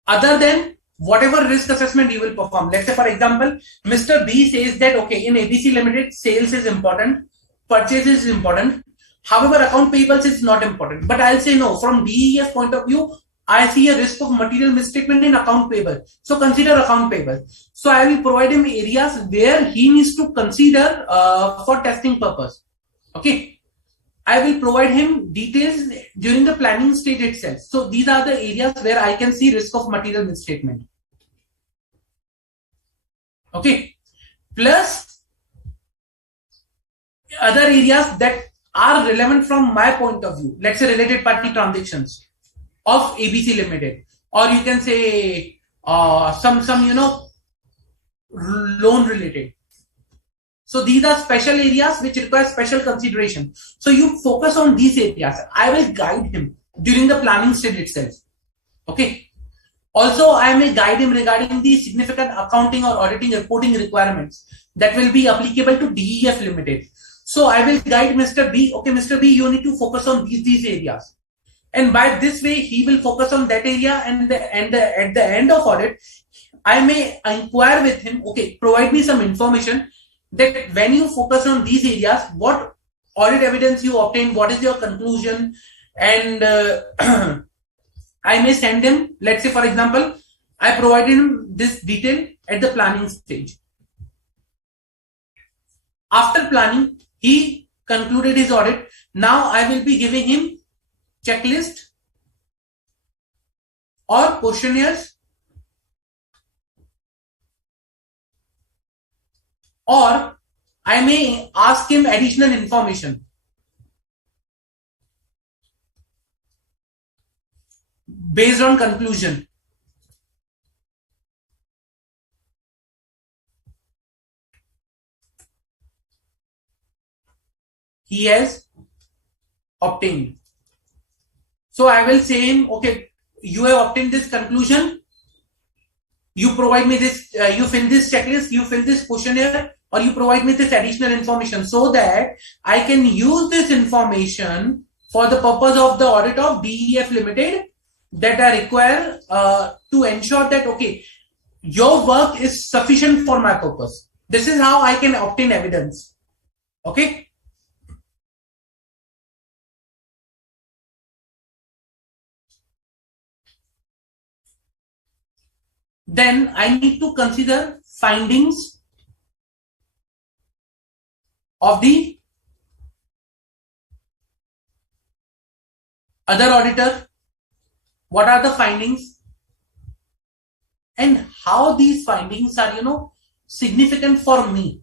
other than whatever risk assessment you will perform. Let's say for example, Mr. B says that okay, in ABC Limited, sales is important, purchase is important, however account payables is not important. But I'll say no, from DEF point of view, I see a risk of material misstatement in account payable, so consider account payable. So I will provide him areas where he needs to consider for testing purpose. Okay, I will provide him details during the planning stage itself. So these are the areas where I can see risk of material misstatement. Okay, plus other areas that are relevant from my point of view, let's say related party transactions of ABC Limited, or you can say some loan related. So these are special areas which require special consideration. So you focus on these areas. I will guide him during the planning stage itself. Okay. Also, I may guide him regarding the significant accounting or auditing reporting requirements that will be applicable to DEF Limited. So I will guide Mr. B. Okay, Mr. B, you need to focus on these areas. And by this way, he will focus on that area, and at the end of audit, I may inquire with him, okay, provide me some information that when you focus on these areas, what audit evidence you obtain, what is your conclusion, and I may send him, let's say for example, I provided him this detail at the planning stage. After planning, he concluded his audit. Now I will be giving him checklist or questionnaires, or I may ask him additional information. Based on conclusion. He has obtained. So I will say him, okay, you have obtained this conclusion. You provide me this, you fill this checklist, you fill this questionnaire, or you provide me this additional information so that I can use this information for the purpose of the audit of DEF Limited that I require to ensure that, okay, your work is sufficient for my purpose. This is how I can obtain evidence. Okay. Then I need to consider findings of the other auditor. What are the findings and how these findings are, significant for me.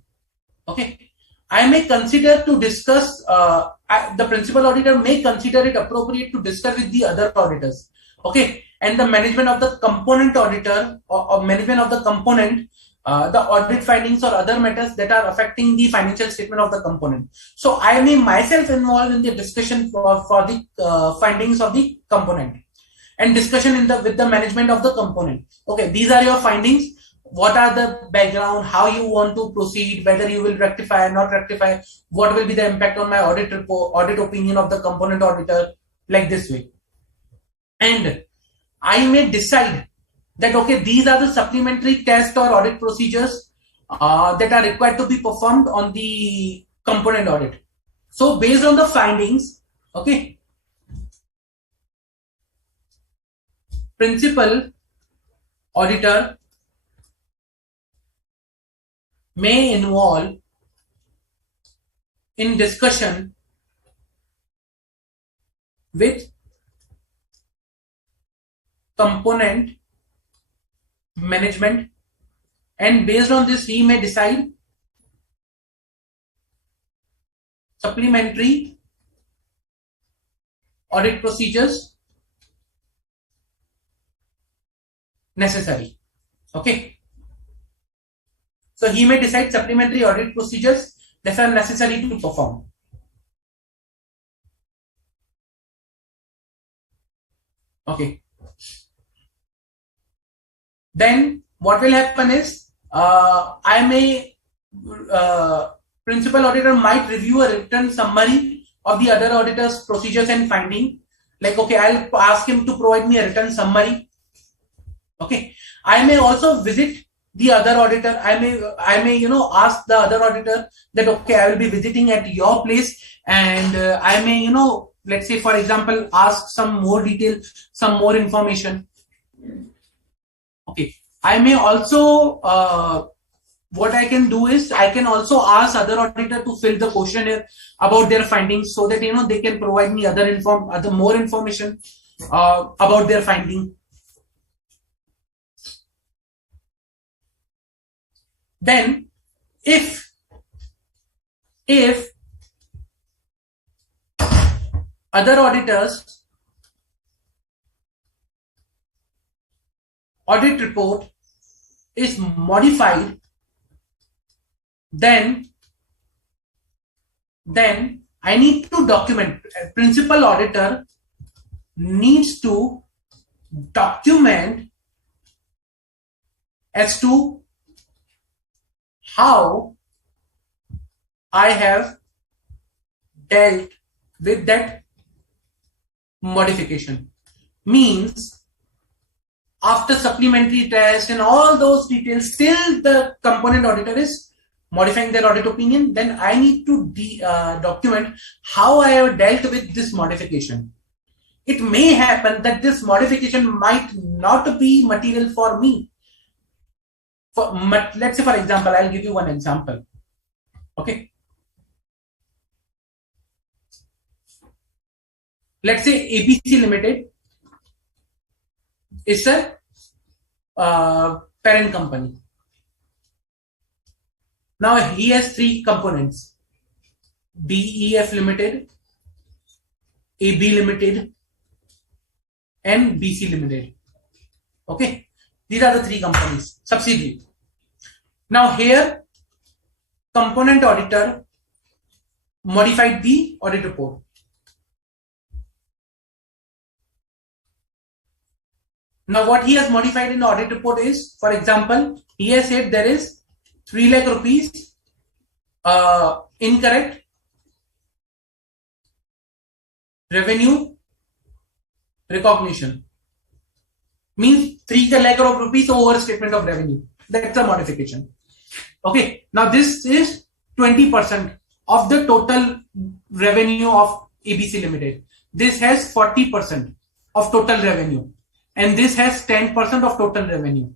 Okay. I may consider to discuss, the principal auditor may consider it appropriate to discuss with the other auditors. Okay. And the management of the component auditor or management of the component, the audit findings or other matters that are affecting the financial statement of the component. So I may myself involve in the discussion for the findings of the component and discussion with the management of the component. Okay, these are your findings. What are the background, how you want to proceed, whether you will rectify or not rectify, what will be the impact on my audit report, audit opinion of the component auditor, like this way. And I may decide that, okay, these are the supplementary test or audit procedures that are required to be performed on the component audit. So based on the findings, okay, principal auditor may involve in discussion with component management, and based on this he may decide supplementary audit procedures necessary. Okay, so he may decide supplementary audit procedures that are necessary to perform. Okay, then what will happen is principal auditor might review a written summary of the other auditor's procedures and finding. Like, okay, I'll ask him to provide me a written summary. Okay, I may also visit the other auditor. I may ask the other auditor that, okay, I will be visiting at your place, and I may let's say, for example, ask some more detail, some more information. Okay, I may also what I can do is I can also ask other auditor to fill the questionnaire about their findings, so that they can provide me more information about their finding. Then if other auditors audit report is modified, then I need to document. Principal auditor needs to document as to how I have dealt with that modification. Means after supplementary test and all those details, still the component auditor is modifying their audit opinion, then I need to document how I have dealt with this modification. It may happen that this modification might not be material for me. Let's say, for example, I'll give you one example. Okay. Let's say APC Limited is a parent company. Now he has three components: DEF Limited, AB Limited, and BC Limited. Okay, these are the three companies, subsidiary. Now here, component auditor modified the audit report. Now what he has modified in the audit report is, for example, he has said there is 3 lakh rupees incorrect revenue recognition. Means 3 lakh rupees overstatement of revenue. That's a modification. Okay, now this is 20% of the total revenue of ABC Limited. This has 40% of total revenue, and this has 10% of total revenue.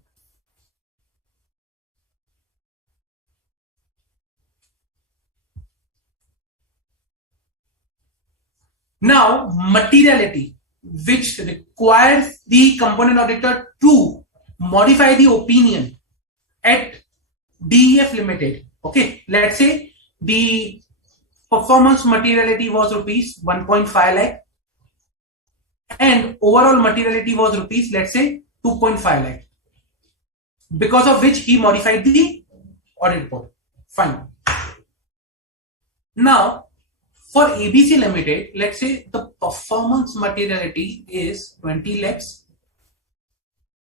Now, materiality, which requires the component auditor to modify the opinion at DEF Limited. Okay, let's say the performance materiality was rupees 1.5 lakh and overall materiality was rupees, let's say, 2.5 lakh, because of which he modified the audit report. Fine. Now, for ABC Limited, let's say the performance materiality is 20 lakhs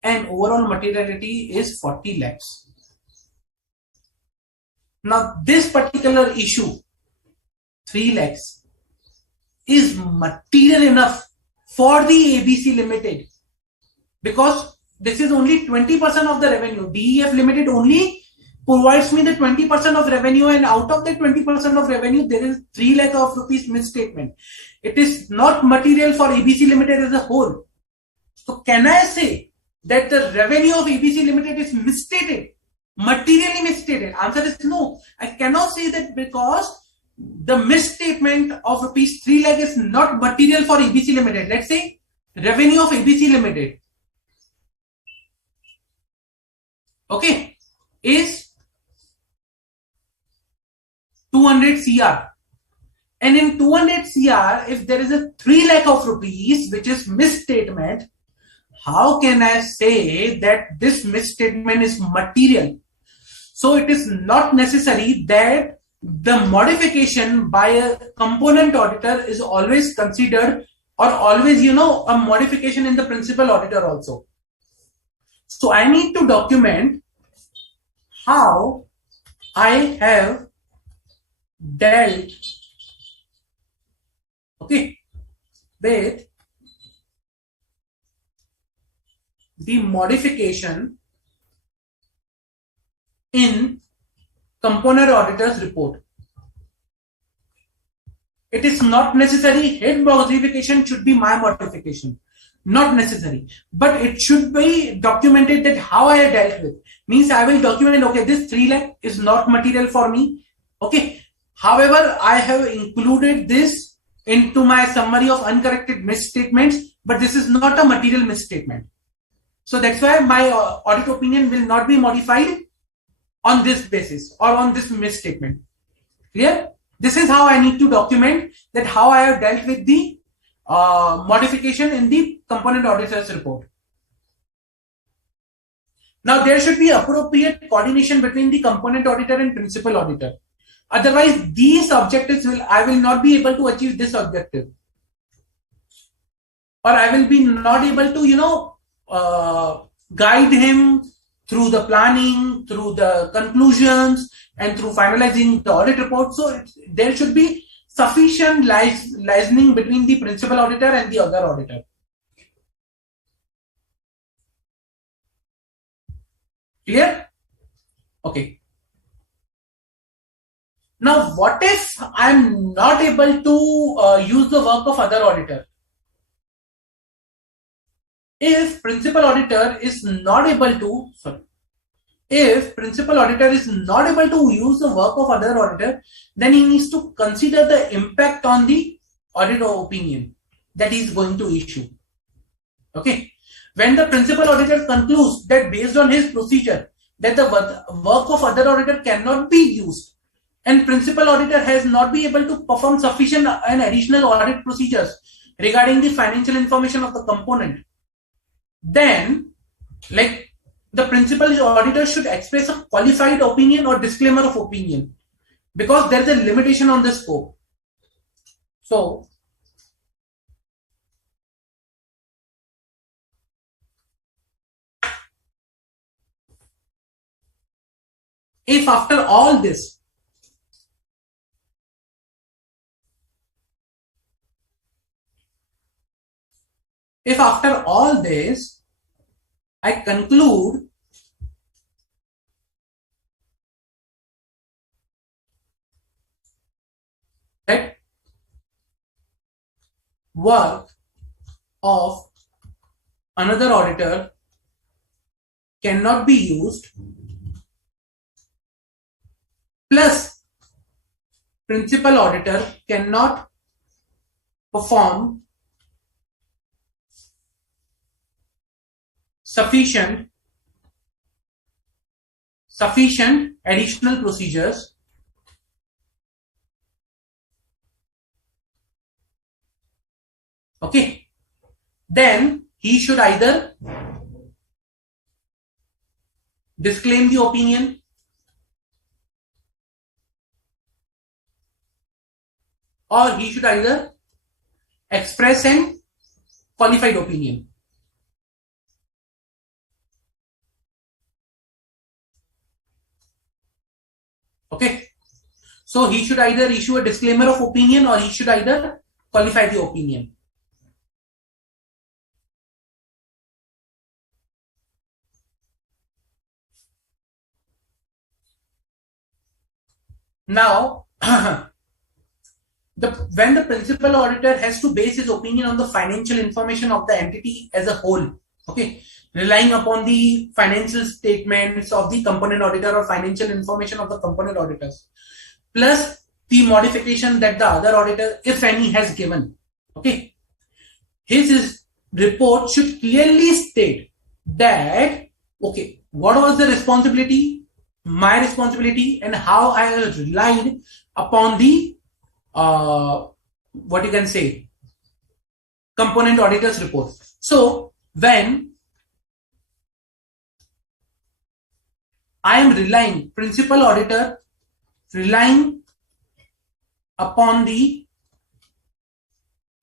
and overall materiality is 40 lakhs. Now, this particular issue, 3 lakhs, is material enough for the ABC Limited, because this is only 20% of the revenue. DEF Limited only provides me the 20% of revenue, and out of that 20% of revenue, there is 3 lakh of rupees misstatement. It is not material for ABC Limited as a whole. So can I say that the revenue of ABC Limited is misstated, materially misstated? Answer is no. I cannot say that because the misstatement of rupees 3 lakh is not material for ABC Limited. Let's say revenue of ABC Limited, okay, is 200 CR. And in 200 CR, if there is a 3 lakh of rupees, which is misstatement, how can I say that this misstatement is material? So it is not necessary that the modification by a component auditor is always considered, or always, a modification in the principal auditor also. So I need to document how I have dealt, okay, with the modification in component auditor's report. It is not necessary head modification should be my modification. Not necessary. But it should be documented that how I have dealt with. Means I will document, okay, this 3 lakh is not material for me. Okay. However, I have included this into my summary of uncorrected misstatements, but this is not a material misstatement. So that's why my audit opinion will not be modified on this basis or on this misstatement. Clear? This is how I need to document that how I have dealt with the modification in the component auditor's report. Now there should be appropriate coordination between the component auditor and principal auditor. Otherwise, these objectives I will not be able to achieve this objective, or I will be not able to guide him through the planning, through the conclusions, and through finalizing the audit report. So there should be sufficient liaising between the principal auditor and the other auditor. Clear? Okay. Now, what if I'm not able to use the work of other auditor? If principal auditor is not able to, if principal auditor is not able to use the work of other auditor, then he needs to consider the impact on the audit opinion that he is going to issue. Okay. When the principal auditor concludes that based on his procedure that the work of other auditor cannot be used, and principal auditor has not been able to perform sufficient and additional audit procedures regarding the financial information of the component, then the principal auditor should express a qualified opinion or disclaimer of opinion, because there is a limitation on the scope. So if after all this I conclude that work of another auditor cannot be used, plus principal auditor cannot perform sufficient additional procedures, okay, then he should either disclaim the opinion, or he should either express an qualified opinion. Okay. So he should either issue a disclaimer of opinion, or he should either qualify the opinion. Now, when the principal auditor has to base his opinion on the financial information of the entity as a whole, okay, relying upon the financial statements of the component auditor or financial information of the component auditors, plus the modification that the other auditor, if any, has given, okay, his report should clearly state that, okay, what was the responsibility, my responsibility, and how I relied upon the what you can say, component auditor's report. So when I am relying, principal auditor relying upon the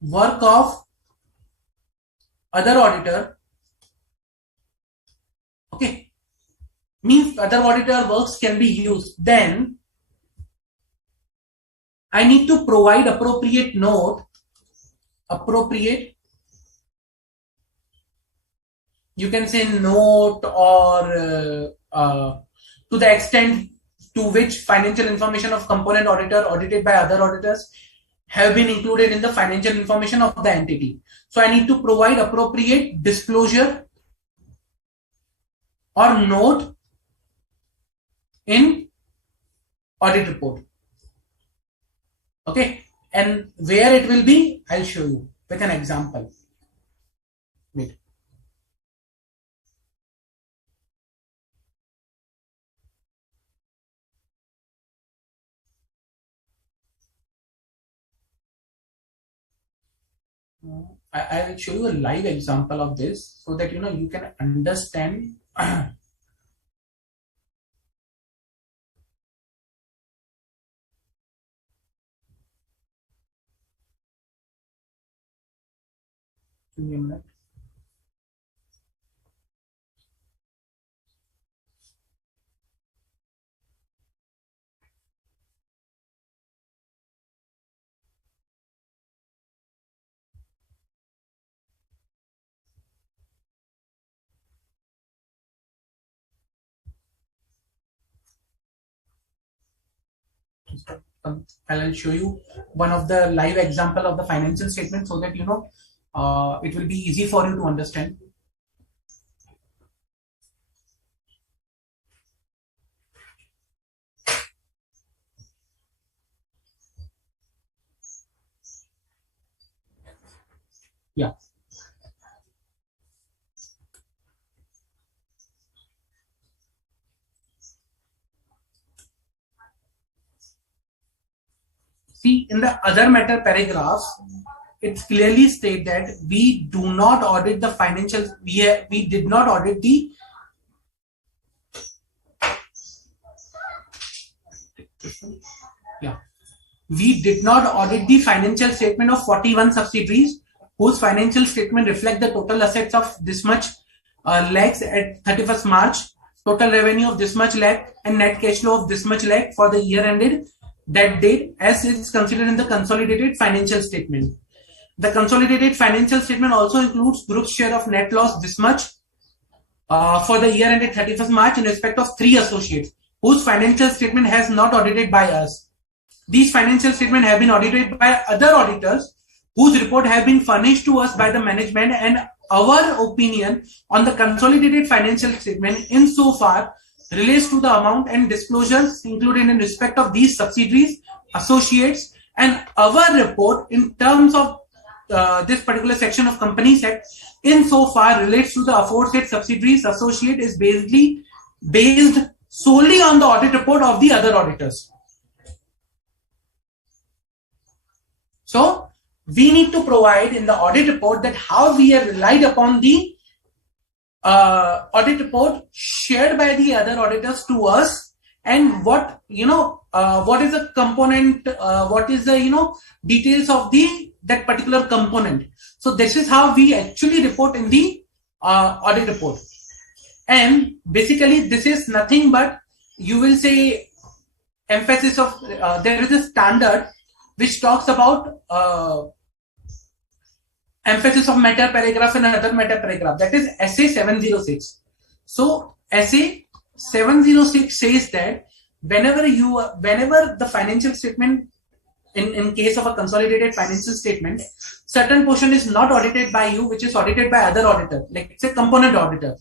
work of other auditor, okay, means other auditor works can be used, then I need to provide appropriate note, you can say note, or to the extent to which financial information of component auditor audited by other auditors have been included in the financial information of the entity. So I need to provide appropriate disclosure or note in audit report. Okay, and where it will be, I'll show you with an example. Wait. I will show you a live example of this so that you can understand. Give me a minute. I'll show you one of the live example of the financial statement so that it will be easy for you to understand. Yeah. See, in the other matter paragraph, it's clearly stated that we do not audit the financial, we did not audit the we did not audit the financial statement of 41 subsidiaries whose financial statement reflect the total assets of this much lakhs at 31st March, total revenue of this much lakh, and net cash flow of this much lakh for the year ended that date as is considered in the consolidated financial statement. The consolidated financial statement also includes group's share of net loss this much for the year ended 31st March in respect of 3 associates whose financial statement has not audited by us. These financial statements have been audited by other auditors whose report have been furnished to us by the management, and our opinion on the consolidated financial statement insofar relates to the amount and disclosures included in respect of these subsidiaries, associates, and our report in terms of this particular section of Companies Act insofar relates to the aforesaid subsidiaries, associate is basically based solely on the audit report of the other auditors. So we need to provide in the audit report that how we have relied upon the audit report shared by the other auditors to us, and what is the component, what is the details of that particular component. So this is how we actually report in the audit report. And basically this is nothing but, you will say, emphasis of there is a standard which talks about emphasis of matter paragraph and other matter paragraph, that is SA 706. So SA 706 says that whenever the financial statement in case of a consolidated financial statement, certain portion is not audited by you, which is audited by other auditor, like say component auditor.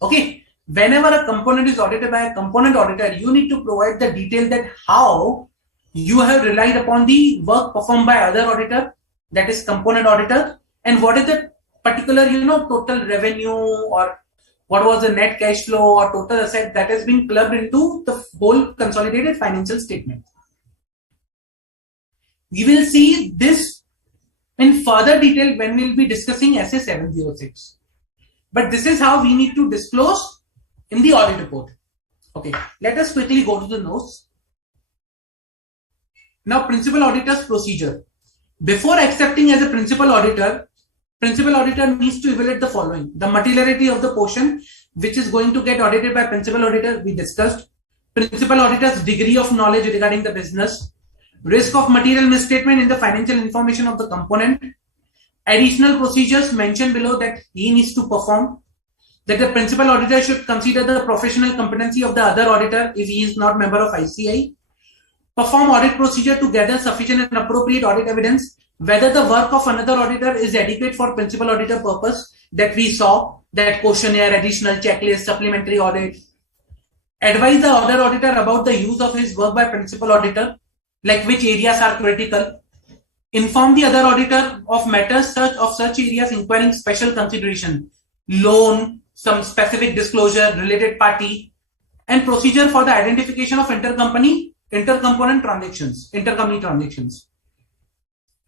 Okay, whenever a component is audited by a component auditor, you need to provide the detail that how you have relied upon the work performed by other auditor, that is component auditor, and what is the particular total revenue, or what was the net cash flow or total asset that has been clubbed into the whole consolidated financial statement. We will see this in further detail when we will be discussing SA 706. But this is how we need to disclose in the audit report. Okay, let us quickly go to the notes. Now, principal auditor's procedure. Before accepting as a principal auditor needs to evaluate the following: the materiality of the portion which is going to get audited by principal auditor, we discussed. Principal auditor's degree of knowledge regarding the business, risk of material misstatement in the financial information of the component, additional procedures mentioned below that he needs to perform, that the principal auditor should consider the professional competency of the other auditor if he is not member of ICI, perform audit procedure to gather sufficient and appropriate audit evidence, whether the work of another auditor is adequate for principal auditor purpose, that we saw, that questionnaire, additional checklist, supplementary audit, advise the other auditor about the use of his work by principal auditor, like which areas are critical, inform the other auditor of matters of such areas requiring special consideration, loan, some specific disclosure, related party, and procedure for the identification of intercompany intercompany transactions.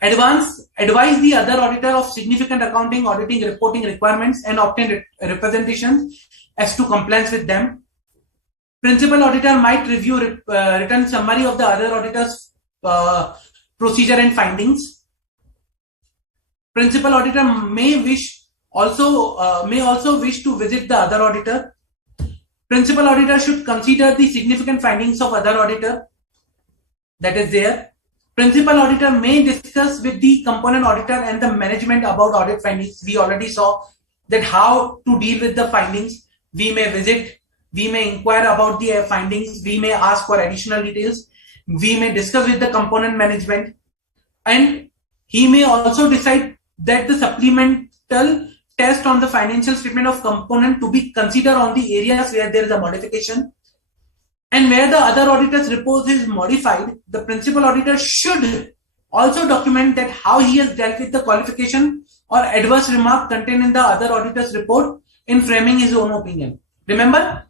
Advise the other auditor of significant accounting, auditing, reporting requirements and obtain representations as to compliance with them. Principal auditor might review written summary of the other auditor's procedure and findings. Principal auditor may also wish to visit the other auditor. Principal auditor should consider the significant findings of other auditor that is there. Principal auditor may discuss with the component auditor and the management about audit findings. We already saw that how to deal with the findings. We may visit, we may inquire about the findings, we may ask for additional details, we may discuss with the component management, and he may also decide that the supplemental test on the financial statement of component to be considered on the areas where there is a modification. And where the other auditor's report is modified, the principal auditor should also document that how he has dealt with the qualification or adverse remark contained in the other auditor's report in framing his own opinion. Remember,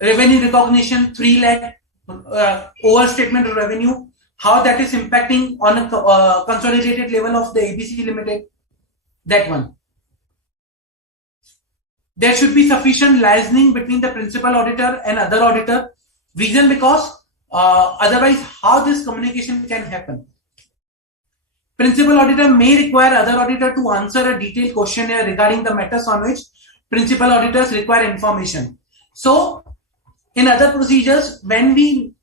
revenue recognition, 3 lakh, overstatement of revenue, how that is impacting on a consolidated level of the ABC Limited, that one. There should be sufficient liaising between the principal auditor and other auditor. Reason because otherwise how this communication can happen. Principal auditor may require other auditor to answer a detailed questionnaire regarding the matters on which principal auditors require information. So in other procedures, when we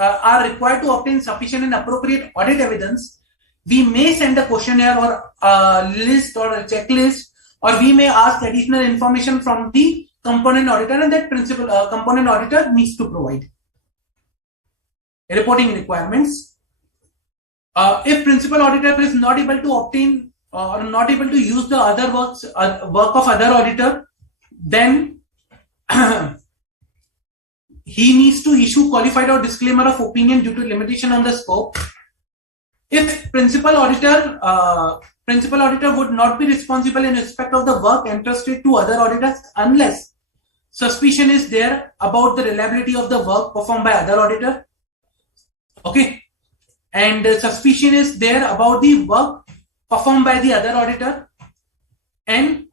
are required to obtain sufficient and appropriate audit evidence, we may send a questionnaire or a list or a checklist, or we may ask additional information from the component auditor, and that principal component auditor needs to provide. Reporting requirements. If principal auditor is not able to obtain or not able to use the other work of other auditor, then he needs to issue qualified or disclaimer of opinion due to limitation on the scope. If principal auditor would not be responsible in respect of the work entrusted to other auditors unless suspicion is there about the reliability of the work performed by other auditor. Okay, and suspicion is there about the work performed by the other auditor, and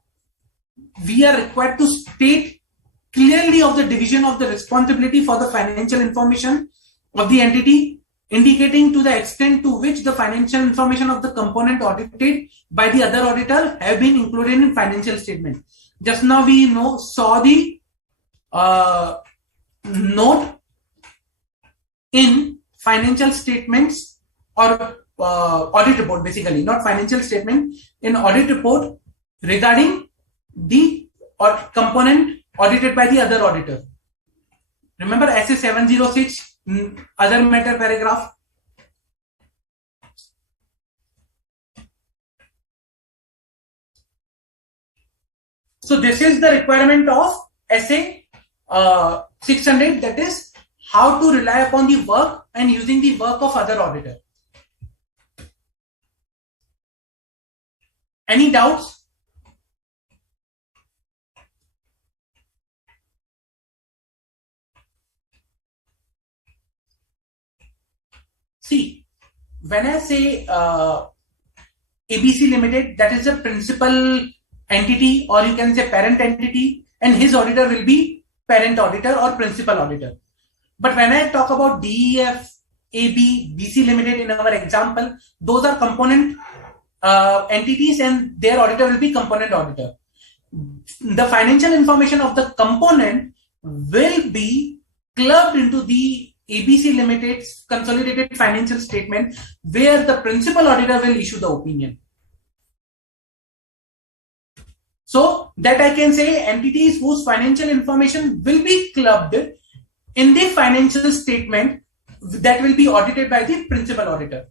we are required to state clearly of the division of the responsibility for the financial information of the entity, indicating to the extent to which the financial information of the component audited by the other auditor have been included in financial statement. Just now we saw the note in financial statements or audit report, basically not financial statement, in audit report regarding the component audited by the other auditor. Remember SA 706 other matter paragraph. So this is the requirement of SA 600, that is how to rely upon the work and using the work of other auditor. Any doubts? See, when I say ABC Limited, that is a principal entity, or you can say parent entity, and his auditor will be parent auditor or principal auditor. But when I talk about DEF, AB, BC Limited in our example, those are component entities and their auditor will be component auditor. The financial information of the component will be clubbed into the ABC Limited's consolidated financial statement, where the principal auditor will issue the opinion. So that I can say entities whose financial information will be clubbed in the financial statement that will be audited by the principal auditor.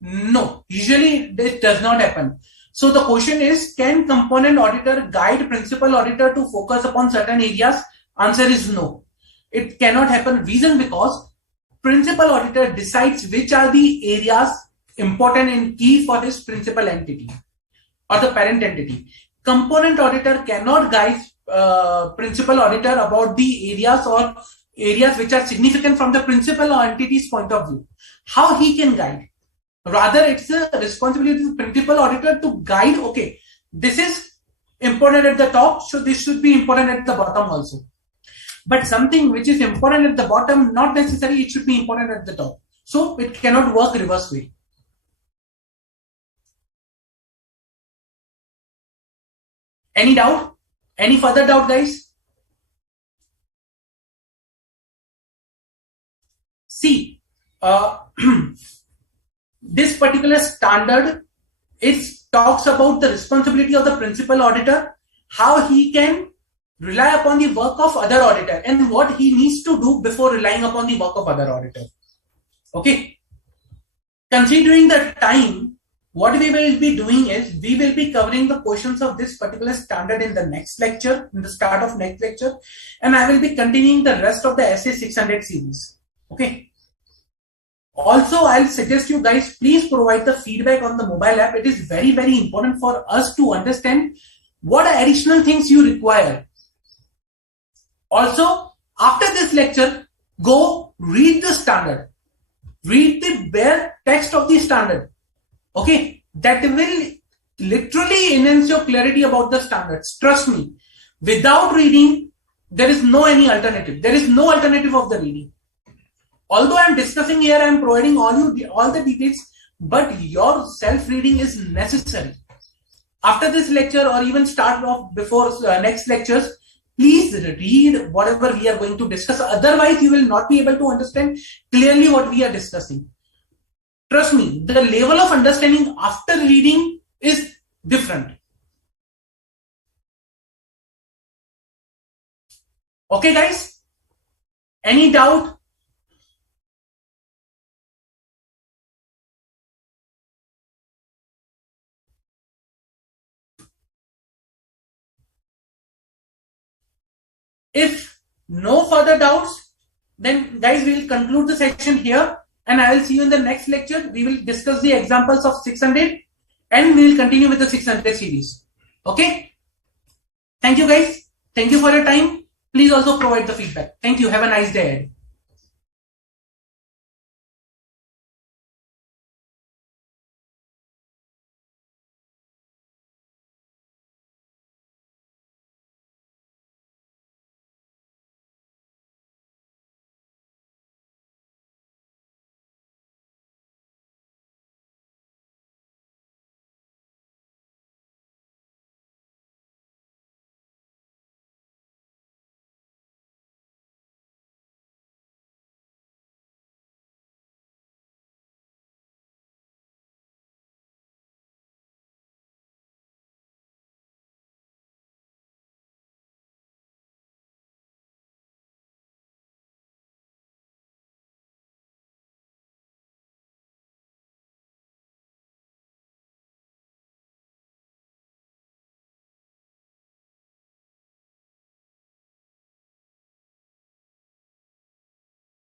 No, usually this does not happen. So the question is, can component auditor guide principal auditor to focus upon certain areas? Answer is no. It cannot happen. Reason because principal auditor decides which are the areas important and key for his principal entity or the parent entity. Component auditor cannot guide principal auditor about the areas or areas which are significant from the principal or entity's point of view. How he can guide? Rather, it's a responsibility of the principal auditor to guide, okay, this is important at the top, so this should be important at the bottom also. But something which is important at the bottom, not necessarily it should be important at the top. So it cannot work reverse way. Any doubt? Any further doubt, guys? See, this particular standard, it talks about the responsibility of the principal auditor, how he can rely upon the work of other auditor and what he needs to do before relying upon the work of other auditor. Okay. Considering the time, what we will be doing is we will be covering the questions of this particular standard in the next lecture, in the start of next lecture, and I will be continuing the rest of the SA 600 series. Okay. Also, I'll suggest you guys, please provide the feedback on the mobile app. It is very, very important for us to understand what additional things you require. Also, after this lecture, go read the standard. Read the bare text of the standard. Okay, that will literally enhance your clarity about the standards. Trust me, without reading, there is no any alternative. There is no alternative of the reading. Although I'm discussing here, I'm providing all the details, but your self-reading is necessary. After this lecture or even start off before next lectures, please read whatever we are going to discuss. Otherwise, you will not be able to understand clearly what we are discussing. Trust me, the level of understanding after reading is different. Okay, guys? Any doubt? If no further doubts, then guys, we will conclude the section here and I will see you in the next lecture. We will discuss the examples of 600 and we will continue with the 600 series. Okay. Thank you guys. Thank you for your time. Please also provide the feedback. Thank you. Have a nice day ahead.